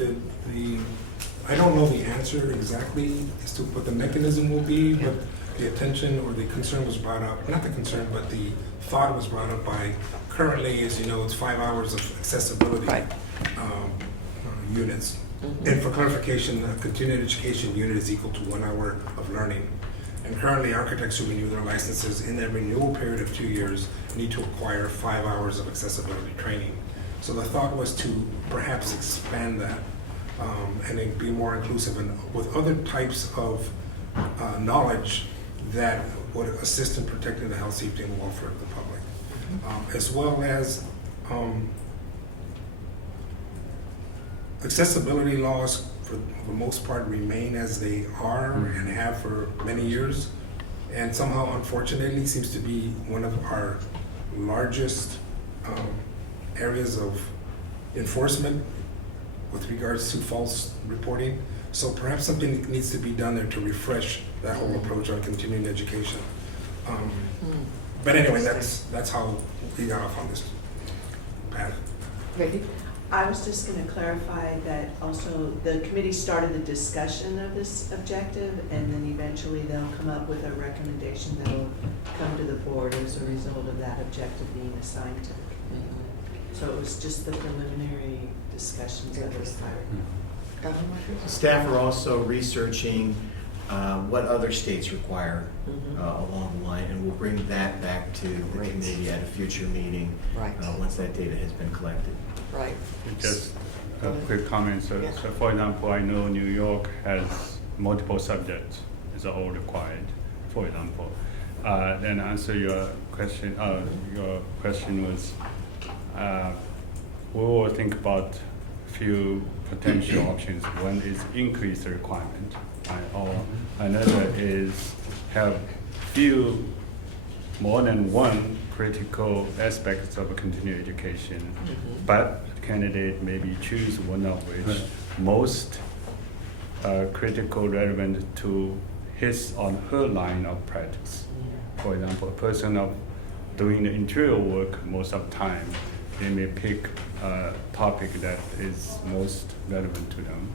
I don't know the answer exactly as to what the mechanism will be, but the attention or the concern was brought up, not the concern, but the thought was brought up by, currently, as you know, it's 5 hours of accessibility units. And for clarification, a continuing education unit is equal to 1 hour of learning. And currently, architects who renew their licenses in that renewal period of 2 years need to acquire 5 hours of accessibility training. So the thought was to perhaps expand that and it be more inclusive and with other types of knowledge that would assist in protecting the health, safety, and welfare of the public, as well as accessibility laws, for the most part, remain as they are and have for many years, and somehow, unfortunately, seems to be one of our largest areas of enforcement with regards to false reporting. So perhaps something needs to be done there to refresh that whole approach on continuing education. But anyway, that's how we got off on this path. Vicky? I was just going to clarify that also the committee started the discussion of this objective, and then eventually they'll come up with a recommendation that will come to the board as a result of that objective being assigned to the committee. So it was just the preliminary discussions that were started. Staff are also researching what other states require along the line, and we'll bring that back to the committee at a future meeting once that data has been collected. Right. Just a quick comment. So for example, I know New York has multiple subjects. It's all required, for example. Then answer your question. Your question was, we will think about few potential options. One is increase the requirement, or another is have few more than one critical aspects of continuing education, but candidate maybe choose one of which most critical relevant to his or her line of practice. For example, a person of doing the interior work most of the time, they may pick a topic that is most relevant to them.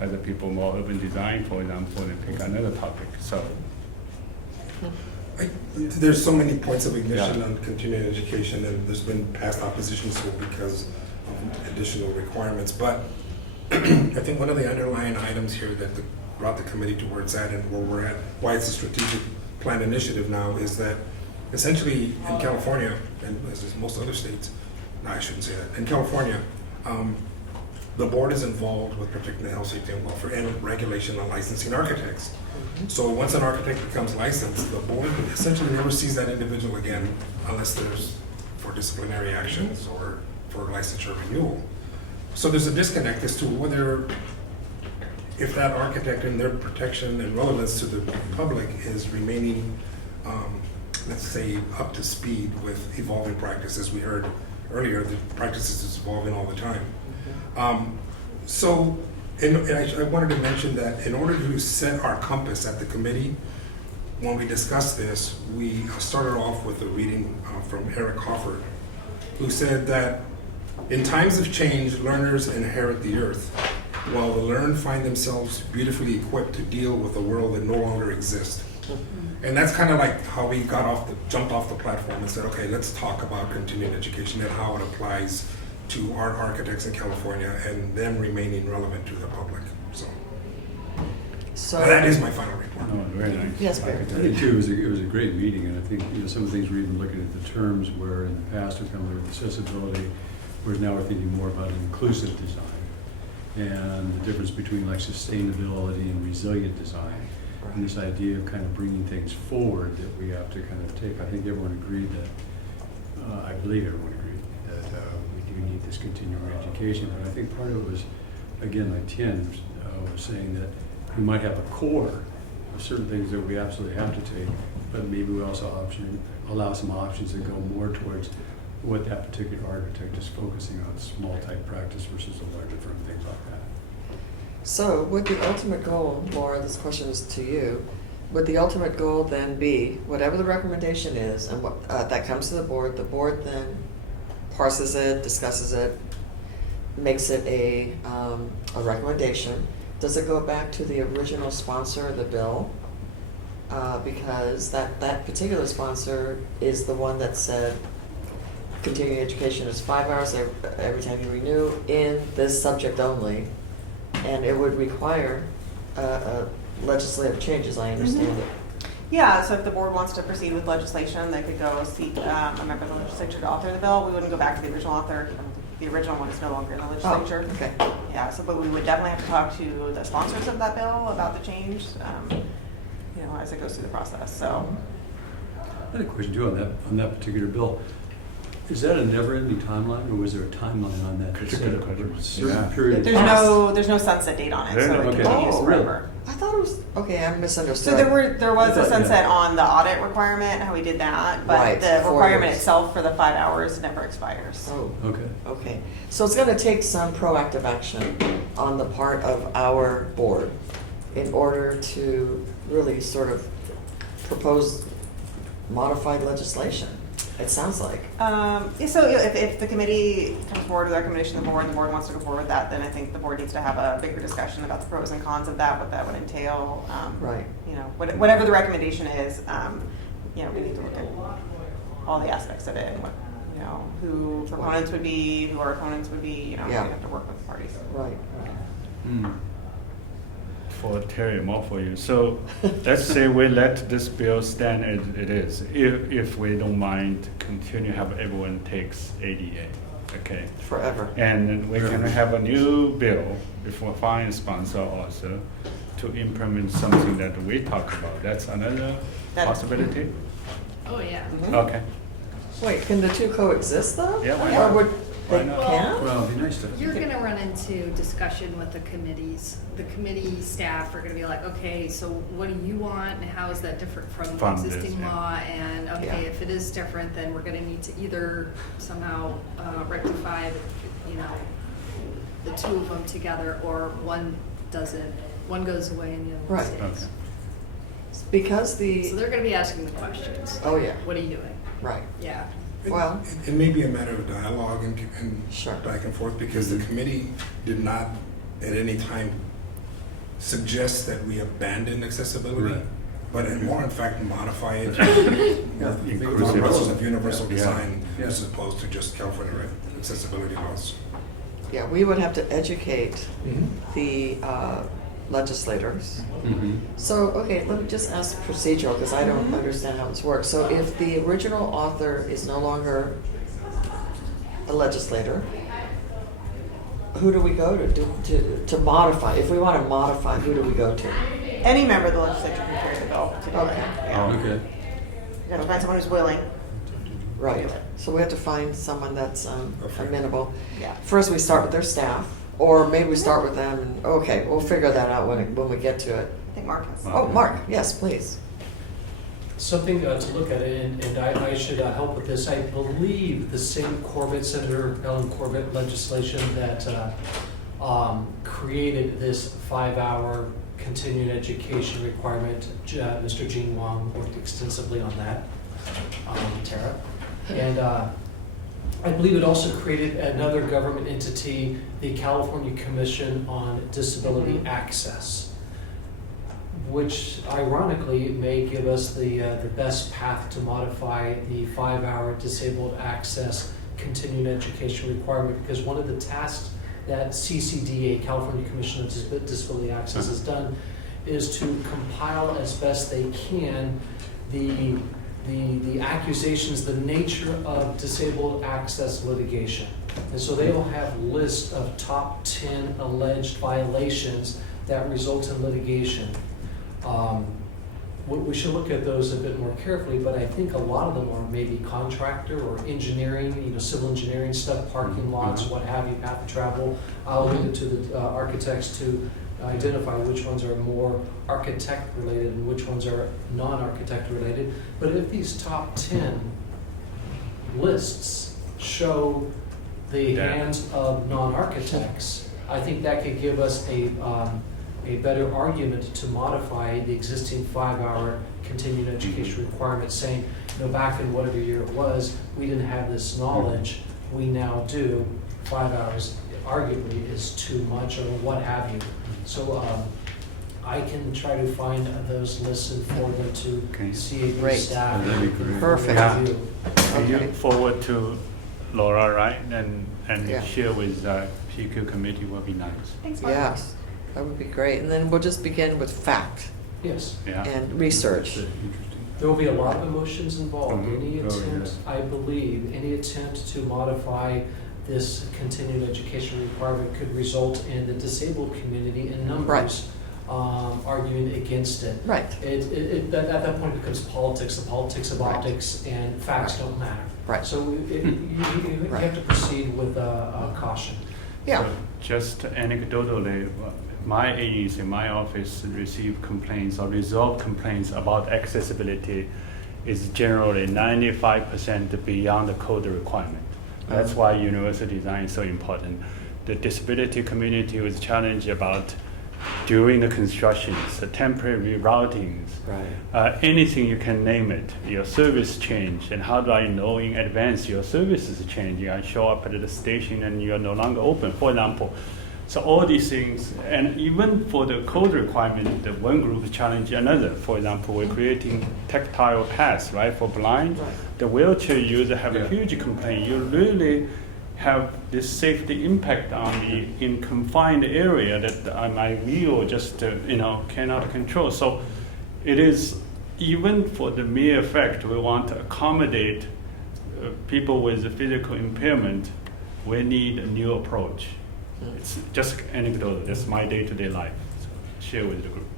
Other people more urban design, for example, they pick another topic. So There's so many points of ignition on continuing education, and there's been past opposition to it because of additional requirements. But I think one of the underlying items here that brought the committee to where it's at and where we're at, why it's a strategic plan initiative now, is that essentially in California, and as is most other states, no, I shouldn't say that, in California, the board is involved with protecting the health, safety, and welfare and regulation on licensing architects. So once an architect becomes licensed, the board essentially never sees that individual again unless there's for disciplinary actions or for licensure renewal. So there's a disconnect as to whether, if that architect and their protection and relevance to the public is remaining, let's say, up to speed with evolving practices. We heard earlier that practices is evolving all the time. And I wanted to mention that in order to set our compass at the committee, when we discussed this, we started off with a reading from Eric Hoffert, who said that in times of change, learners inherit the earth, while the learned find themselves beautifully equipped to deal with a world that no longer exists. And that's kind of like how we jumped off the platform and said, okay, let's talk about continuing education and how it applies to our architects in California and them remaining relevant to the public. So that is my final report. No, very nice. Yes, Barry. I think too, it was a great meeting, and I think some of the things we're even looking at the terms where in the past we've kind of looked at accessibility, whereas now we're thinking more about inclusive design and the difference between like sustainability and resilient design. And this idea of kind of bringing things forward that we have to kind of take. I think everyone agreed that, I believe everyone agreed that we do need this continuing education. But I think part of it was, again, like Tien was saying, that we might have a core of certain things that we absolutely have to take, but maybe we also allow some options that go more towards what that particular architect is focusing on, small type practice versus a larger firm, things like that. So would the ultimate goal, Laura, this question is to you, would the ultimate goal then be, whatever the recommendation is, and what that comes to the board then parses it, discusses it, makes it a recommendation. Does it go back to the original sponsor of the bill? Because that particular sponsor is the one that said continuing education is 5 hours every time you renew in this subject only. And it would require legislative changes, I understand it. Yeah, so if the board wants to proceed with legislation, they could go seek a member of the legislature to author the bill. We wouldn't go back to the original author. The original one is no longer in the legislature. Oh, okay. Yeah, but we would definitely have to talk to the sponsors of that bill about the change. as it goes through the process, so. I had a question too on that particular bill. Is that a never-ending timeline, or was there a timeline on that? That's a good question. Certain period of There's time? there's no sunset date on it, so it Okay. continues Oh, forever. I thought it was, okay, I misunderstood. So there was a thought, sunset yeah. on the audit requirement, how we did that, but Right, the 4 requirement years. itself for the 5 hours never expires. Oh, Okay. okay. So it's gonna take some proactive action on the part of our board in order to really sort of propose modified legislation, it sounds like. So if the committee comes forward with a recommendation to the board and the board wants to go forward with that, then I think the board needs to have a bigger discussion about the pros and cons of that, what that would entail. Right. Whatever the recommendation is, we need to look at all the aspects of it and what, who proponents would be, who our opponents would be, we have to work with the parties. Right. For Terry, more for you. So let's say we let this bill stand as it is, if we don't mind continue have everyone takes ADA, okay? Forever. And then we can have a new bill before find sponsor also to implement something that we talk about. That's another possibility? Oh, yeah. Okay. Wait, can the two coexist though? Yeah, why Or not? would they Why not? can? Well, it'd be nice to. You're gonna run into discussion with the committees. The committee staff are gonna be like, okay, so what do you want, and how is that different from the From this, existing yeah. law? And, okay, Yeah. if it is different, then we're gonna need to either somehow rectify, the two of them together, or one goes away and the other one Right. stays. Okay. Because the, So they're gonna be asking the questions. oh yeah, What are you doing? right. Yeah. Well, It may be a matter of dialogue and Sure. back and forth, because the committee did not at any time suggest that we abandon accessibility, Right. but more in fact modify it Inclusive. on basis of universal Yeah. design Yeah. as opposed to just California accessibility laws. yeah, we would have to educate the legislators. So, okay, let me just ask procedural, because I don't understand how this works. So if the original author is no longer a legislator, who do we go to modify? If we want to modify, who do we go to? Any member of the legislature can carry the bill to do Okay. it. Yeah. Okay. You have to find someone who's willing. Right, so we have to find someone that's amenable. Yeah. First, we start with their staff, or maybe we start with them, and, okay, we'll figure that out when we get to it. I think Mark has. Oh, Mark, yes, please. Something to look at, and I should help with this. I believe the same Corbett, Senator Ellen Corbett legislation that created this 5-hour continuing education requirement. Mr. Gene Wong worked extensively on that, Tara. And I believe it also created another government entity, the California Commission on Disability Access, which ironically may give us the best path to modify the 5-hour disabled access continuing education requirement, because one of the tasks that CCDA, California Commission on Disability Access, has done is to compile as best they can the accusations, the nature of disabled access litigation. And so they will have lists of top 10 alleged violations that result in litigation. We should look at those a bit more carefully, but I think a lot of them are maybe contractor or engineering, civil engineering stuff, parking lots, what have you, path of travel. I'll leave it to the architects to identify which ones are more architect related and which ones are non-architect related. But if these top 10 lists show the hands of non-architects, I think that could give us a better argument to modify the existing 5-hour continuing education requirement, saying, back in whatever year it was, we didn't have this knowledge, we now do. 5 hours arguably is too much, or what have you. So I can try to find those lists and forward them to CAB Great. staff. That'd be great. Perfect. Yeah. Review. Can you Okay. forward to Laura, right? And Yeah. share with PQ committee will be nice. Thanks, Mark. Yes, that would be great. And then we'll just begin with fact Yes. Yeah. and research. Interesting. There will be a lot of emotions involved. Mhm. Any Oh, attempt, yes. I believe, any attempt to modify this continuing education requirement could result in the disabled community in numbers arguing against it. Right. At that point, it becomes politics, the politics of Right. optics, and facts don't matter. Right. So you Right. have to proceed with caution. Yeah. So just anecdotally, my agency, my office receive complaints or resolve complaints about accessibility is generally 95% beyond the code requirement. That's why universal design is so important. The disability community was challenged about during the constructions, the temporary reroutings, anything you can name it, your service change, and how do I know in advance your service is changing? I show up at the station and you're no longer open, for example. So all these things, and even for the code requirement, the one group challenge another. For example, we're creating tactile paths, right, for blind. The wheelchair user have a huge complaint. You really have this safety impact on me in confined area that my wheel just cannot control. So it is, even for the mere fact we want to accommodate people with a physical impairment, we need a new approach. It's just anecdotal. That's my day-to-day life. So share with the group.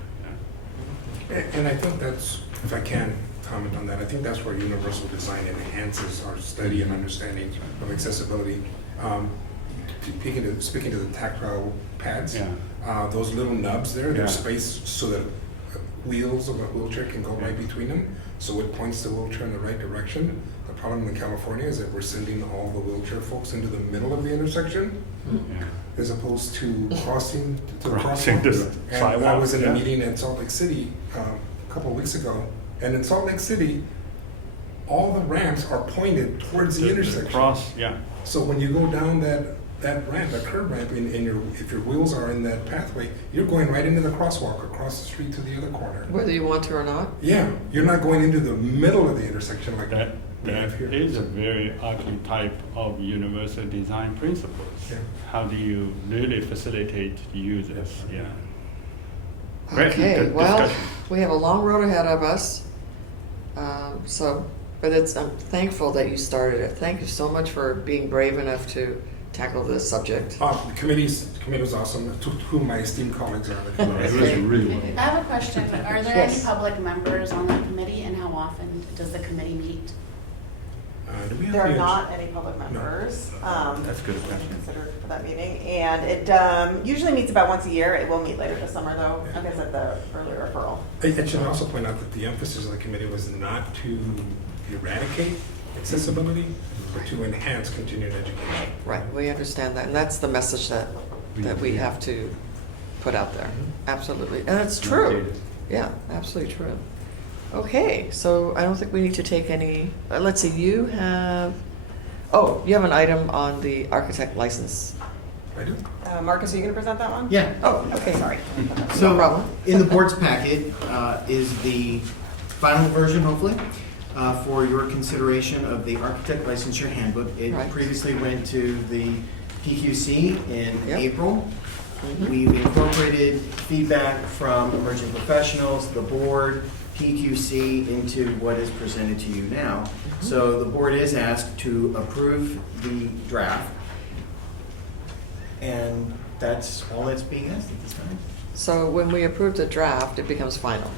And I think that's, if I can comment on that, I think that's where universal design enhances our study and understanding of accessibility. Speaking to the tactile pads, those little nubs there, there's space so that wheels of a wheelchair can go right between them, so it points the wheelchair in the right direction. The problem in California is that we're sending all the wheelchair folks into the middle of the intersection, as opposed to crossing to the crosswalk. And I was in a meeting at Salt Lake City a couple of weeks ago, and in Salt Lake City, all the ramps are pointed towards the intersection. So when you go down that ramp, that curb ramp, if your wheels are in that pathway, you're going right into the crosswalk across the street to the other corner. Whether you want to or not? Yeah, you're not going into the middle of the intersection like that. That is a very archetype of universal design principles. How do you really facilitate users? Great. Okay, Good well, discussion. we have a long road ahead of us. But I'm thankful that you started it. Thank you so much for being brave enough to tackle this subject. The committee was awesome, to whom my esteemed colleagues are. It was really well. I have a question. Are there any public members on the committee, and how often does the committee meet? There are not any public members. That's a good question. Considered for that meeting, and it usually meets about once a year. It will meet later this summer, though, because of the early referral. I should also point out that the emphasis of the committee was not to eradicate accessibility, but to enhance continuing education. Right, we understand that, and that's the message that we have to put out there. Absolutely, and it's true. Yeah, absolutely true. Okay, so I don't think we need to take any, let's see, you have an item on the architect license. I do. Marcus, are you going to present that one? Yeah. Oh, okay, sorry. So, No problem. in the board's packet is the final version, hopefully, for your consideration of the architect licensure handbook. It previously went to the PQC in April. We've incorporated feedback from emerging professionals, the board, PQC into what is presented to you now. So the board is asked to approve the draft, and that's all that's being asked at this time. So when we approve the draft, it becomes final.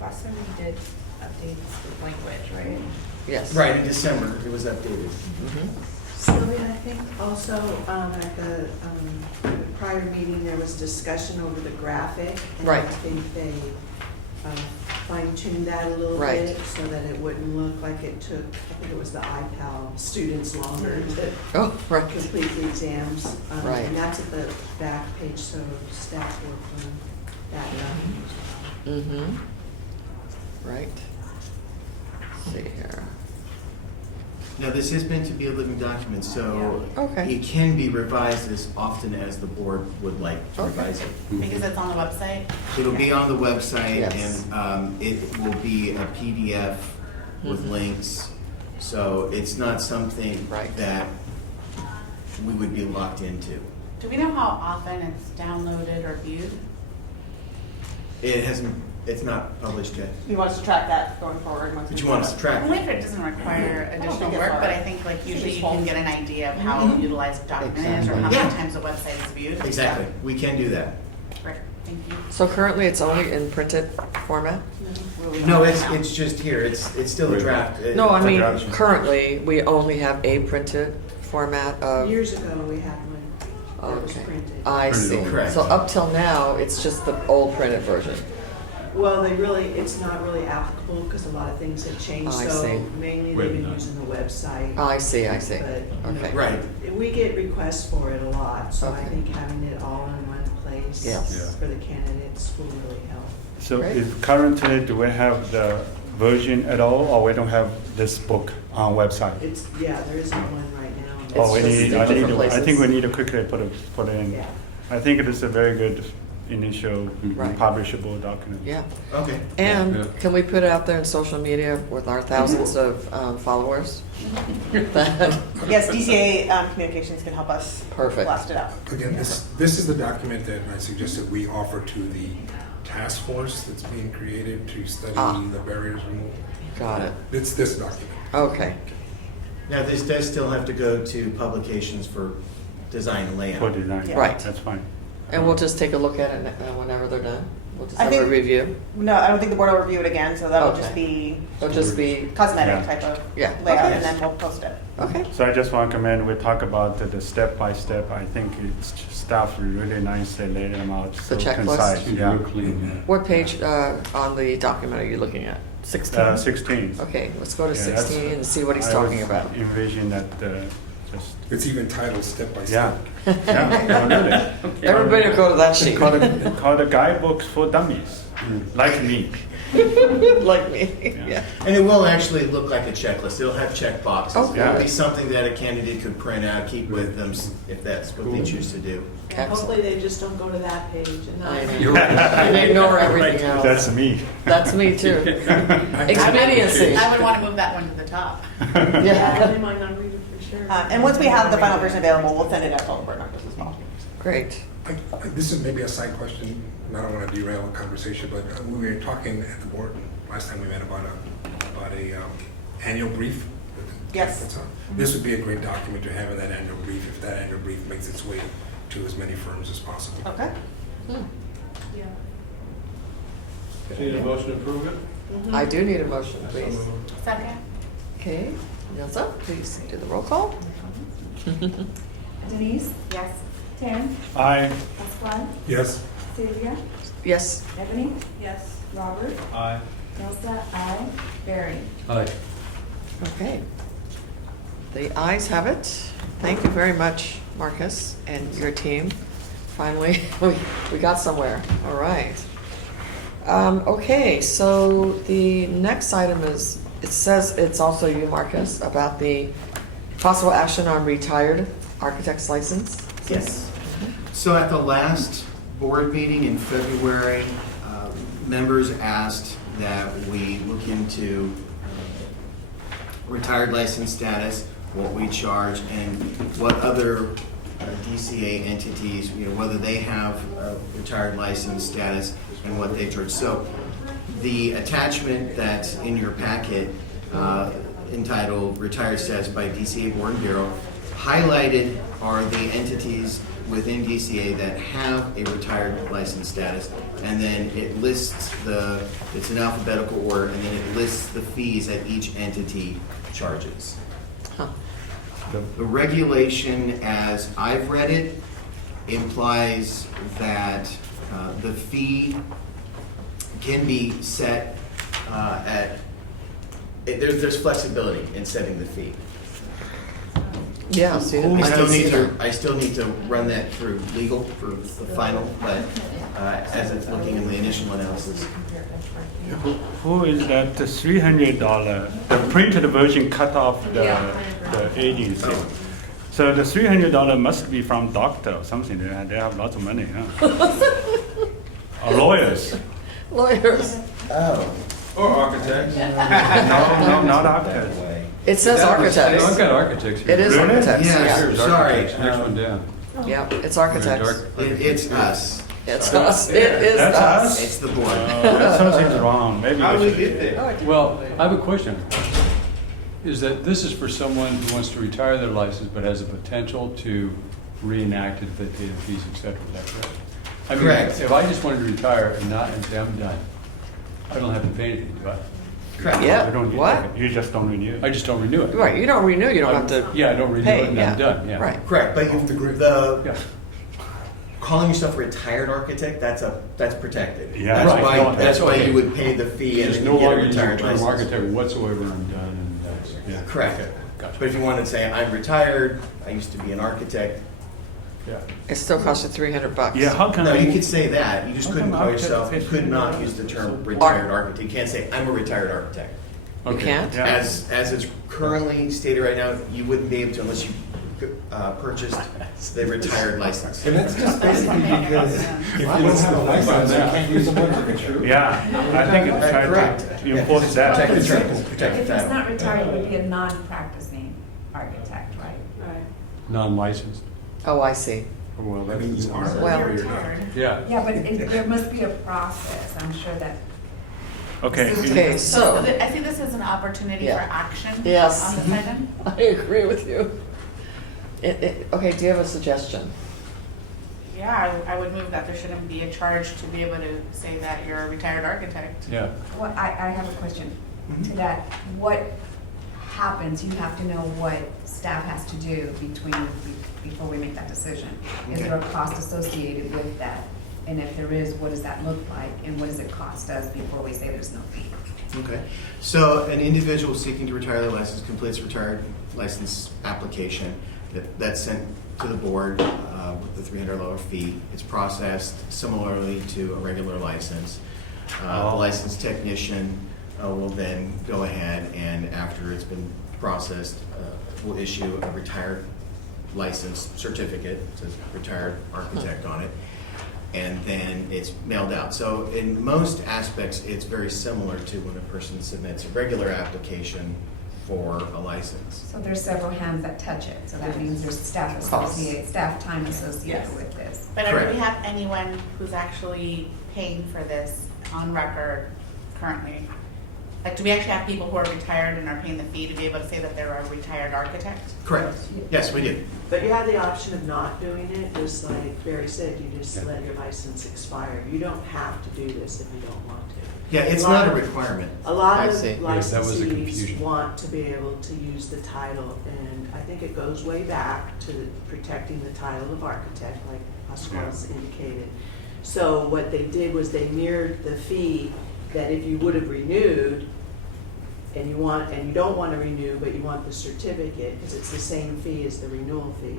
Last time we did updates the language, right? Yes. Right, in December, it was updated. Sylvia, I think also at the prior meeting, there was discussion over the graphic. And I think they fine-tuned that a little bit so that it wouldn't look like it took, I think it was the IPAL students longer to complete the exams. And that's at the back page, so staff worked on that. Right. Let's see here. Now, this is meant to be a living document, so it can be revised as often as the board would like to revise it. Because it's on the website? It'll be on the website, and it will be a PDF with links. So it's not something that we would be locked into. Do we know how often it's downloaded or viewed? It hasn't. It's not published yet. You want us to track that going forward? But you want us to track Only if it doesn't require additional work, but I think like usually you can get an idea of how utilized a document is or how many times the website is viewed. Exactly. We can do that. Right, thank you. So currently, it's only in printed format? No, it's just here, it's still a draft. No, I mean, Draft. currently, we only have a printed format of... Years ago, we had one that was Okay. printed. I Printed see. only. Correct. So up till now, it's just the old printed version. Well, it's not really applicable because a lot of things have changed. I So see. mainly Wait, they've been no. using the website. I see. But, you know, Okay. Right. We get requests for it a lot, so I Okay. think having it all in one place Yes. Yeah. for the candidates will really help. So Great. is currently, do we have the version at all, or we don't have this book on website? There isn't one right now. Oh, we It's just need, in I different think we places. need to quickly put it in. Yeah. I think it is a very good initial Right. publishable document. Yeah. Okay. And Yeah. can we put it out there in social media with our thousands of followers? That- Yes, DCA communications can help us Perfect. blast it out. Again, this is the document that I suggested we offer to the task force that's being created to study the barriers removed. Got it. It's this document. Okay. Now, this does still have to go to publications for design and layout. For design. Yeah. Right. That's fine. And we'll just take a look at it whenever they're done. We'll just I have a think- review. No, I don't think the board will review it again, so that'll just Okay. be It'll just be, cosmetic Yeah. type of Yeah. layout, Okay. and then we'll post it. okay. So I just want to commend, we talk about the step by step. I think it's staff really nicely laid them out. The So checklist? concise, Should yeah. look clean, yeah. What page on the document are you looking at? 16? 16. Okay, let's go to Yeah, that's- 16 and see what he's I talking was about. Envision that just, It's even titled step by yeah. step. Yeah, really. Everybody will go to that It's sheet. called the guidebooks for dummies, like me. Like me, yeah. And it will actually look like a checklist. It'll have check boxes. Oh, It'll yeah. be something that a candidate could print out, keep with them if that's what they choose to do. And hopefully they just don't go to that page and not. I know. And ignore everything else. That's me. That's me too. Expediency. I would want to move that one to the top. Yeah. They might not read it for sure. And once we have the final version available, we'll send it out to all the board members as well. Great. This is maybe a side question, and I don't want to derail the conversation, but we were talking at the board last time we met about a annual brief. Yes. That's all. This would be a great document to have in that annual brief, if that annual brief makes its way to as many firms as possible. Okay. Yeah. Need a motion to approve it? I do need a motion, please. Second? Okay, Nilsa, please do the roll call. Denise? Yes. Tim? I, Pascual? Yes? Sylvia? Yes. Ebony? Yes. Robert? Aye. Elsa? Aye. Barry? Aye. Okay. The ayes have it. Thank you very much, Marcus, and your team. Finally, we got somewhere. All right. Okay, so the next item is, it says it's also you, Marcus, about the possible action on retired architect's license. Yes. So at the last board meeting in February, members asked that we look into retired license status, what we charge, and what other DCA entities, whether they have a retired license status and what they charge. So the attachment that's in your packet entitled Retired Status by DCA Board and Bureau, highlighted are the entities within DCA that have a retired license status, and then it lists it's in alphabetical order, and then it lists the fees that each entity charges. The regulation, as I've read it, implies that the fee can be set there's flexibility in setting the fee. Yeah, so I still need to run that through legal for the final, but as it's looking in the initial analysis. who is that, the $300, the printed version cut off the agency. So the $300 must be from doctor or something, they have lots of money, huh? Or lawyers. Lawyers. Oh. Or architects. No, not architects. It says architects. No, I've got architects here. It is Really? architects, Yeah, yeah. Here's sorry. architects, next one down. Yeah, it's architects. It's us. It's us. It is That's us. us? It's the board. Something's wrong, maybe How we did we should. get there? Well, I have a question. Is that this is for someone who wants to retire their license but has a potential to reenact it, that data fees, et cetera, is that correct? I mean, Correct. if I just wanted to retire and say I'm done, I don't have to pay anything, do I? Correct. Yeah. You don't, What? you just don't renew I it. just don't renew it. Right, you don't renew, you don't have to. Yeah, I don't renew pay, it and I'm done, yeah. Right. Correct, but Yeah. calling yourself a retired architect, that's protected. Yeah. That's Right. why, that's why you would pay the fee and Just then no you get a longer use the retired term license. architect whatsoever, I'm done, and that's, yeah. Correct. Okay, gotcha. But if you wanted to say, I'm retired, I used to be an architect, Yeah. It still costs you $300. Yeah, how can no, I? you could say that, you just How couldn't come call architect yourself, you fits could in not there? use the term retired architect. You can't say, I'm a retired architect. You Okay. can't? Yeah. As it's currently stated right now, you wouldn't be able to unless you purchased the retired license. And that's just basically because if you don't have a license, you can't use a woodworker. Yeah, I think it's trying Correct. to enforce that. Protect the title. If Protect the it's title. not retired, it would be a non-practicing architect, right? Right. Non-licensed. Oh, I see. Well, I mean, you are. Well- or you're not. Yeah. Yeah, but there must be a process, I'm sure that. Okay. Okay, so, I see this as an opportunity Yeah. for action Yes. on this item. I agree with you. Okay, do you have a suggestion? Yeah, I would move that there shouldn't be a charge to be able to say that you're a retired architect. Yeah. Well, I have a question to that. What happens, you have to know what staff has to do before we make that decision. Is there a cost associated with that? And if there is, what does that look like? And what does it cost us before we say there's no fee? Okay, so an individual seeking to retire their license completes retired license application that's sent to the board with the $300 fee. It's processed similarly to a regular license. The licensed technician will then go ahead and after it's been processed, will issue a retired license certificate, it says retired architect on it, and then it's mailed out. So in most aspects, it's very similar to when a person submits a regular application for a license. So there's several hands that touch it, so that means there's staff time associated with this. But do Correct. we have anyone who's actually paying for this on record currently? Like, do we actually have people who are retired and are paying the fee to be able to say that they're a retired architect? Correct. Yes, we do. But you have the option of not doing it, just like Barry said, you just let your license expire. You don't have to do this if you don't want to. Yeah, it's not a requirement. A lot I of see. Yes, that was the licensees confusion. want to be able to use the title, and I think it goes way back to protecting the title of architect, like Pasquale's indicated. So what they did was they mirrored the fee that if you would have renewed, and you don't want to renew, but you want the certificate, because it's the same fee as the renewal fee,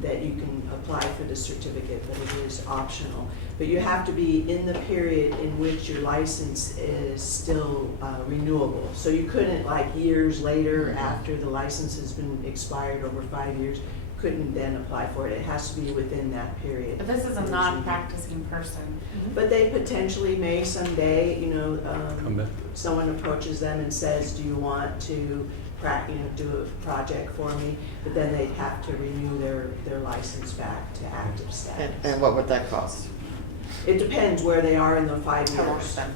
that you can apply for the certificate, but it is optional. But you have to be in the period in which your license is still renewable. So you couldn't, like years later, after the license has been expired over 5 years, couldn't then apply for it. It has to be within that period. But this is a non-practicing person. But they potentially may someday, Come back. someone approaches them and says, do you want to do a project for me? But then they'd have to renew their license back to active status. And what would that cost? It depends where they are in the 5 years. How long it's been.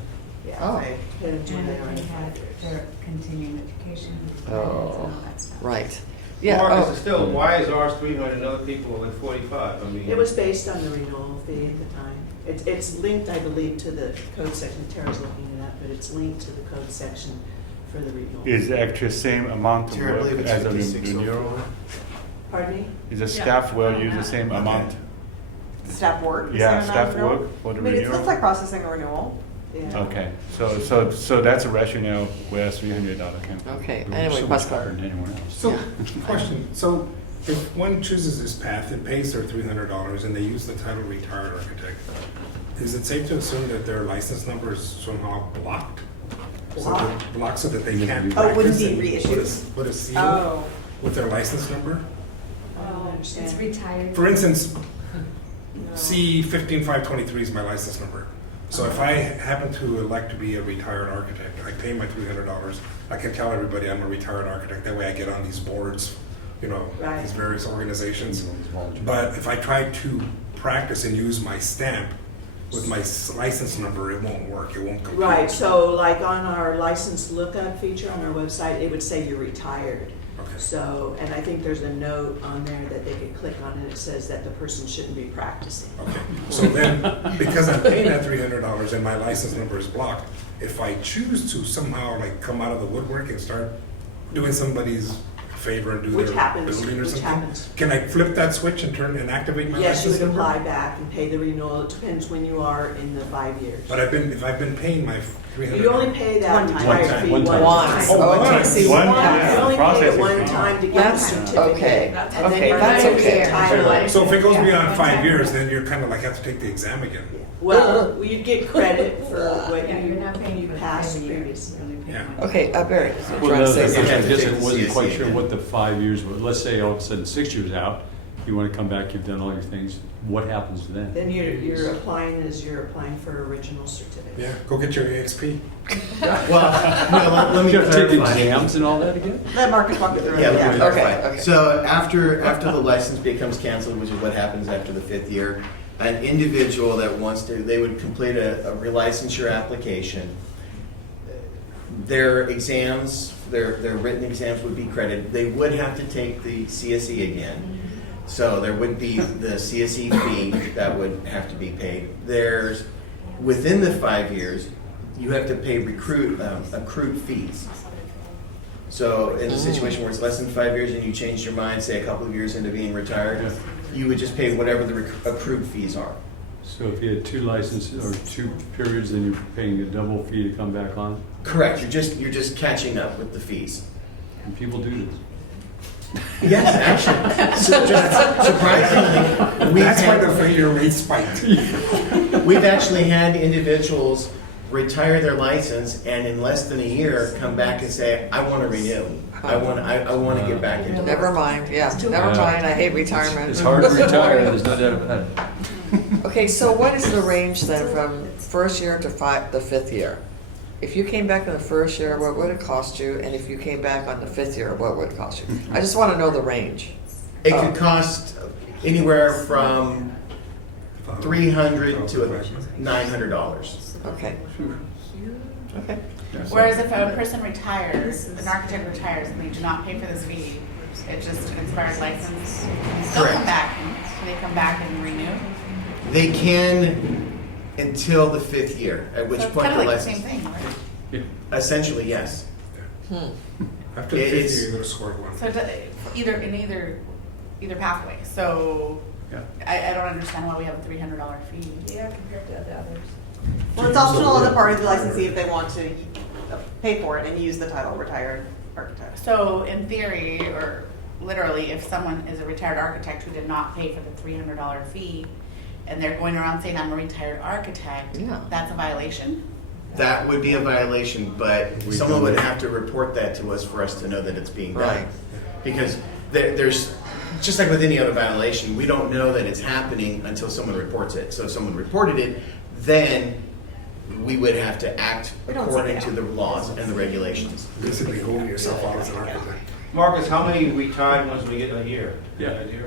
Yeah, Oh. it depends where And they are in they the have 5 years. their continuing education. Oh, and all that stuff. right. Yeah, Marcus, oh, it's still, why is ours 300 and other people are like 45? I mean. It was based on the renewal fee at the time. It's linked, I believe, to the code section. Tara's looking it up, but it's linked to the code section for the renewal. Is it actually same amount of Tara, I believe work it's as a 5604. renewal? Pardon me? Is the staff will use the same Okay. amount? Staff work? the Yeah, same amount staff of renewal? work for the I mean, renewal? it's like processing a renewal. Yeah. Okay, so that's a rationale where $300 came from. okay, We're anyway, so much Pascal. higher than anyone else. So, question, so if one chooses this path and pays their $300 and they use the title retired architect, is it safe to assume that their license number is somehow blocked? Blocked so that they can't Oh, it wouldn't practice be and reissued? put a seal Oh. with their license number? I don't understand. It's retired. For instance, C 15523 is my license number. So if I happen to elect to be a retired architect, I pay my $300, I can tell everybody I'm a retired architect. That way I get on these boards, Right. these various organizations. But if I try to practice and use my stamp with my license number, it won't work. It won't compute. Right, so like on our license lookup feature on our website, it would say you're retired. So, and I think there's a note on there that they could click on and it says that the person shouldn't be practicing. Okay, so then, because I'm paying that $300 and my license number is blocked, if I choose to somehow like come out of the woodwork and start doing somebody's favor and do Which their happens, building or which something, happens. can I flip that switch and turn and activate my Yes, you license would number? apply back and pay the renewal. It depends when you are in the 5 years. But if I've been paying my $300. You only pay that One time. retired fee One one time. time. Oh, Oh, once. see, One one- time. You only pay it Processing one fee. time to get the That's certificate. okay. And then Okay, you're that's gonna okay. retire. So if it goes Yeah. beyond 5 years, then you're kind of like have to take the exam again. Well, you'd get credit for what Yeah, you're not paying you for the passed entire year. previously. You're only paying Yeah. one. Okay, Barry, you're Well, trying to no, say the something. question, I guess Take I the wasn't CSE quite sure again. what the 5 years were. Let's say all of a sudden 6 years out, you want to come back, you've done all your things. What happens then? Then you're applying for original certificate. Yeah, go get your AXP. Well, no, let me You gotta take the clarify. exams and all that again? Let Marcus walk you through it. Yeah, let me Okay, clarify. okay. So after the license becomes canceled, which is what happens after the 5th year, an individual that wants to, they would complete a relicensure application. Their exams, their written exams would be credited. They would have to take the CSE again. So there would be the CSE fee that would have to be paid. There's, within the 5 years, you have to pay accrued fees. So in a situation where it's less than 5 years and you change your mind, say a couple of years into being retired, you would just pay whatever the accrued fees are. So if you had 2 licenses or 2 periods, then you're paying a double fee to come back on? Correct. You're just catching up with the fees. And people do this. Yes, actually. Surprisingly, That's why the failure rate spiked. we've actually had individuals retire their license and in less than a year come back and say, I want to renew. I want to get back into it. Never mind, yeah, never mind, I hate retirement. It's hard to retire, there's no doubt about it. Okay, so what is the range then from first year to the 5th year? If you came back in the first year, what would it cost you? And if you came back on the 5th year, what would it cost you? I just want to know the range. It could cost anywhere from $300 to $900. Okay. Okay. Whereas if a person retires, an architect retires, and they do not pay for this fee, it's just an expired license, can still come Correct. back, can they come back and renew? They can until the 5th year, at which So it's point kind the of like the license. same thing, right? Essentially, yes. After the 5th It's- year, you go to square one. So either pathway, so Yeah. I don't understand why we have a $300 fee. Yeah, compared to the others. Well, it's optional on the part of the licensee if they want to pay for it and use the title retired architect. So in theory, or literally, if someone is a retired architect who did not pay for the $300 fee, and they're going around saying, I'm a retired architect, Yeah. that's a violation? That would be a violation, but We someone don't- would have to report that to us for us to know that it's being done. Right. Because there's, just like with any other violation, we don't know that it's happening until someone reports it. So if someone reported it, then we would have to act We don't see according that. to the laws and the regulations. Basically holding yourself out as an architect. Marcus, how many retired ones we get a year? Yeah. Any idea?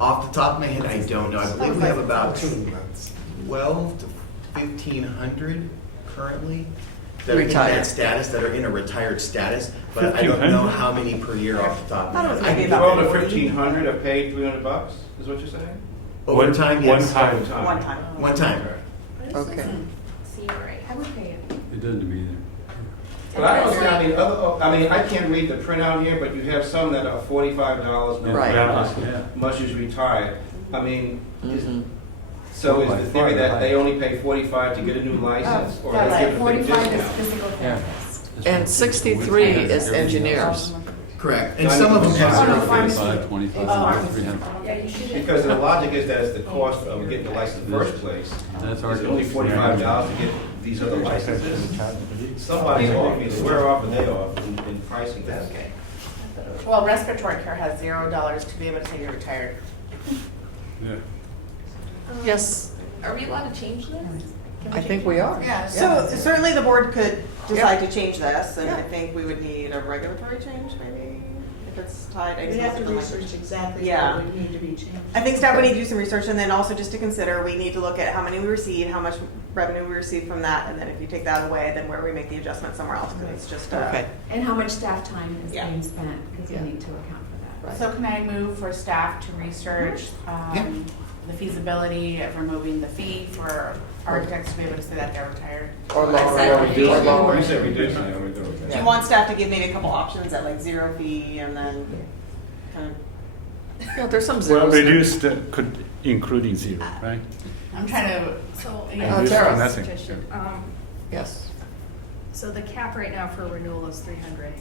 Off the top of my head, I don't know. I believe we have about That's- 12 to 1,500 currently that are in Retired. that status, that are in a retired status, but I don't know 1,500? how many per year off the top of my Thought it was head. maybe I about Twelve to 40. 1,500 are paid $300, is what you're saying? Over time, yes. One time. One time. One time. Okay. See, you're right. I would pay it. It doesn't to be there. But I don't understand, I can't read the printout here, but you have some that are $45 no Right. matter Yeah. much is retired. I mean, Mhm. so is By the far theory the that they highest. only pay 45 to get a new license? Or Yeah, they like give a big 45 is discount? physical Yeah. therapist. And 63 is engineers. Correct. And some of them have Oh, no, zero fees. pharmacy. 25, 25, Oh, 300. Yeah, you should. Because the logic is that it's the cost of getting the license in the first place. That's our. It's only $45 to get these other licenses. Somebody's off, either we're off or they off in pricing this. Okay. Well, respiratory care has $0 to be able to say you're retired. Yeah. Yes, Are we allowed to change this? I think we are. Yeah. So certainly the board could decide to change this, and Yeah. I think we would need a regulatory change maybe. if it's tied. I We guess have to something like- research exactly Yeah. what would need to be changed. I think staff would need to do some research, and then also just to consider, we need to look at how many we receive, how much revenue we receive from that, and then if you take that away, then where we make the adjustment somewhere else, because it's just, Okay. And how much staff time is Yeah. being spent, because Yeah. we need to account for that. Right. So can I move for staff to research the feasibility of removing the fee for architects to be able to say that they're retired? Or lower. Or lower. We said we did, yeah, we do. do you want staff to give maybe a couple options at like 0 fee, and then kind of, Yeah, there's some Well, zeros. reduced could including zero, right? I'm trying to, So, yeah. Reduced Tara. for nothing. Petition. Yes. So the cap right now for renewal is 300.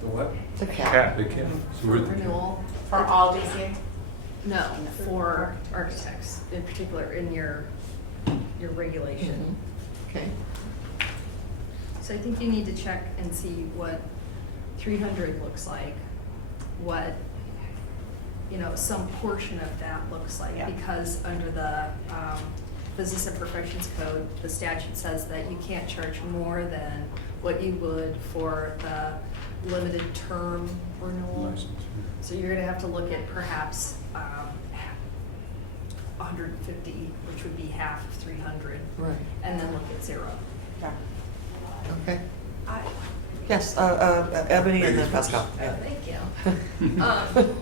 The what? The cap. Cap. They can't. So we're at the- Renewal? For all DCA? No, for architects, in particular in your regulation. Okay. So I think you need to check and see what 300 looks like, what, some portion of that looks like. Yeah. Because under the Business and Professions Code, the statute says that you can't charge more than what you would for the limited term renewal. License, yeah. So you're gonna have to look at perhaps 150, which would be half of 300. Right. And then look at 0. yeah. Okay. Yes, Ebony and then Pascal. Yeah. Thank you.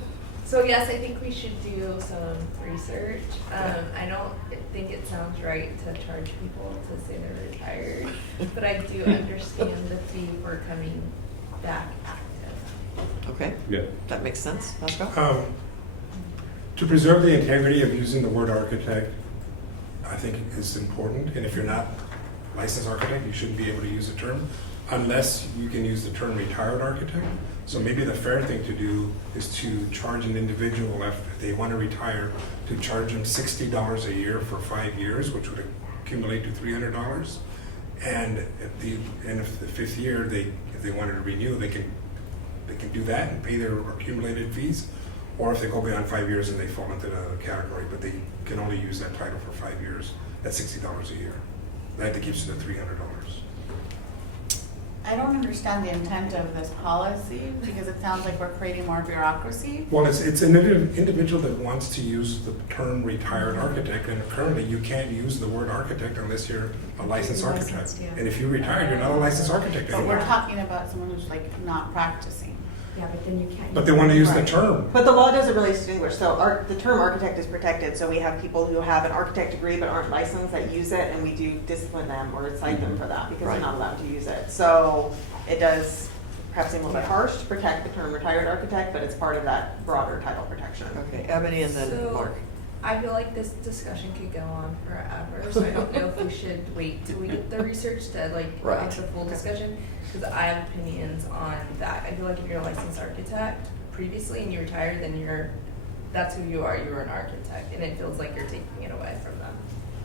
So yes, I think we should do some research. I don't think it sounds right to charge people to say they're retired, but I do understand the fee for coming back active. Okay. Yeah. That makes sense. Pascal? To preserve the integrity of using the word architect, I think is important. And if you're not licensed architect, you shouldn't be able to use the term unless you can use the term retired architect. So maybe the fair thing to do is to charge an individual if they want to retire, to charge them $60 a year for 5 years, which would accumulate to $300. And at the end of the 5th year, if they wanted to renew, they can do that and pay their accumulated fees. Or if they go beyond 5 years and they fall into the category, but they can only use that title for 5 years, that's $60 a year. That keeps it at $300. I don't understand the intent of this policy because it sounds like we're creating more bureaucracy. Well, it's an individual that wants to use the term retired architect, and currently you can't use the word architect unless you're a licensed architect. Licensed, yeah. And if you're retired, you're not a licensed architect But anymore. we're talking about someone who's like not practicing. Yeah, but then you can't. But they want to use the Right. term. But the law doesn't really distinguish, so the term architect is protected, so we have people who have an architect degree but aren't licensed that use it, and we do discipline them or cite them for that, because they're Right. not allowed to use it. So it does perhaps seem a little bit harsh to protect the term retired architect, but it's part of that broader title protection. Okay, Ebony and then So, Mark. I feel like this discussion could go on forever, so I don't know if we should wait till we get the research to Right. have the full discussion. Because I have opinions on that. I feel like if you're a licensed architect previously and you retired, then that's who you are. You're an architect, and it feels like you're taking it away from them.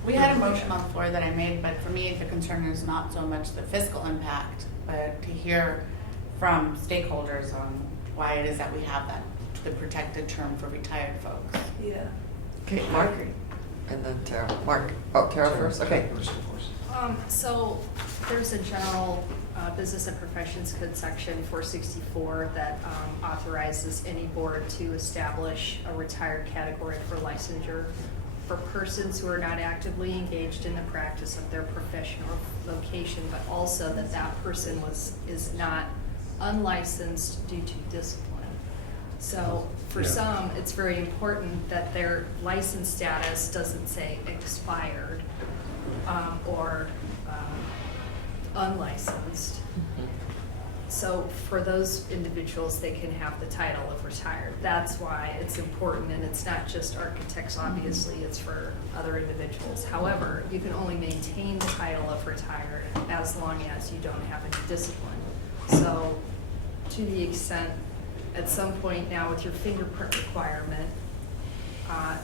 We had a motion on the floor that I made, but for me, the concern is not so much the fiscal impact, but to hear from stakeholders on why it is that we have the protected term for retired folks. Yeah. Okay, Mark. And then Tara. Mark. Oh, Tara first. Okay. So there's a general Business and Professions Code section 464 that authorizes any board to establish a retired category for licensure for persons who are not actively engaged in the practice of their profession or vocation, but also that person is not unlicensed due to discipline. So for Yeah. some, it's very important that their license status doesn't say expired or unlicensed. So for those individuals, they can have the title of retired. That's why it's important, and it's not just architects, obviously, it's for other individuals. However, you can only maintain the title of retired as long as you don't have any discipline. So to the extent, at some point now with your fingerprint requirement,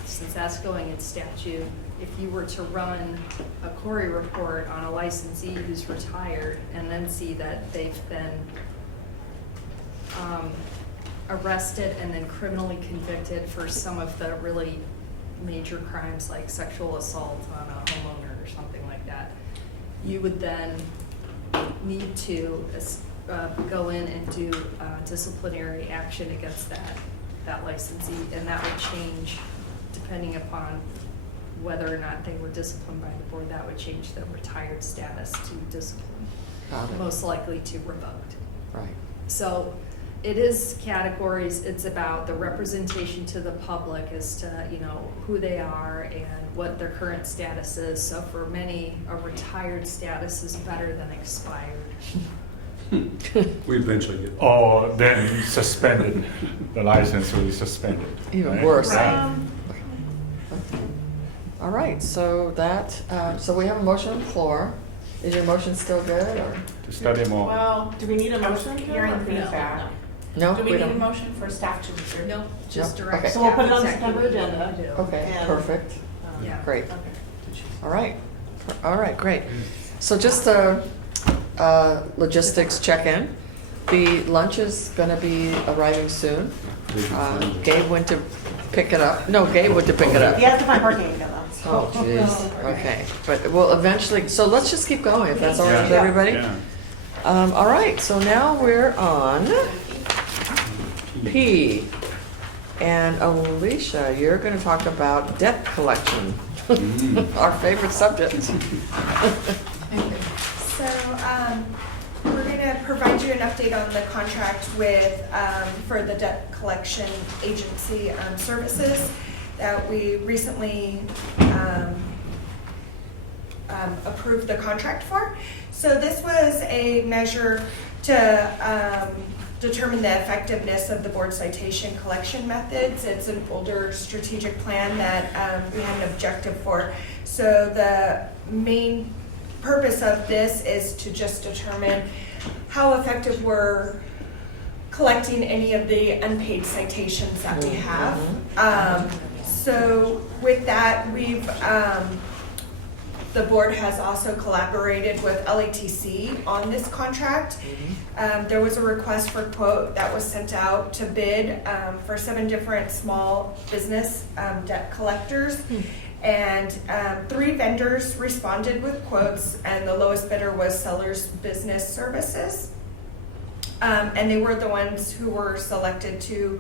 since that's going in statute, if you were to run a query report on a licensee who's retired and then see that they've been arrested and then criminally convicted for some of the really major crimes like sexual assault on a homeowner or something like that, you would then need to go in and do disciplinary action against that licensee, and that would change depending upon whether or not they were disciplined by the board. That would change the retired status to discipline, most likely to revoked. Right. So it is categories. It's about the representation to the public as to, you know, who they are and what their current status is. So for many, a retired status is better than expired. We eventually get. Or then suspended, the license will be suspended. Even right? worse. All right, so that, so we have a motion on the floor. Is your motion still good, or? To study more. Well, do we need a motion? Hearing feedback. No, Do we we need a don't. motion for staff to reserve? No, just No? direct Okay. So we'll put it on the staff September exactly what agenda. you wanna do. Okay, And- perfect. Yeah. Great. All right. All right, great. So just a logistics check-in. The lunch is going to be arriving soon. Gabe went to pick it up. No, Gabe went to pick it up. You have to find parking again, though. Oh, jeez. Okay, but we'll eventually, so let's just keep going, if that's all right with Yeah. everybody? Yeah. All right, so now we're on P. And Alicia, you're going to talk about debt collection, our favorite subject. So, we're going to provide you an update on the contract with, for the debt collection agency services that we recently approved the contract for. So this was a measure to determine the effectiveness of the board citation collection methods. It's an older strategic plan that we had an objective for. So the main purpose of this is to just determine how effective we're collecting any of the unpaid citations that we have. So with that, we've the board has also collaborated with LATC on this contract. There was a request for quote that was sent out to bid for 7 different small business debt collectors. And 3 vendors responded with quotes, and the lowest bidder was Sellers Business Services. And they were the ones who were selected to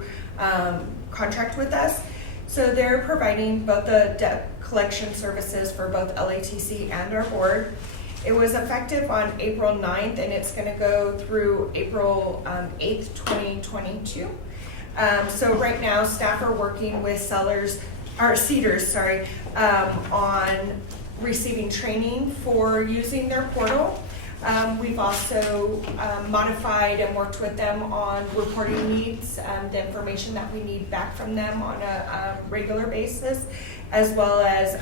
contract with us. So they're providing both the debt collection services for both LATC and our board. It was effective on April 9th, and it's going to go through April 8th, 2022. So right now, staff are working with Cedars, on receiving training for using their portal. We've also modified and worked with them on reporting needs, the information that we need back from them on a regular basis, as well as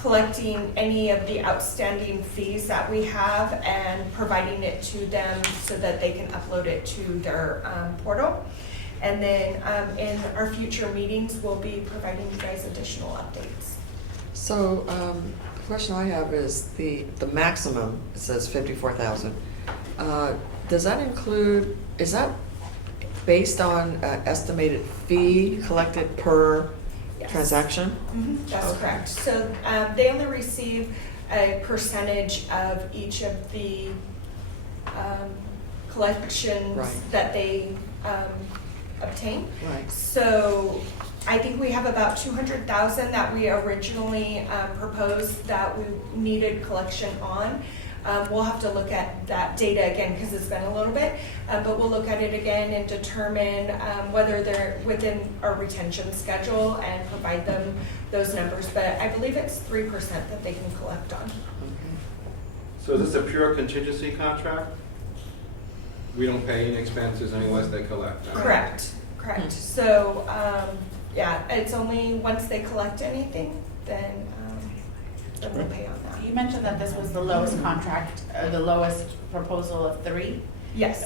collecting any of the outstanding fees that we have and providing it to them so that they can upload it to their portal. And then in our future meetings, we'll be providing you guys additional updates. So the question I have is the maximum, it says 54,000. Does that include, is that based on estimated fee collected per transaction? That's correct. So they only receive a percentage of each of the collections that they obtain. Right. So I think we have about 200,000 that we originally proposed that we needed collection on. We'll have to look at that data again because it's been a little bit, but we'll look at it again and determine whether they're within our retention schedule and provide them those numbers. But I believe it's 3% that they can collect on. So is this a pure contingency contract? We don't pay any expenses unless they collect? Huh? Correct. So, yeah, it's only once they collect anything, then we'll pay on that. You mentioned that this was the lowest contract, the lowest proposal of 3. Yes.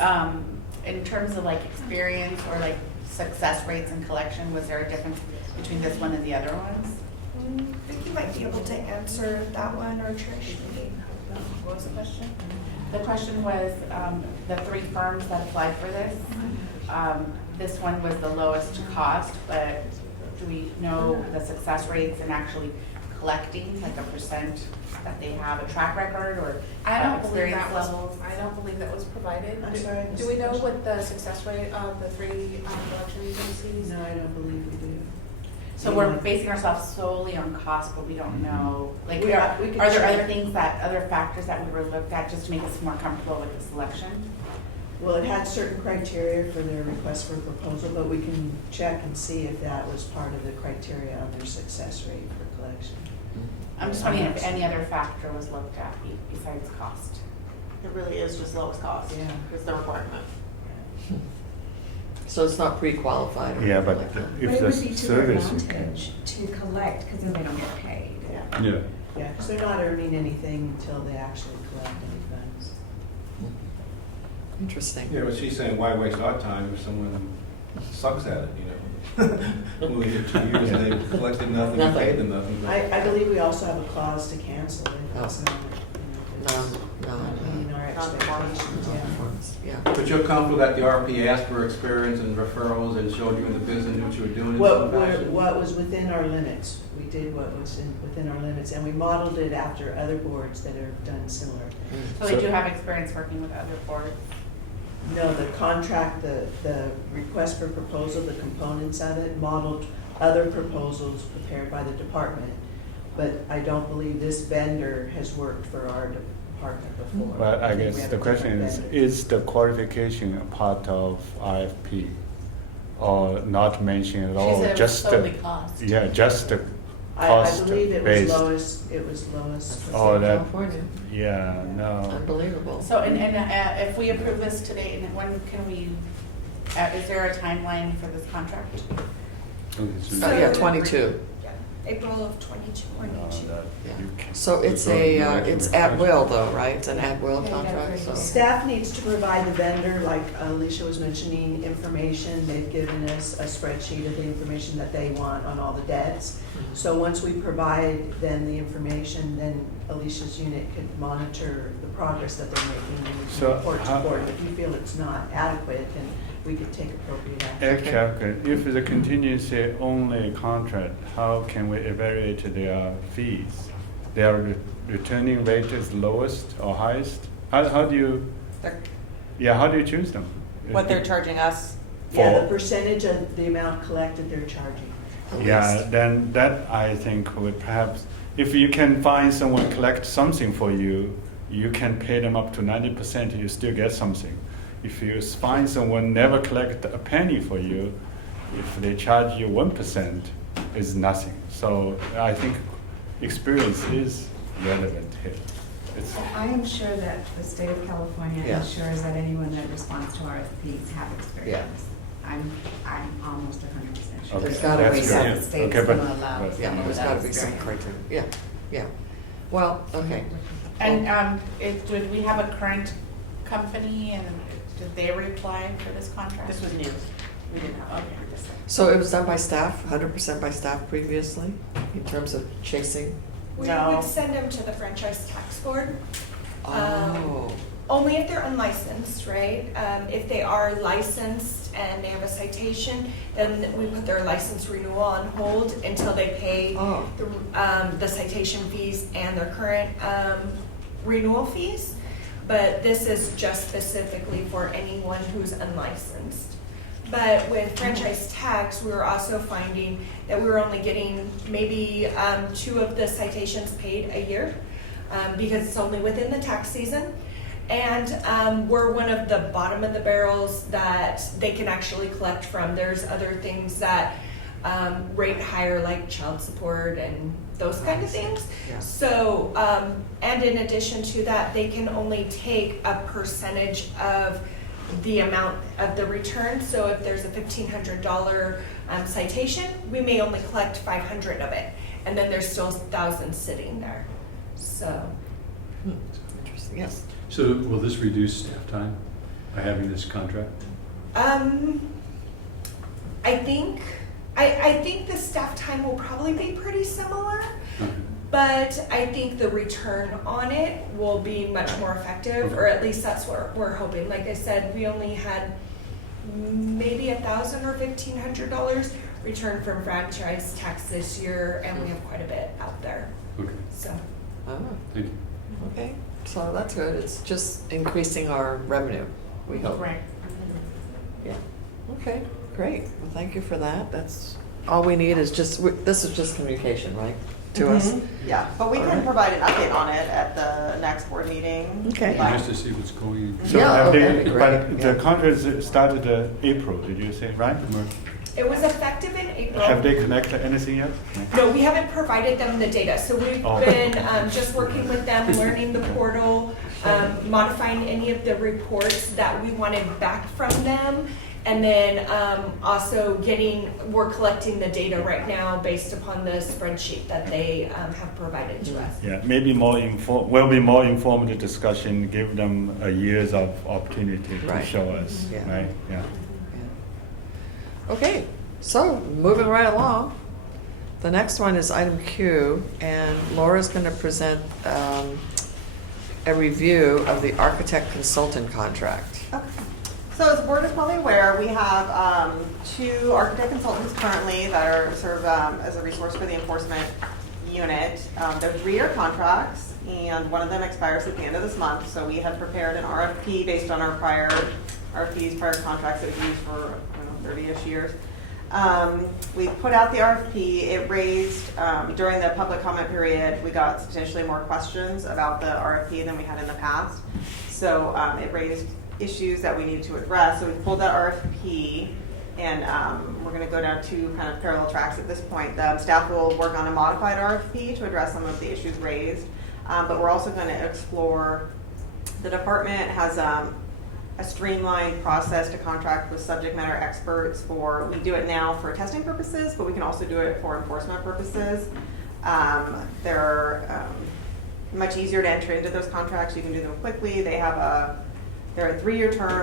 In terms of like experience or like success rates in collection, was there a difference between this one and the other ones? I think you might be able to answer that one, or Trish. What was the question? The question was the 3 firms that applied for this. This one was the lowest cost, but do we know the success rates in actually collecting, like a percent that they have a track record or I don't believe experience that was, levels? I don't believe that was provided. I'm sorry, I missed Do we the know question. what the success rate of the three collection agencies? No, I don't believe we do. So we're basing ourselves solely on cost, but we don't know, like, We- are we could there check. other things other factors that we were looked at just to make us more comfortable with the selection? Well, it had certain criteria for their request for proposal, but we can check and see if that was part of the criteria on their success rate for collection. I'm just wondering if any other factor was looked at besides cost. It really is just lowest cost. Yeah. Is the requirement. So it's not pre-qualified or Yeah, anything but like that. if But it the would be to their service you can. advantage to collect, because then they don't get paid. Yeah. Yeah. Yeah, because they're not earning anything until they actually collect any funds. Interesting. Yeah, but she's saying, why waste our time if someone sucks at it, you know? Only here 2 years, and they've collected nothing, and paid them nothing. I believe we also have a clause to cancel it. Oh. It's not, you know, if it's not meeting our expectations, yeah. Yeah. But you're comfortable that the RP asked for experience and referrals and showed you in the business and what you were doing in some fashion? What was within our limits, we did what was within our limits, and we modeled it after other boards that have done similar. So they do have experience working with other boards? No, the contract, the request for proposal, the components of it modeled other proposals prepared by the department. But I don't believe this vendor has worked for our department before. But I think we guess have the a question different is vendor. the qualification a part of RFP? Or not mentioned at all? She said it was Just the- solely cost. Yeah, just the I cost believe it was based. lowest. Oh, that, California. yeah, no. Unbelievable. So, and if we approve this today, and when can we, is there a timeline for this contract? Yeah, 22. April of 2022. Yeah. So it's it's at will though, right? It's an at will contract, so. Staff needs to provide the vendor, like Alicia was mentioning, information. They've given us a spreadsheet of the information that they want on all the debts. So once we provide them the information, then Alicia's unit could monitor the progress that they're making and we can So report to how- board. If you feel it's not adequate, then we could take appropriate action. Okay, if the contingency only contract, how can we evaluate their fees? Their returning rate is lowest or highest? How do you, how do you choose them? What they're charging us. Yeah, the For- percentage of the amount collected they're charging. Yeah, then that I think would perhaps, if you can find someone collect something for you, you can pay them up to 90%, you still get something. If you find someone never collect a penny for you, if they charge you 1%, is nothing. So I think experience is relevant here. It's, I am sure that the state of California Yeah. ensures that anyone that responds to RFPs have experience. Yeah. I'm almost 100% sure. Okay, There's gotta be that's some. good. The state's Okay, but- gonna allow but- Yeah, someone there's that gotta has be some experience. criteria. Yeah. Well, okay. And did we have a current company and did they reapply for this contract? This was new. We didn't have. Okay. So it was done by staff, 100% by staff previously, in terms of chasing? We No. would send them to the franchise tax board. Oh, Only if they're unlicensed, right? If they are licensed and they have a citation, then we put their license renewal on hold until they pay Oh. the citation fees and their current renewal fees. But this is just specifically for anyone who's unlicensed. But with franchise tax, we were also finding that we were only getting maybe 2 of the citations paid a year because it's only within the tax season. And we're one of the bottom of the barrels that they can actually collect from. There's other things that rate higher, like child support and those kind of things. Yeah. So, and in addition to that, they can only take a percentage of the amount of the return. So if there's a $1,500 citation, we may only collect 500 of it, and then there's still 1,000 sitting there. So. interesting, yes. So will this reduce staff time by having this contract? I think the staff time will probably be pretty similar, Okay. but I think the return on it will be much more effective, or at least that's what we're hoping. Like I said, we only had maybe $1,000 or $1,500 return from franchise tax this year, and we have quite a bit out there. Okay. So, Oh, Thank you. okay, so that's good. It's just increasing our revenue, we hope. right. Yeah, okay, great. Well, thank you for that. That's, all we need is just, this is just communication, right, to us? Yeah, but we All can right. provide an update on it at the next board meeting. Okay. Nice to see what's going. So Yeah, have that'd they, be great, but yeah. the contract started April, did you say, right? Or It was effective in April. have they connected anything yet? No, we haven't provided them the data, so we've Oh. been just working with them, learning the portal, modifying any of the reports that we wanted back from them, and then also we're collecting the data right now based upon the spreadsheet that they have provided to us. Yeah, maybe more will be more informative discussion, give them a years of opportunity to Right. show us, Yeah. right? Yeah. Okay, so moving right along. The next one is item Q, and Laura's going to present a review of the architect consultant contract. Okay. So as the board is probably aware, we have 2 architect consultants currently that are serve as a resource for the enforcement unit. They're 3-year contracts, and one of them expires at the end of this month. So we had prepared an RFP based on our prior RFPs, prior contracts that we've used for 30-ish years. We put out the RFP. It raised, during the public comment period, we got substantially more questions about the RFP than we had in the past. So it raised issues that we needed to address. So we pulled that RFP, and we're going to go down 2 kind of parallel tracks at this point. The staff will work on a modified RFP to address some of the issues raised, but we're also going to explore, the department has a streamlined process to contract with subject matter experts we do it now for testing purposes, but we can also do it for enforcement purposes. They're much easier to enter into those contracts. You can do them quickly. They're a 3-year term.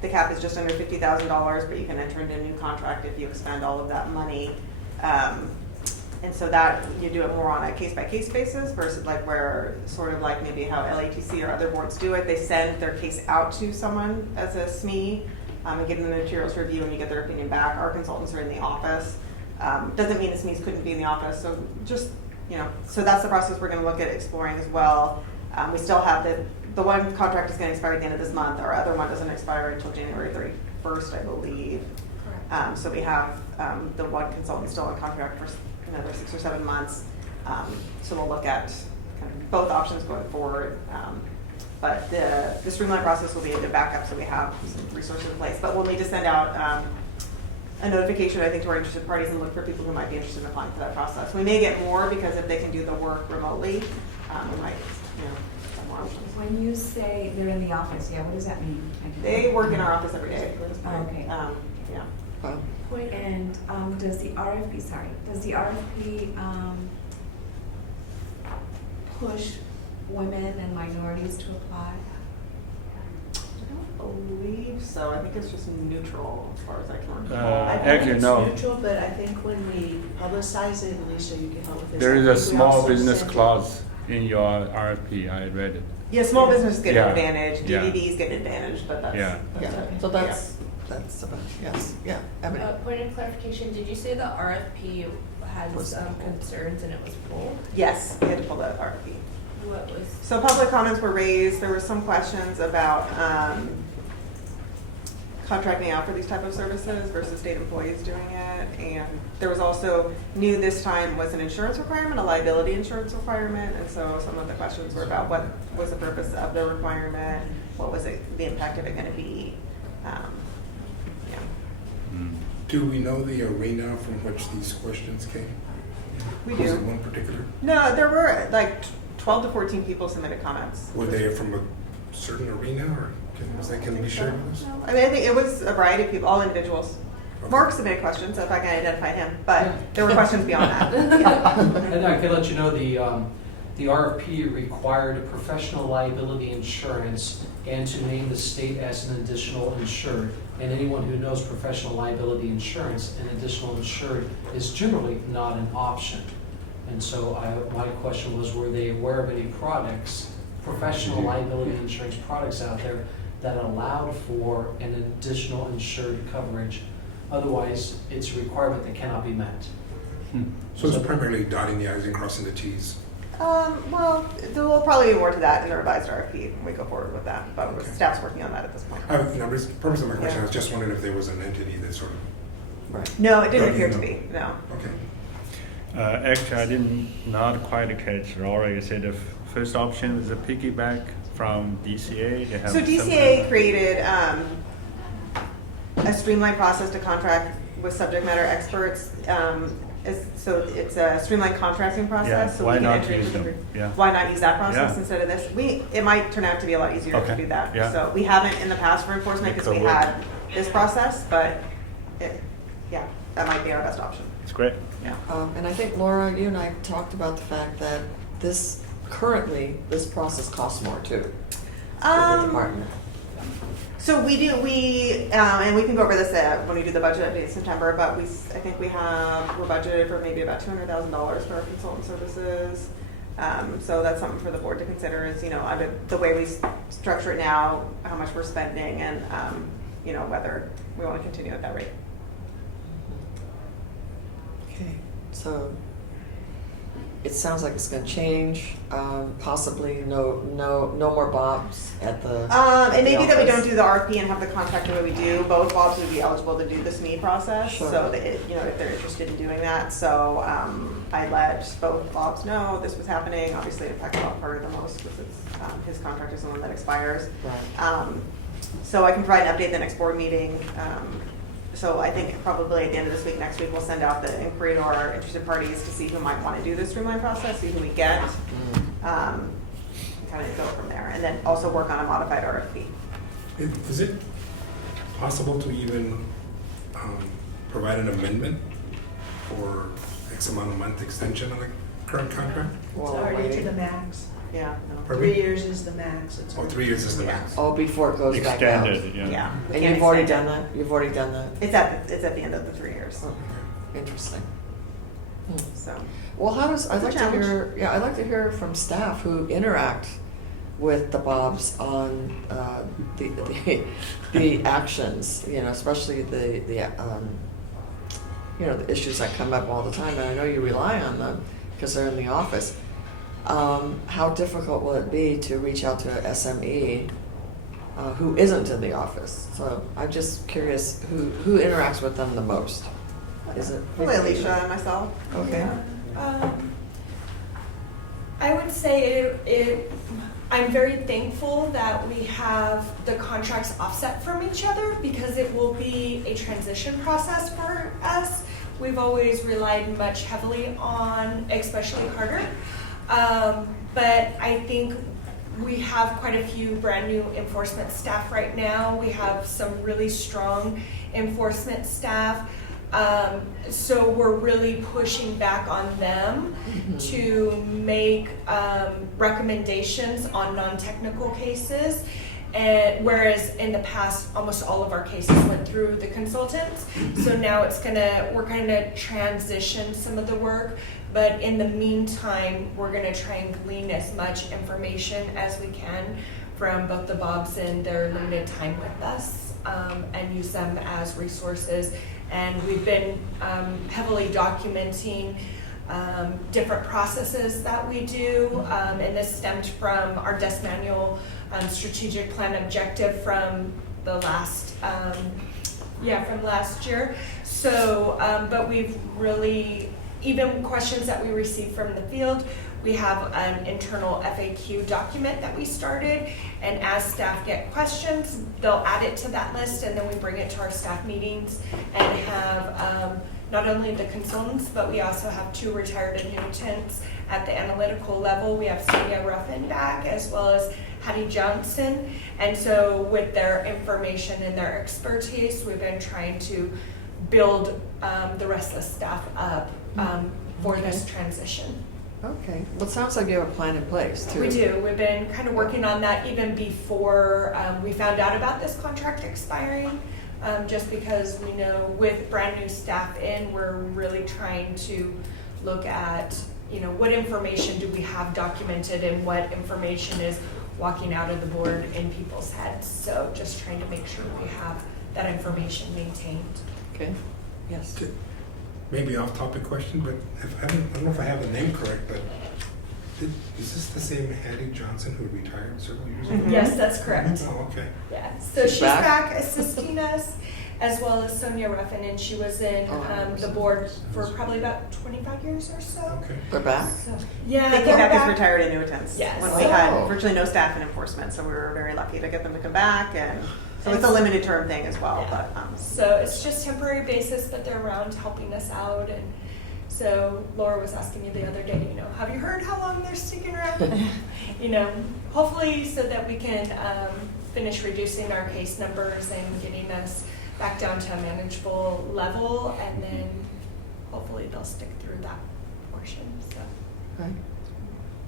The cap is just under $50,000, but you can enter into a new contract if you expend all of that money. And so that you do it more on a case-by-case basis versus sort of like maybe how LATC or other boards do it. They send their case out to someone as a SME and give them the materials to review, and you get their opinion back. Our consultants are in the office. Doesn't mean the SMEs couldn't be in the office. So just, so that's the process we're going to look at exploring as well. We still have the one contract is going to expire at the end of this month. Our other one doesn't expire until January 31st, I believe. So we have the one consultant still on contract for another 6 or 7 months. So we'll look at kind of both options going forward. But the streamlined process will be a good backup, so we have some resources in place. But we'll need to send out a notification, I think, to our interested parties and look for people who might be interested in applying for that process. We may get more because if they can do the work remotely, we might, have more options. When you say they're in the office, what does that mean? They work in our office every day. Oh, okay. Yeah. Wow. And does the RFP push women and minorities to apply? I don't believe so. I think it's just neutral as far as I can recall. Uh, I Actually, think it's no. neutral, but I think when we publicize it, Alicia, you can help with this. There I is a think we small also business send it- clause in your RFP, I read it. Yeah, small businesses get Yeah. an advantage, Yeah. DVDs get an advantage, but that's. Yeah. Yeah, so that's about, yes, yeah, Ebony. Point of clarification, did you say the RFP had some concerns and it was pulled? Yes, we had to pull that RFP. What was? So public comments were raised. There were some questions about contracting out for these type of services versus state employees doing it. And there was also, new this time was an insurance requirement, a liability insurance requirement. And so some of the questions were about what was the purpose of the requirement, what was the impact of it going to be. Do we know the arena from which these questions came? We Was do. it one particular? No, there were like 12 to 14 people submitted comments. Were they from a certain arena, or can it be shared with us? I mean, I think it was a variety of people, all individuals. Mark submitted questions, so if I can identify him, but there were questions beyond that. And I can let you know the RFP required professional liability insurance and to name the state as an additional insured. And anyone who knows professional liability insurance, an additional insured is generally not an option. And so my question was, were they aware of any products, professional liability insurance products out there that allowed for an additional insured coverage Otherwise, it's a requirement that cannot be met. So it's primarily dotting the i's and crossing the t's. Well, there will probably be more to that in the revised RFP when we go forward with that, but Okay. staff's working on that at this point. The purpose of my question, Yeah. I was just wondering if there was an entity that sort of. Right. No, it didn't Don't you appear to know? be, no. Okay. Actually, I didn't not quite catch. Laura, you said the first option is a piggyback from DCA. They have So DCA created a streamlined process to contract with subject matter experts. So it's a streamlined contracting process. Yeah, So why we can not enter use into them? Yeah. Why not use that process Yeah. instead of this? It might turn out to be a lot easier to Okay. do that. Yeah. So we haven't in the past for enforcement It because we could work. had this process, but yeah, that might be our best option. It's great. Yeah. And I think, Laura, you and I talked about the fact that this process costs more too for the department. So and we can go over this when we do the budget update in September, but I think we're budgeted for maybe about $200,000 for our consultant services. So that's something for the board to consider is, under the way we structure it now, how much we're spending and, whether we want to continue at that rate. Okay, so it sounds like it's going to change. Possibly no more Bobs at the. And maybe that we office. don't do the RFP and have the contract the way we do. Both Bobs would be eligible to do the SME process, Sure. so that if they're interested in doing that. So I let both Bobs know this was happening. Obviously, it impacted Bob Carter the most because his contract is the one that expires. Right. So I can provide an update at the next board meeting. So I think probably at the end of this week, next week, we'll send out the inquiry to our interested parties to see who might want to do this streamline process, see who we get, and kind of go from there. And then also work on a modified RFP. Is it possible to even provide an amendment for X amount of month extension on the current contract? It's already to the max. Yeah. No. 3 years is the max. It's 3 years is the max. Oh, before it goes back out. Extended, yeah. Yeah. we And can't you've already extend done that? You've already done that? it. It's at the end of the 3 years. Oh, interesting. So. Well, I'd like It's a to hear, I'd like to hear from staff who interact with the Bobs on the actions, especially the issues that come up all the time. And I know you rely on them because they're in the office. How difficult will it be to reach out to an SME who isn't in the office? So I'm just curious who interacts with them the most. Is it Probably Alicia and myself. Okay. I would say I'm very thankful that we have the contracts offset from each other because it will be a transition process for us. We've always relied much heavily on, especially Carter. But I think we have quite a few brand new enforcement staff right now. We have some really strong enforcement staff. So we're really pushing back on them to make recommendations on non-technical cases. And whereas in the past, almost all of our cases went through the consultants. So now we're gonna transition some of the work. But in the meantime, we're gonna try and glean as much information as we can from both the Bobs and their limited time with us, and use them as resources. And we've been heavily documenting different processes that we do, and this stemmed from our desk manual strategic plan objective from the last, from last year. So, but we've really, even questions that we receive from the field, we have an internal FAQ document that we started, and as staff get questions, they'll add it to that list, and then we bring it to our staff meetings and have not only the consultants, but we also have 2 retired annuitants at the analytical level. We have Celia Ruffin back, as well as Hattie Johnson. And so with their information and their expertise, we've been trying to build the rest of the staff up for this transition. Okay. Well, it sounds like you have a plan in place, too. We do. We've been kind of working on that even before we found out about this contract expiring. Just because we know with brand new staff in, we're really trying to look at, what information do we have documented and what information is walking out of the board in people's heads. So just trying to make sure we have that information maintained. Okay, yes. Maybe off-topic question, but I don't know if I have the name correct, but is this the same Hattie Johnson who retired several years ago? Yes, that's correct. Oh, okay. Yeah, so she's back assisting us, as well as Sonia Ruffin, and she was in the board for probably about 25 years or so. Okay. They're back? So, yeah, They came back as retired annuitants. Yes. When we had virtually no staff in enforcement, so we were very lucky to get them to come back, and so it's a limited term thing as well. Yeah. But so it's just temporary basis, but they're around helping us out. And so Laura was asking me the other day, have you heard how long they're sticking around? Hopefully so that we can finish reducing our case numbers and getting us back down to a manageable level, and then hopefully they'll stick through that portion. So. Right.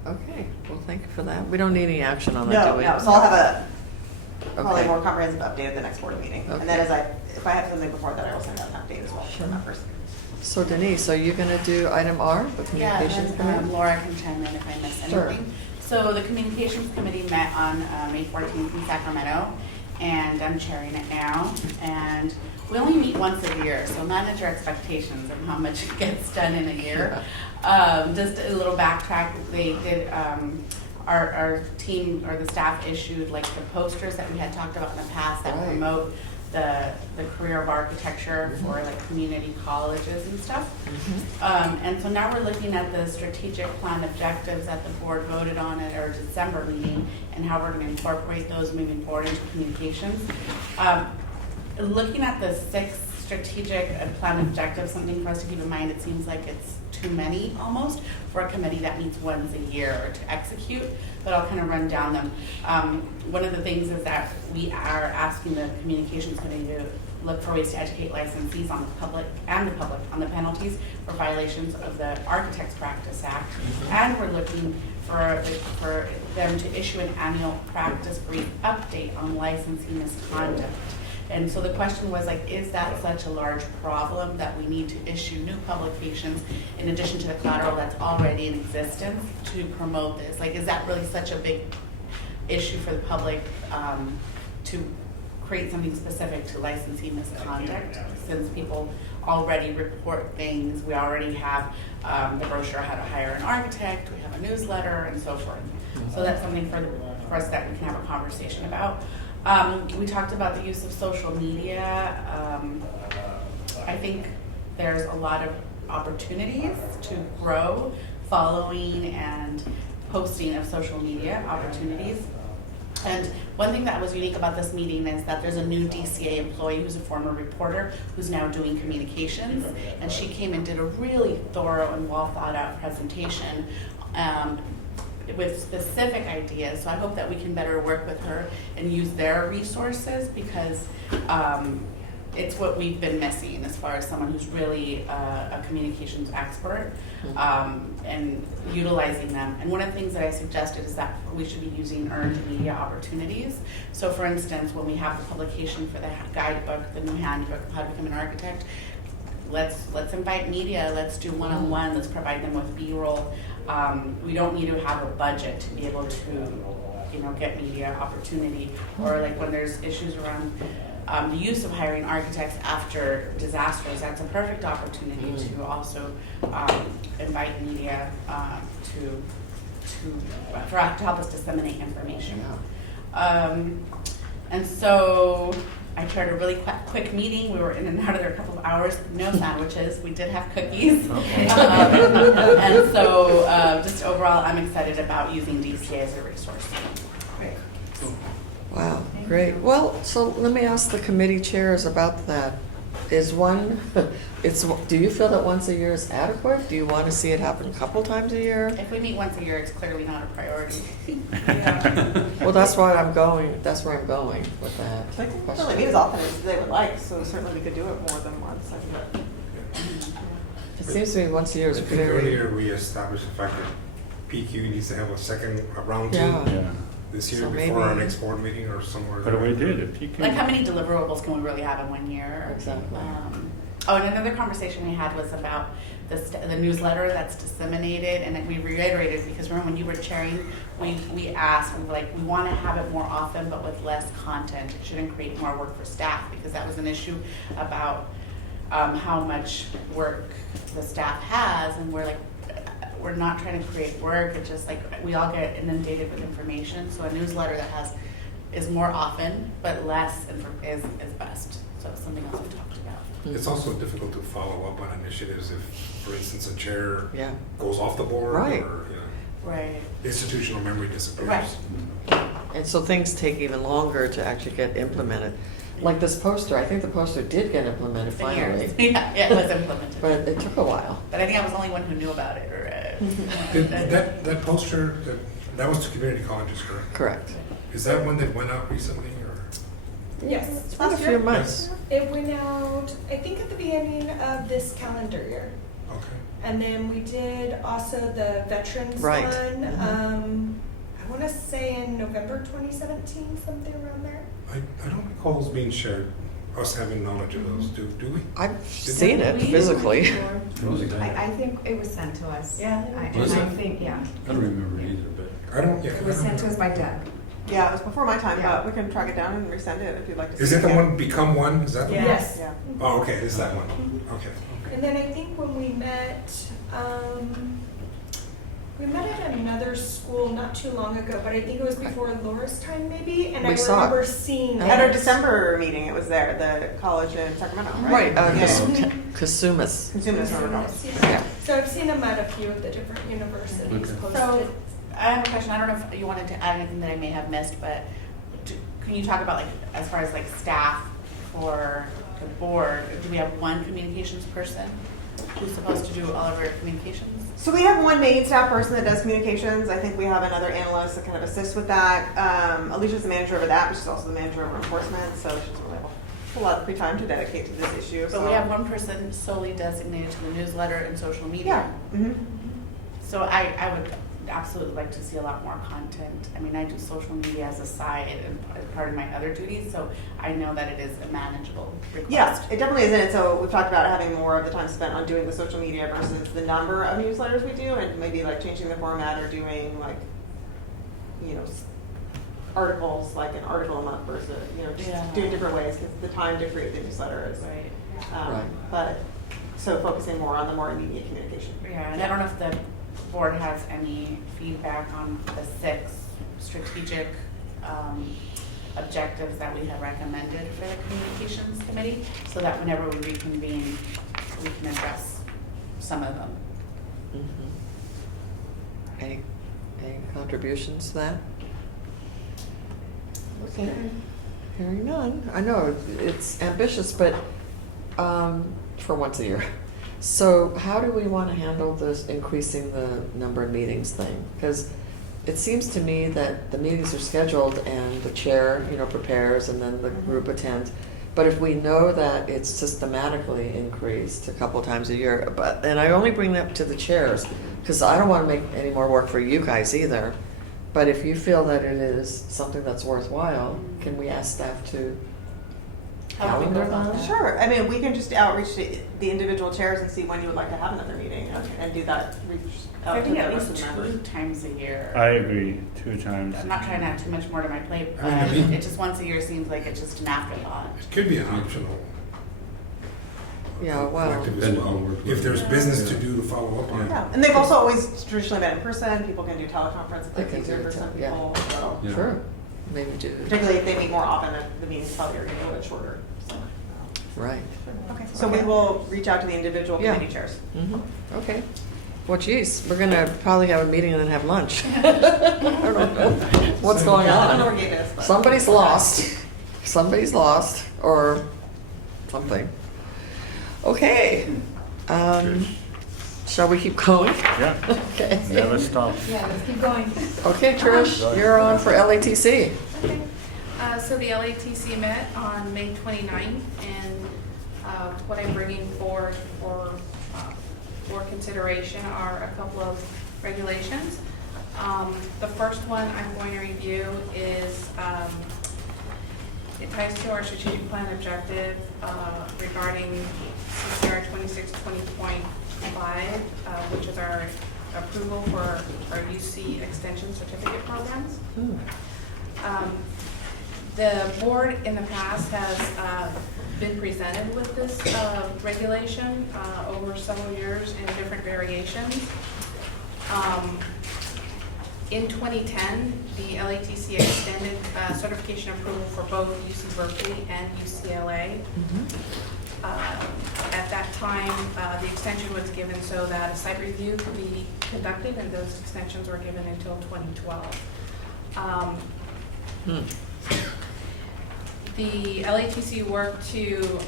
Okay, well, thank you for that. We don't need any action on that, do we? No, so I'll have probably Okay. more comprehensive update at the next board meeting. Okay. And then if I have something before that, I will send out an update as well for members. So Denise, are you going to do item R, the communications Yeah, and committee? Laura can chime in if I miss anything. Sure. So the communications committee met on May 14th in Sacramento, and I'm chairing it now. And we only meet once a year, so manage your expectations of how much gets done in a year. Just a little backtrack, they did, our team or the staff issued like the posters that we had talked about in the past that promote the career of architecture for like community colleges and stuff. And so now we're looking at the strategic plan objectives that the board voted on at our December meeting and how we're going to incorporate those moving forward into communications. Looking at the 6 strategic plan objectives, something for us to keep in mind, it seems like it's too many almost for a committee that meets once a year to execute, but I'll kind of run down them. One of the things is that we are asking the communications committee to look for ways to educate licensees on the public on the penalties for violations of the Architects Practice Act, and we're looking for them to issue an annual practice brief update on licensing misconduct. And so the question was like, is that such a large problem that we need to issue new publications in addition to the collateral that's already in existence to promote this? Like, is that really such a big issue for the public to create something specific to licensing misconduct, since people already report things? We already have the brochure how to hire an architect, we have a newsletter, and so forth. So that's something for us that we can have a conversation about. We talked about the use of social media. I think there's a lot of opportunities to grow following and posting of social media opportunities. And one thing that was unique about this meeting is that there's a new DCA employee who's a former reporter who's now doing communications, and she came and did a really thorough and well thought out presentation with specific ideas. So I hope that we can better work with her and use their resources, because it's what we've been missing as far as someone who's really a communications expert, and utilizing them. And one of the things that I suggested is that we should be using earned media opportunities. So for instance, when we have the publication for the guidebook, the new handbook of how to become an architect, let's invite media, let's do one-on-one, let's provide them with B-roll. We don't need to have a budget to be able to, get media opportunity, or like when there's issues around the use of hiring architects after disasters. That's a perfect opportunity to also invite media to help us disseminate information. And so I chaired a really quick meeting. We were in and out of there a couple of hours. No sandwiches. We did have cookies. And so just overall, I'm excited about using DCA as a resource. Great. Wow, great. Well, so let me ask the committee chairs about that. Do you feel that once a year is adequate? Do you want to see it happen a couple times a year? If we meet once a year, it's clearly not a priority. Well, that's where I'm going with that. They can really meet as often as they would like, so certainly we could do it more than once. It seems to me once a year is I think very... earlier we established the fact that PQ needs to have a round two this year So before our maybe- next board meeting or somewhere. But we did it. Like, how many deliverables can we really have in 1 year? Exactly. And another conversation we had was about the newsletter that's disseminated, and we reiterated, because remember when you were chairing, we asked, we were like, we want to have it more often but with less content. It shouldn't create more work for staff, because that was an issue about how much work the staff has, and we're not trying to create work. It's just like we all get inundated with information. So a newsletter that is more often but less is best. So it's something else we talked about. It's also difficult to follow up on initiatives if, for instance, a chair Yeah. goes off the board Right. or Right. institutional memory disappears. Right. And so things take even longer to actually get implemented. Like this poster, I think the poster did get implemented It's been finally. years. Yeah, it was implemented. But it took a while. But I think I was the only one who knew about it. That poster, that was to community colleges, correct? Correct. Is that one that went out recently or? Yes. It's been a few months. It went out, I think, at the beginning of this calendar year. Okay. And then we did also the veterans Right. one. Mhm. I want to say in November 2017, something around there. I don't recall those being shared, us having knowledge of those, do we? I've seen it physically. I think it was sent to us. Yeah. Was I it? think, yeah. I don't remember either, but. I don't, yeah. It was sent to us by Doug. Yeah, it was before my time, Yeah. but we can track it down and resend it if you'd like to. Is see it the again. one, Become One? Is that the one? Yes. Yeah. Oh, okay, it's that one. Okay. And then I think when we met at another school not too long ago, but I think it was before Laura's time maybe, and We I saw it. remember seeing At our it. December meeting, it was there, the college in Sacramento, right? Right, Yeah. Kasumas. Consumers Member College. Yeah. So I've seen them at a few of the different universities posted. So I have a question. I don't know if you wanted to add anything that I may have missed, but can you talk about as far as staff for the board? Do we have one communications person who's supposed to do all of our communications? So we have one main staff person that does communications. I think we have another analyst that kind of assists with that. Alicia's the manager over that, but she's also the manager of enforcement, so she doesn't really have a lot of free time to dedicate to this issue. But we have one person solely designated to the newsletter and social media. Yeah. Mm-hmm. So I would absolutely like to see a lot more content. I mean, I do social media as a side and as part of my other duties, so I know that it is a manageable request. Yeah, it definitely is in it. So we've talked about having more of the time spent on doing the social media versus the number of newsletters we do, and maybe changing the format or doing articles, like an article a month versus just doing different ways because the time to create the newsletter is right. But so focusing more on the more immediate communication. Yeah, and I don't know if the board has any feedback on the 6 strategic objectives that we have recommended for the communications committee, so that whenever we reconvene, we can address some of them. Mm-hmm. Any contributions to that? Okay, hearing none. I know it's ambitious, but for once a year. So how do we want to handle this increasing the number of meetings thing? Because it seems to me that the meetings are scheduled and the chair, prepares and then the group attends. But if we know that it's systematically increased a couple times a year, and I only bring that to the chairs because I don't want to make any more work for you guys either. But if you feel that it is something that's worthwhile, can we ask staff to calendar that? Sure. I mean, we can just outreach to the individual chairs and see when you would like to have another meeting and do that. Reach out I think to at the least rest of the 2 members. times a year. I agree, 2 times. I'm not trying to have too much more to my plate, but it just once a year seems like it's just an afterthought. It could be an optional. Yeah, well, collective as well, if there's business to do to follow up on. Yeah, and they've also always traditionally met in person. People can do teleconference if They that's can easier do for it, some yeah. people. So. Yeah. Sure, maybe do. Particularly if they meet more often, the meetings probably are going to be a little bit shorter. So. Right. Okay. So we will reach out to the individual Yeah. committee chairs. Mm-hmm. Okay. Well, geez, we're gonna probably have a meeting and then have lunch. I don't know what's going I don't know on. where Gabe is, but- Somebody's lost. Somebody's lost, or something. Okay. Shall we keep going? Yeah. Okay. Never stop. Yeah, let's keep going. Okay, Trish, you're on for LATC. Okay. So the LATC met on May 29th, and what I'm bringing forward for consideration are a couple of regulations. The first one I'm going to review is it ties to our strategic plan objective regarding CCR 2620.5, which is our approval for our UC extension certificate programs. The board in the past has been presented with this regulation over several years in different variations. In 2010, the LATC extended certification approval for both UC Berkeley and UCLA. At that time, the extension was given so that a site review could be conducted, and those extensions were given until 2012. The LATC worked to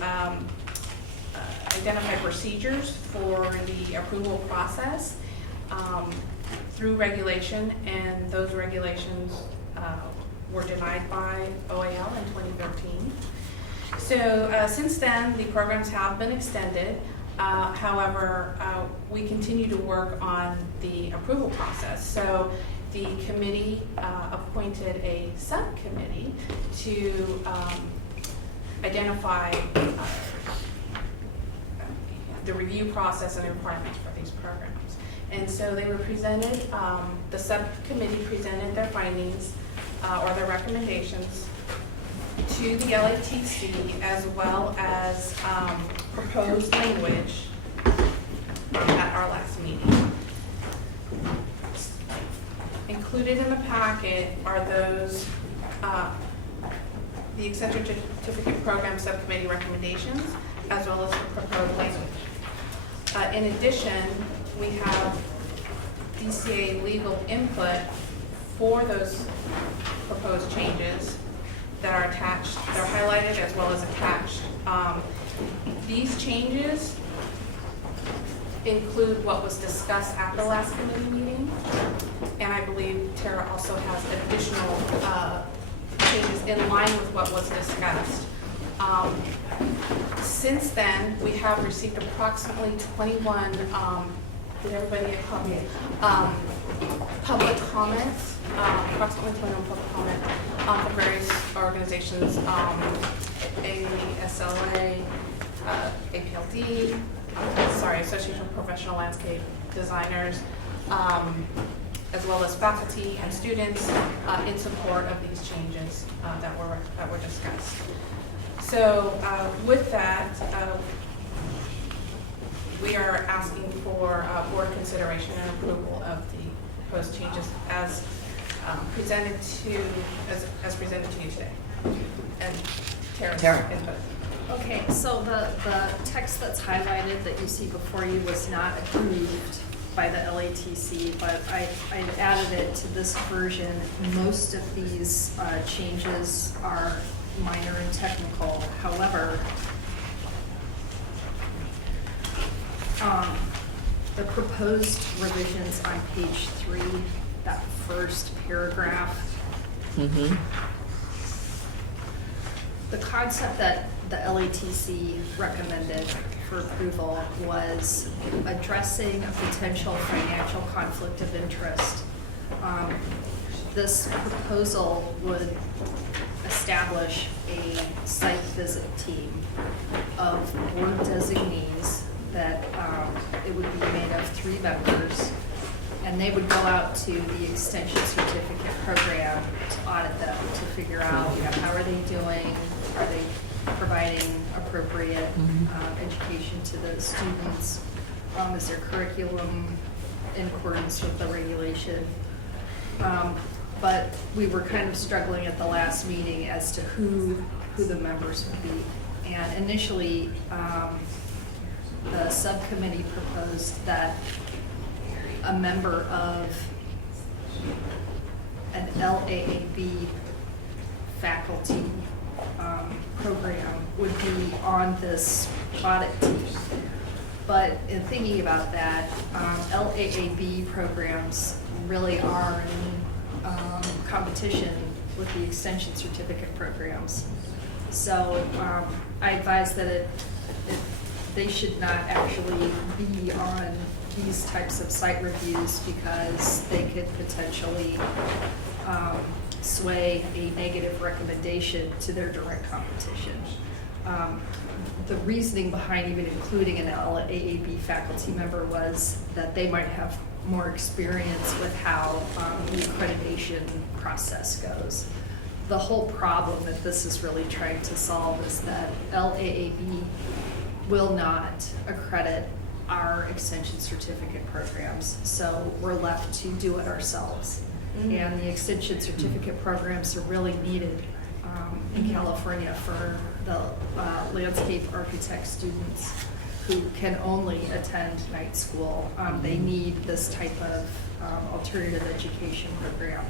identify procedures for the approval process through regulation, and those regulations were denied by OAL in 2013. So since then, the programs have been extended. However, we continue to work on the approval process. So the committee appointed a subcommittee to identify the review process and requirements for these programs. And so they were presented, the subcommittee presented their findings or their recommendations to the LATC, as well as proposed language at our last meeting. Included in the packet are those, the Extension Certificate Program Subcommittee recommendations, as well as the proposed language. In addition, we have DCA legal input for those proposed changes that are attached, they're highlighted as well as attached. These changes include what was discussed at the last committee meeting, and I believe Tara also has additional changes in line with what was discussed. Since then, we have received approximately 21, did everybody get a copy? Public comments, approximately 21 public comments from various organizations, ASLA, APLD, Association of Professional Landscape Designers, as well as faculty and students in support of these changes that were discussed. So with that, we are asking for board consideration and approval of the proposed changes as presented to you today. And Tara's input. Okay, so the text that's highlighted that you see before you was not approved by the LATC, but I added it to this version. Most of these changes are minor and technical. However, the proposed revisions on page 3, that first paragraph, the concept that the LATC recommended for approval was addressing a potential financial conflict of interest. This proposal would establish a site visit team of board designees that it would be made of 3 members, and they would go out to the extension certificate program to audit them, to figure out, how are they doing, are they providing appropriate education to the students, is their curriculum in accordance with the regulation. But we were kind of struggling at the last meeting as to who the members would be. And initially, the subcommittee proposed that a member of an LAAB faculty program would be on this audit team. But in thinking about that, LAAB programs really are in competition with the extension certificate programs. So I advise that they should not actually be on these types of site reviews because they could potentially sway a negative recommendation to their direct competition. The reasoning behind even including an LAAB faculty member was that they might have more experience with how the accreditation process goes. the whole problem that this is really trying to solve is that LAAB will not accredit our extension certificate programs. So we're left to do it ourselves. And the extension certificate programs are really needed in California for the landscape architect students who can only attend night school. They need this type of alternative education program.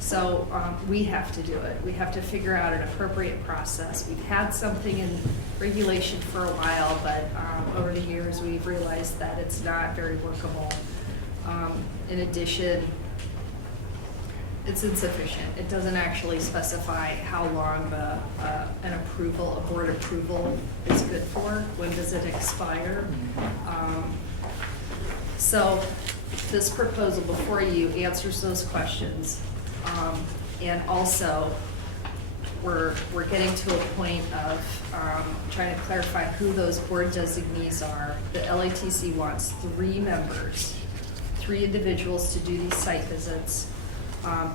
So we have to do it. We have to figure out an appropriate process. We've had something in regulation for a while, but over the years we've realized that it's not very workable. In addition, it's insufficient. It doesn't actually specify how long a board approval is good for. When does it expire? So this proposal before you answers those questions. And also, we're getting to a point of trying to clarify who those board designees are. The LATC wants 3 members, 3 individuals to do these site visits.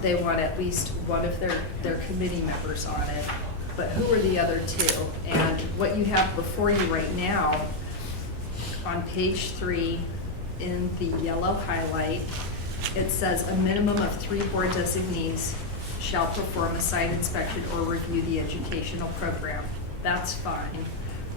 They want at least one of their committee members on it. But who are the other 2? And what you have before you right now, on page 3, in the yellow highlight, it says a minimum of 3 board designees shall perform a site inspection or review the educational program. That's fine.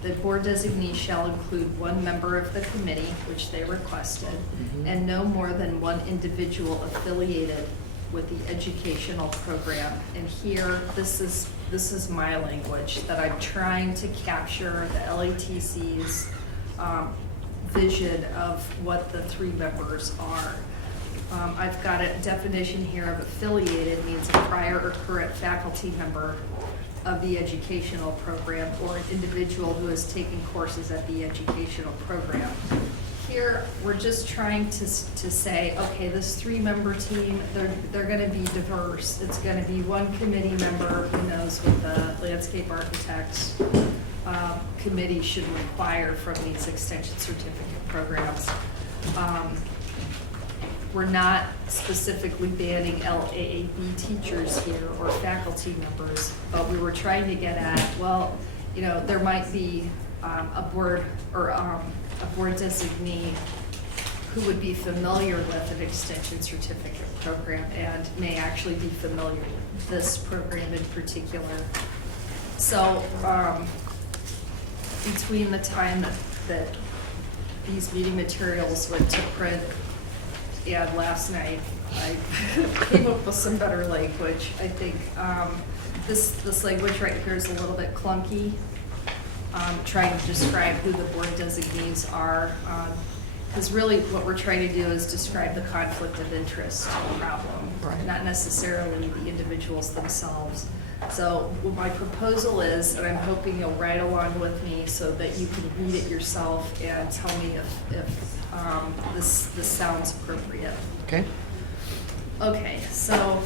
The board designee shall include 1 member of the committee, which they requested, and no more than 1 individual affiliated with the educational program. And here, this is my language that I'm trying to capture the LATC's vision of what the 3 members are. I've got a definition here of affiliated, means a prior or current faculty member of the educational program or an individual who has taken courses at the educational program. Here, we're just trying to say, okay, this 3-member team, they're going to be diverse. It's going to be 1 committee member who knows what the landscape architects committee should require from these extension certificate programs. We're not specifically banning LAAB teachers here or faculty members, but we were trying to get at, well, you know, there might be a board or a board designee who would be familiar with an extension certificate program and may actually be familiar with this program in particular. So between the time that these meeting materials went to print and last night, I came up with some better language. I think this language right here is a little bit clunky. Trying to describe who the board designees are. Because really what we're trying to do is describe the conflict of interest problem, not necessarily the individuals themselves. So what my proposal is, and I'm hoping you'll ride along with me so that you can read it yourself and tell me if this sounds appropriate. Okay. Okay, so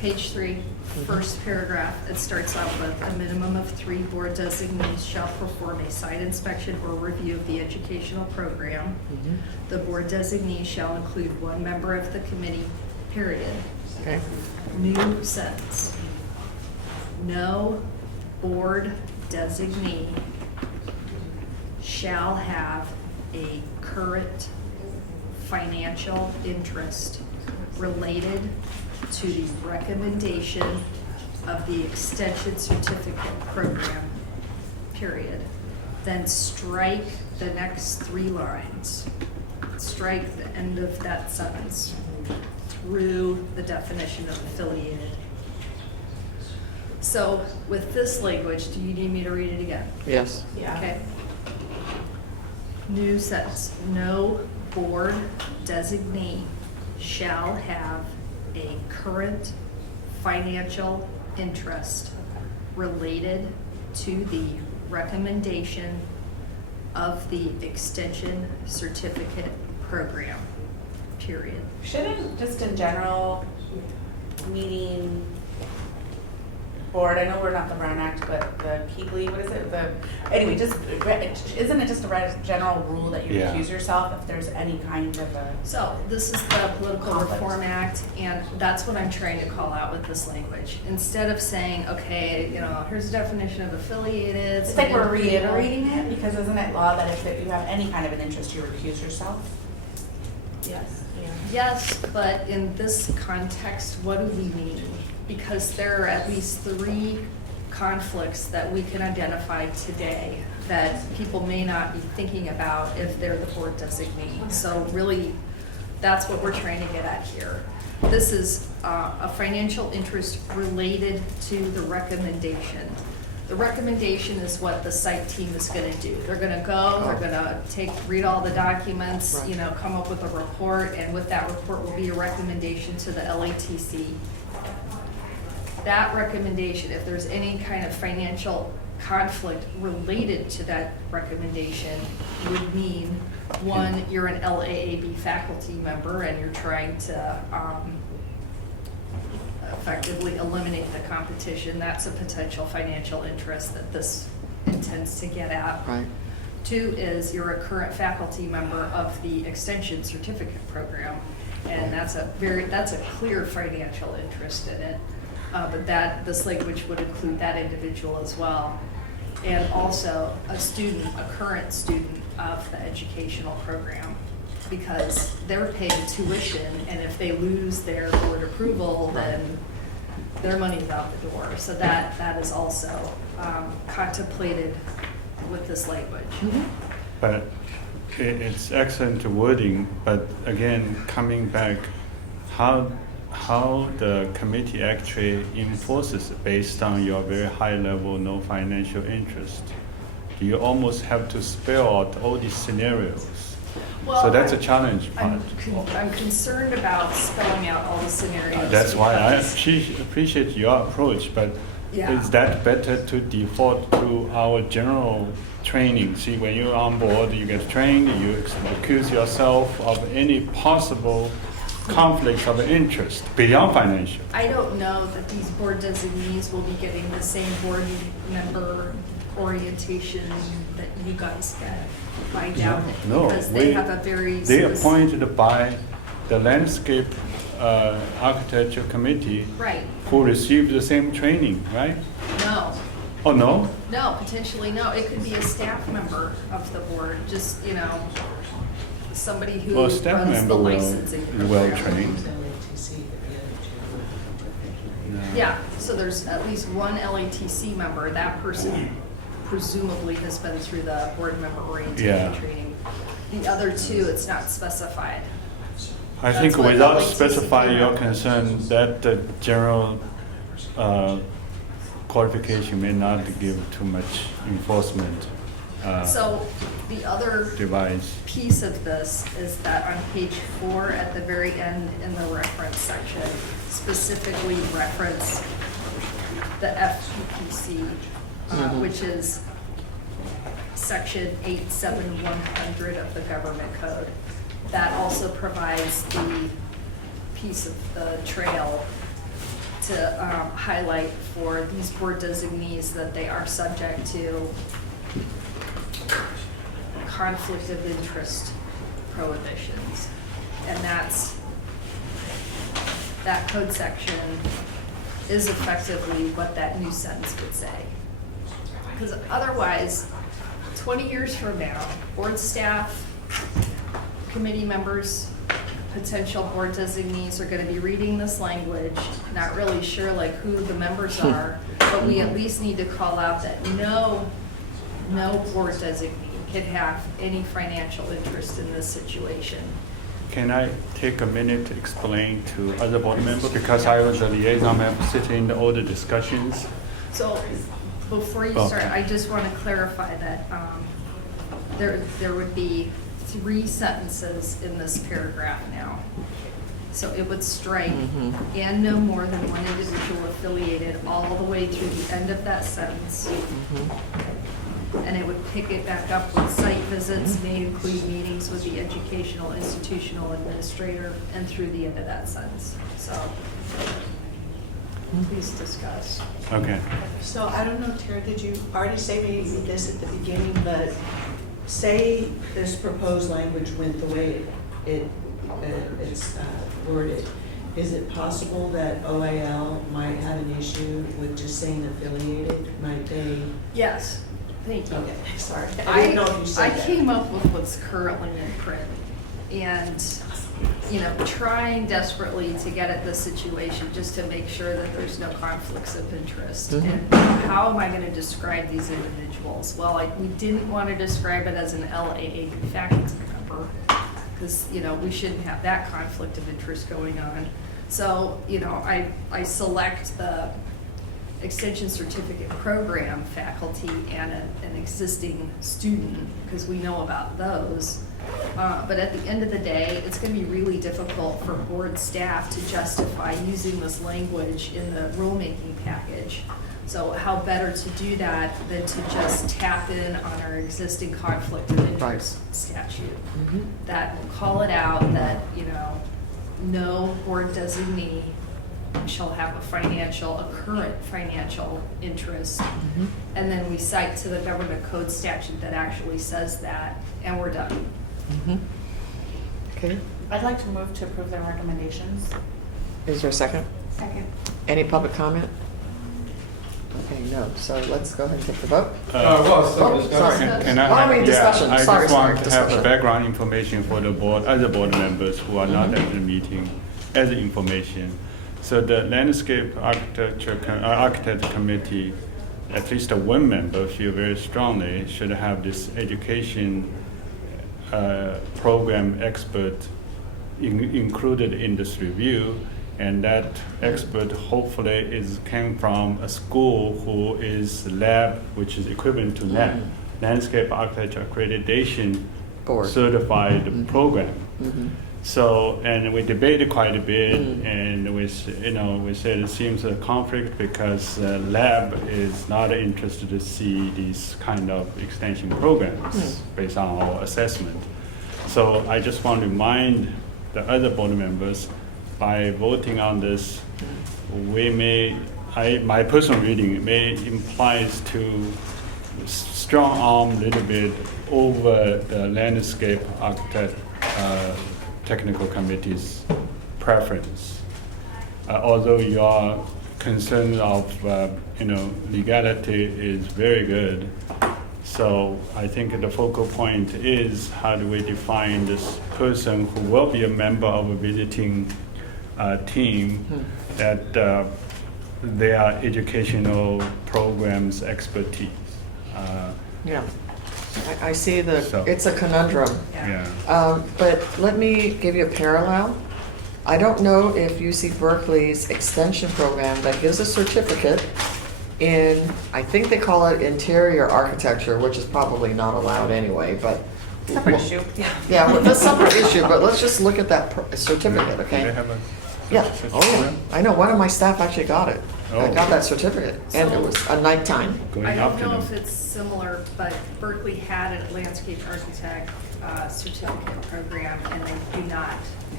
page 3. First paragraph, it starts off with a minimum of 3 board designees shall perform a site inspection or review of the educational program. The board designee shall include 1 member of the committee, period. Okay. New sentence. No board designee shall have a current financial interest related to the recommendation of the extension certificate program, period. Then strike the next 3 lines. Strike the end of that sentence through the definition of affiliated. So with this language, do you need me to read it again? Yes. Yeah. Okay. New sentence. No board designee shall have a current financial interest related to the recommendation of the extension certificate program, period. Shouldn't just in general meeting board, I know we're not the Brown Act, but the Keebley, what is it? Anyway, isn't it just a general rule that you Yeah. recuse yourself if there's any kind of a... So this is the Political Conflict. Reform Act, and that's what I'm trying to call out with this language. Instead of saying, okay, here's a definition of affiliated. It's like we're reiterating it, because isn't it law that if you have any kind of an interest, you recuse yourself? Yes. Yes, but in this context, what do we mean? Because there are at least 3 conflicts that we can identify today that people may not be thinking about if they're the board designee. So really, that's what we're trying to get at here. This is a financial interest related to the recommendation. The recommendation is what the site team is going to do. They're going to go, they're going to read all the documents, come up with a report, and with that report will be a recommendation to the LATC. That recommendation, if there's any kind of financial conflict related to that recommendation, would mean, 1, you're an LAAB faculty member and you're trying to effectively eliminate the competition. That's a potential financial interest that this intends to get at. Right. 2 is you're a current faculty member of the extension certificate program, and that's a clear financial interest in it. But this language would include that individual as well, and also a current student of the educational program, because they're paying tuition, and if they lose their board approval, then their money's out the door. So that is also contemplated with this language. But it's excellent wording, but again, coming back, how the committee actually enforces it based on your very high level, no financial interest. You almost have to spell out all these scenarios. Well, so that's a challenge part. I'm concerned about spelling out all the scenarios. That's why I because- appreciate your approach, but Yeah. is that better to default to our general training? See, when you're on board, you get trained, you accuse yourself of any possible conflicts of interest beyond financial. I don't know that these board designees will be getting the same board member orientation that you guys get. I doubt it, No, because they have a very they specific- appointed by the landscape architecture committee, Right. who received the same training, right? No, Oh, no? no, potentially no. It could be a staff member of the board, just, somebody who Well, runs staff the member licensing is program. well trained. Yeah, so there's at least one LATC member. That person presumably has been through the board member orientation Yeah. training. The other 2, it's not specified. I That's think what without LATC specifying your came up with. concern, that the general qualification may not give too much enforcement So the other device. piece of this is that on page 4 at the very end in the reference section, specifically reference the FPPC, which is section 87100 of the government code. That also provides the piece of the trail to highlight for these board designees that they are subject to conflict of interest prohibitions. And that code section is effectively what that new sentence would say. Because otherwise, 20 years from now, board staff, committee members, potential board designees are going to be reading this language, not really sure who the members are, but we at least need to call out that no board designee can have any financial interest in this situation. Can I take a minute to explain to other board members? Because I was a liaison member sitting in all the discussions. So before you start, I just want to clarify that there would be 3 sentences in this paragraph now. So it would strike and no more than one individual affiliated all the way through the end of that sentence. And it would pick it back up with site visits may include meetings with the educational institutional administrator and through the end of that sentence. So please discuss. Okay. So I don't know, Tara, did you already say maybe this at the beginning, but say this proposed language went the way it's worded. Is it possible that OAL might have an issue with just saying affiliated? Might they? Yes, thank you. Okay, sorry. I didn't know if you said I that. came up with what's currently in print, and, you know, trying desperately to get at the situation just to make sure that there's no conflicts of interest. And how am I gonna describe these individuals? Well, we didn't want to describe it as an LAA faculty member, because, you know, we shouldn't have that conflict of interest going on. So, you know, I select the extension certificate program faculty and an existing student, because we know about those. But at the end of the day, it's going to be really difficult for board staff to justify using this language in the rulemaking package. So how better to do that than to just tap in on our existing conflict of interest statute. That will call it out that, you know, no board designee shall have a current financial interest. And then we cite to the government code statute that actually says that, and we're done. Okay. I'd like to move to approve their recommendations. Is there a second? Second. Any public comment? Okay, no. So let's go ahead and take the vote. Well, some Oh, discussion. sorry. Can I have, discussion. I Sorry, just want to discussion. have background information for the board, other board members who are not at the meeting, as information. So the landscape architect committee, at least one member feel very strongly should have this education program expert included in this review, and that expert hopefully came from a school who is lab, which is equivalent to lab, landscape architecture accreditation Board. certified program. So, and we debated quite a bit, and we said it seems a conflict because lab is not interested to see these kind of extension programs based on our assessment. So I just want to remind the other board members, by voting on this, we may, my personal reading may implies to strong arm a little bit over the landscape architect technical committee's preference. Although your concern of legality is very good, so I think the focal point is how do we define this person who will be a member of a visiting team that their educational programs expertise. Yeah. I see So- it's a conundrum. Yeah. But let me give you a parallel. I don't know if UC Berkeley's extension program that gives a certificate in, I think they call it interior architecture, which is probably not allowed anyway, but. Separate issue, yeah. Yeah, well, that's a separate issue, but let's just look at that certificate, Do okay? they have a Yeah, such oh yeah, program? I know, one of my staff actually got it. I Oh. got that certificate, and it was a nighttime. Going I don't after know them? if it's similar, but Berkeley had a landscape architect certificate program, and they do not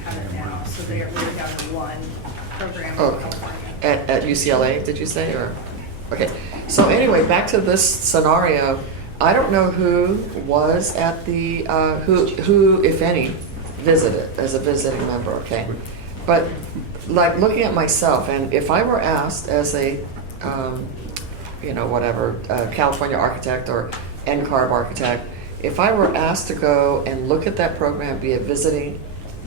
have it now. So we're down to one program in Okay. California. At UCLA, did you say, or? Okay, so anyway, back to this scenario. I don't know who was at the, who, if any, visited as a visiting member, okay? But like looking at myself, and if I were asked as a, California architect or NCARB architect, if I were asked to go and look at that program, be a visiting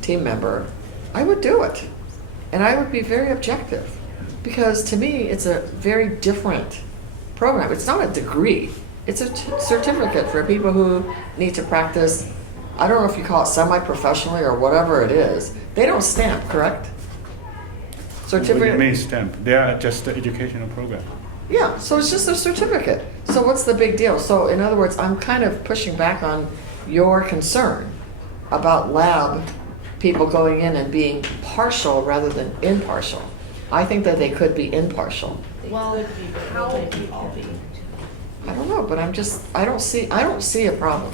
team member, I would do it. And I would be very objective, because to me, it's a very different program. It's not a degree. It's a certificate for people who need to practice, I don't know if you call it semi-professionally or whatever it is. They don't stamp, correct? What do you Certificate. mean stamp? They are just an educational program. Yeah, so it's just a certificate. So what's the big deal? So in other words, I'm kind of pushing back on your concern about lab people going in and being partial rather than impartial. I think that they could be impartial. Well, how will people be? I don't know, but I don't see a problem.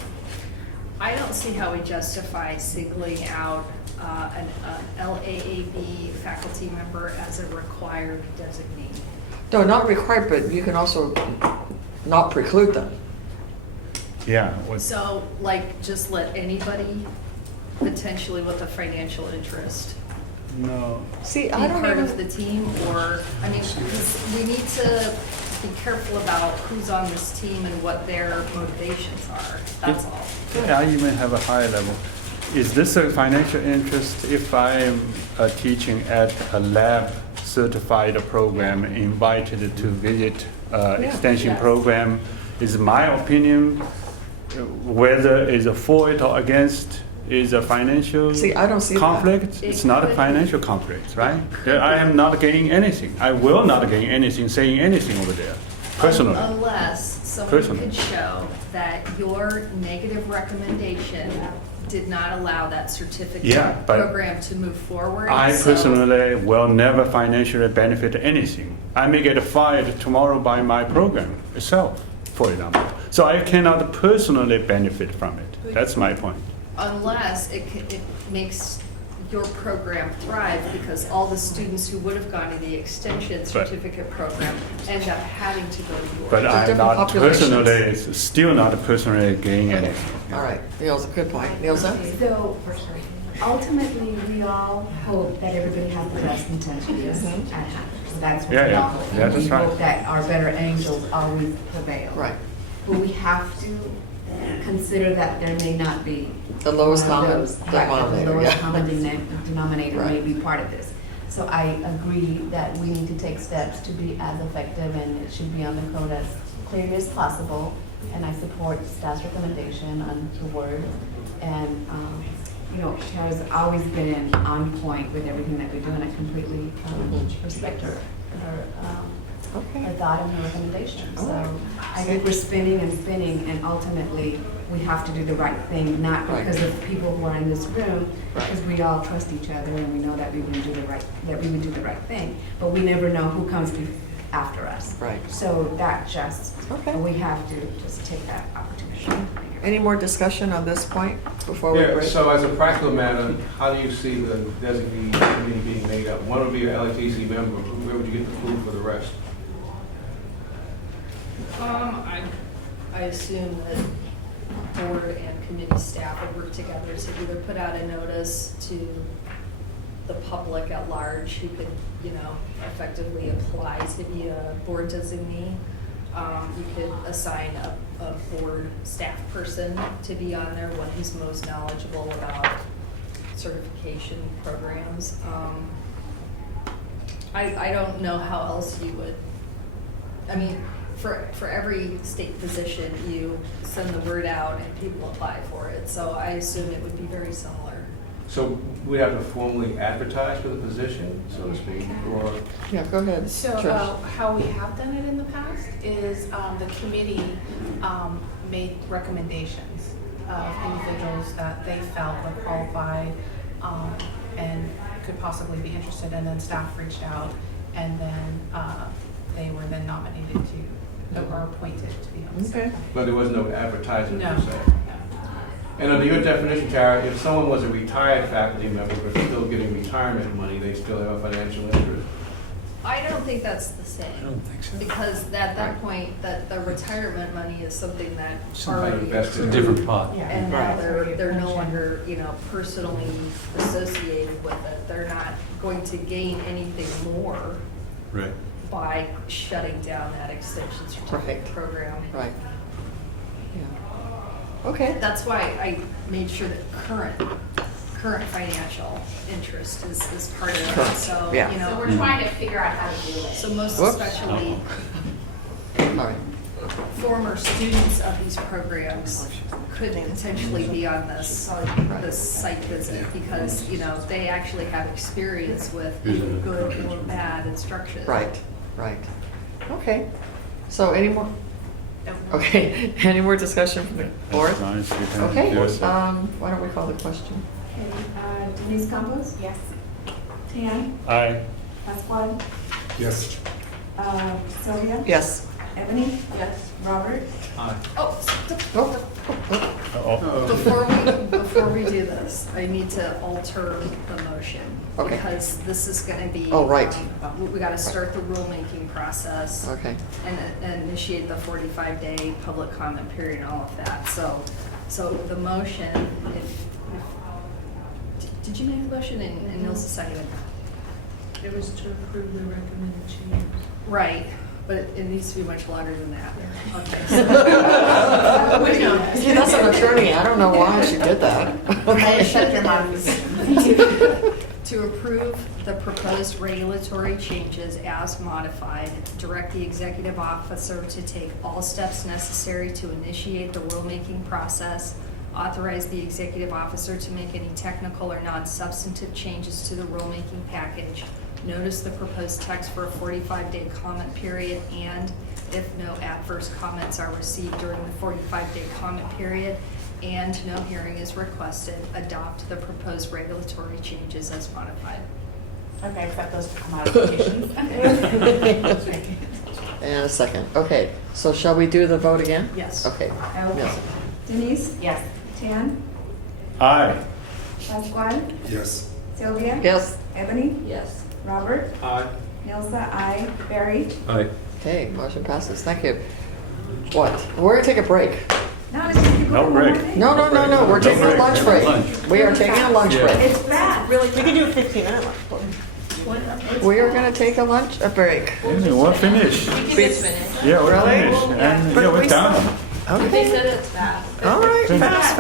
I don't see how we justify singling out an LAAB faculty member as a required designee. No, not required, but you can also not preclude them. Yeah. So, like, just let anybody potentially with a financial interest No. See, be I don't part even. of the team, or, I mean, we need to be careful about who's on this team and what their motivations are, that's all. Yeah, I even have a higher level. Is this a financial interest if I am teaching at a lab certified program, invited to visit extension Yes. program? Is my opinion whether is for it or against is a financial See, I don't see that. conflict? It's not a financial conflict, right? I am not gaining anything. I will not gain anything saying anything over there, personally. Unless someone Personally. could show that your negative recommendation did not allow that certificate Yeah, but program to move forward. I so- personally will never financially benefit anything. I may get fired tomorrow by my program itself, for example. So I cannot personally benefit from it. That's my point. Unless it makes your program thrive, because all the students who would have gone to the extension certificate program end up having to go to yours. But They're I'm different not populations. personally, still not personally gaining anything. All right, Niels, good point. Nielsa? So ultimately, we all hope that everybody has the best intentions at hand. So that's what Yeah, we yeah. all hope. Yeah, that's We right. hope that our better angels always prevail. Right. But we have to consider that there may not be. The lowest one of common those- denominator, The lowest yeah. common denominator may Right. be part of this. So I agree that we need to take steps to be as effective, and it should be on the code as clearly as possible. And I support staff's recommendation on the word. And, you know, Tara's always been on point with everything that we do, and I completely respect her thought and her recommendation. All right. So I think we're spinning and spinning, and ultimately, we have to do the right thing, not Right. because of people who are in this room, Right. because we all trust each other, and we know that we would do the right thing, but we never know who comes after us. Right. So that just, Okay. we have to just take that opportunity. Any more discussion on this point before we Yeah, break? so as a practical matter, how do you see the designee committee being made up? One would be an LATC member, where would you get the food for the rest? I assume that board and committee staff would work together to either put out a notice to the public at large who could, you know, effectively apply to be a board designee. You could assign a board staff person to be on there, one who's most knowledgeable about certification programs. I don't know how else you would, I mean, for every state position, you send the word out and people apply for it. So I assume it would be very similar. So we have to formally advertise for the position, so to speak, or? Yeah, go ahead. So Trish. how we have done it in the past is the committee made recommendations of individuals that they felt were qualified and could possibly be interested, and then staff reached out, and then they were then nominated to, or appointed to be on the Okay. But there was no advertising No. per se? And under your definition, Tara, if someone was a retired faculty member but still getting retirement money, they still have a financial interest? I don't think that's the same. I don't think so. Because at that point, that the retirement money is something that Somebody already invested. It's a different pot. Yeah. And now Right. they're no longer, you know, personally associated with it. They're not going to gain anything more Right. by shutting down that extension certificate Right. program. Right. Yeah. Okay. That's why I made sure that current financial interest is part of Correct. it. So, Yeah. you know. So we're trying to figure out how to do it. So most Whoops. especially All right. former students of these programs could potentially be on this site visit because, you know, they actually have experience with good or bad instruction. Right, right. Okay. So any more? Okay, any more discussion from the board? That's nice. You can Okay, do it. why don't we call the question? Okay, Denise Campos? Yes. Tian? Aye. Pascual? Yes. Sylvia? Yes. Ebony? Yes. Robert? Before we do this, I need to alter the motion. Okay. Because this is gonna be. Oh, right. We gotta start the rulemaking process. Okay. And initiate the 45-day public comment period and all of that. So the motion, did you make the motion and Nils seconded? It was to approve the recommended changes. Right, but it needs to be much longer than that. Okay. See, that's an attorney. I don't know why she did that. I shut your mouth. To approve the proposed regulatory changes as modified, direct the executive officer to take all steps necessary to initiate the rulemaking process, authorize the executive officer to make any technical or non-substantive changes to the rulemaking package, notice the proposed text for a 45-day comment period, and if no adverse comments are received during the 45-day comment period, and no hearing is requested, adopt the proposed regulatory changes as modified. Okay, accept those modifications. And a second. Okay, so shall we do the vote again? Yes. Okay. Yes. Denise? Yes. Tan? Aye. Pascual? Yes. Sylvia? Yes. Ebony? Yes. Robert? Aye. Nilsa? Aye. Barry? Aye. Okay, motion passes. Thank you. What? We're gonna take a break. No, it's just you go No one break. more thing. No. We're taking a lunch break. Lunch. We are taking a lunch Yeah. break. It's bad. Really, we can do a 15-minute lunch. We are gonna take a break. Yeah, we're finished. We can just finish. Yeah, we're Really? finished. And But yeah, we're we done. They Okay. said it's fast. All right. Fast.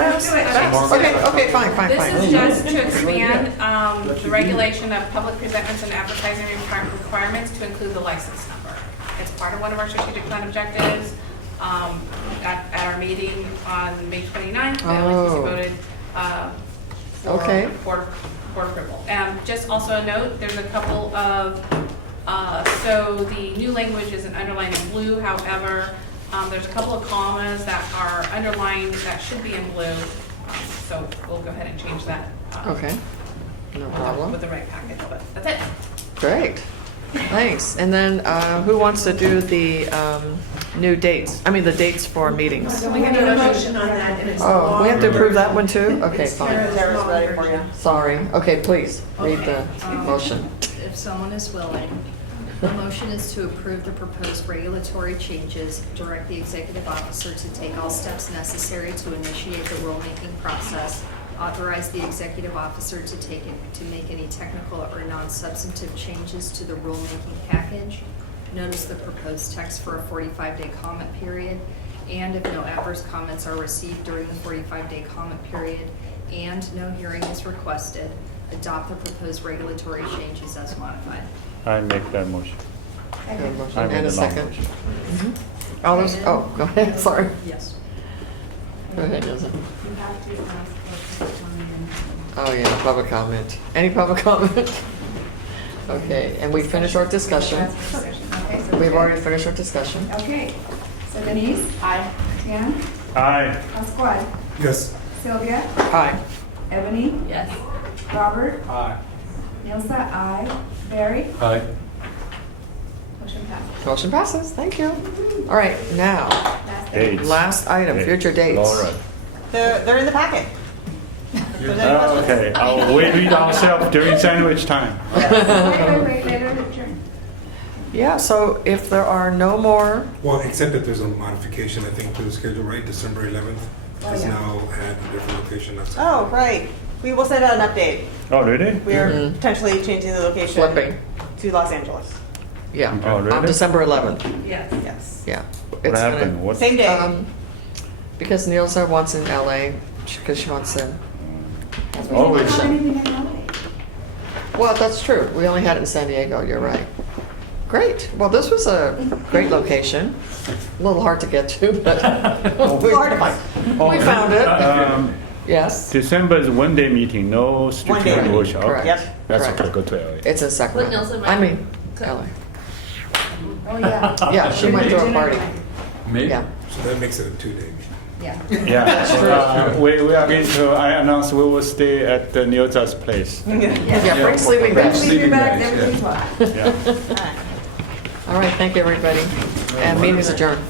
Okay, fine. This is just to expand the regulation of public presentments and advertising requirements to include the license number. It's part of one of our strategic plan objectives. At our meeting on May 29th, the LAPC voted Okay. for board approval. Just also a note, there's a couple of, so the new language is underlined in blue, however, there's a couple of commas that are underlined that should be in blue. So we'll go ahead and change that. Okay. No problem. With the right package, but that's it. Great. Thanks. And then who wants to do the new dates? I mean, the dates for meetings. We can do a motion on that, and it's Oh, we have to approve that one too? Okay, It's fine. Sarah's ready for you. Sorry. Okay, please, read the motion. If someone is willing, the motion is to approve the proposed regulatory changes, direct the executive officer to take all steps necessary to initiate the rulemaking process, authorize the executive officer to make any technical or non-substantive changes to the rulemaking package, notice the proposed text for a 45-day comment period, and if no adverse comments are received during the 45-day comment period, and no hearing is requested, adopt the proposed regulatory changes as modified. I make that motion. Good motion. I made And a the long second. motion. All those, oh, go ahead, sorry. Yes. Go ahead, Ilse. You have to ask for public comment. Oh, yeah, public comment. Any public comment? Okay, and we finished our discussion. That's discussion. Okay, so We've we're already good. finished our discussion. Okay, so Denise? Aye. Tan? Aye. Pascual? Yes. Sylvia? Aye. Ebony? Yes. Robert? Aye. Nilsa? Aye. Barry? Aye. Motion passed. Motion passes, thank you. All right, now, Last Dates. last item, future dates. Laura. They're in the packet. Okay, we read ourselves during sandwich time. Wait, later, adjourn. Yeah, so if there are no more, Well, except that there's a modification, I think, to the schedule, right? December 11th is yeah. now at a different location. That's Oh, right. We will send out an update. Oh, really? We are Mhm. potentially changing the location Flipping. to Los Angeles. yeah, Oh, on really? December 11th, Yes. Yes. yeah. What It's gonna- happened? What? Same day. Because Nielsa wants in LA, because she wants to. Oh, We it's- don't have anything in LA. Well, that's true. We only had it in San Diego, you're right. Great. Well, this was a great location. A little hard to get to, but Hard to find. we found it. Oh, Yes. December is one-day meeting, no One day strategic meeting, workshop. Okay. correct. Yep, That's correct. okay, go to LA. It's in Sacramento. Nelson I might- mean, LA. Oh, yeah. Yeah, she went to a party. Maybe. Yeah. So that makes it a 2-day. Yeah. Yeah, we are going to, I announced we will stay at the Nyoza's place. Yeah, bring sleeping Bring bags. sleeping bags, bags, everything's fine. Yeah. All right, thank you, everybody. And meeting is adjourned.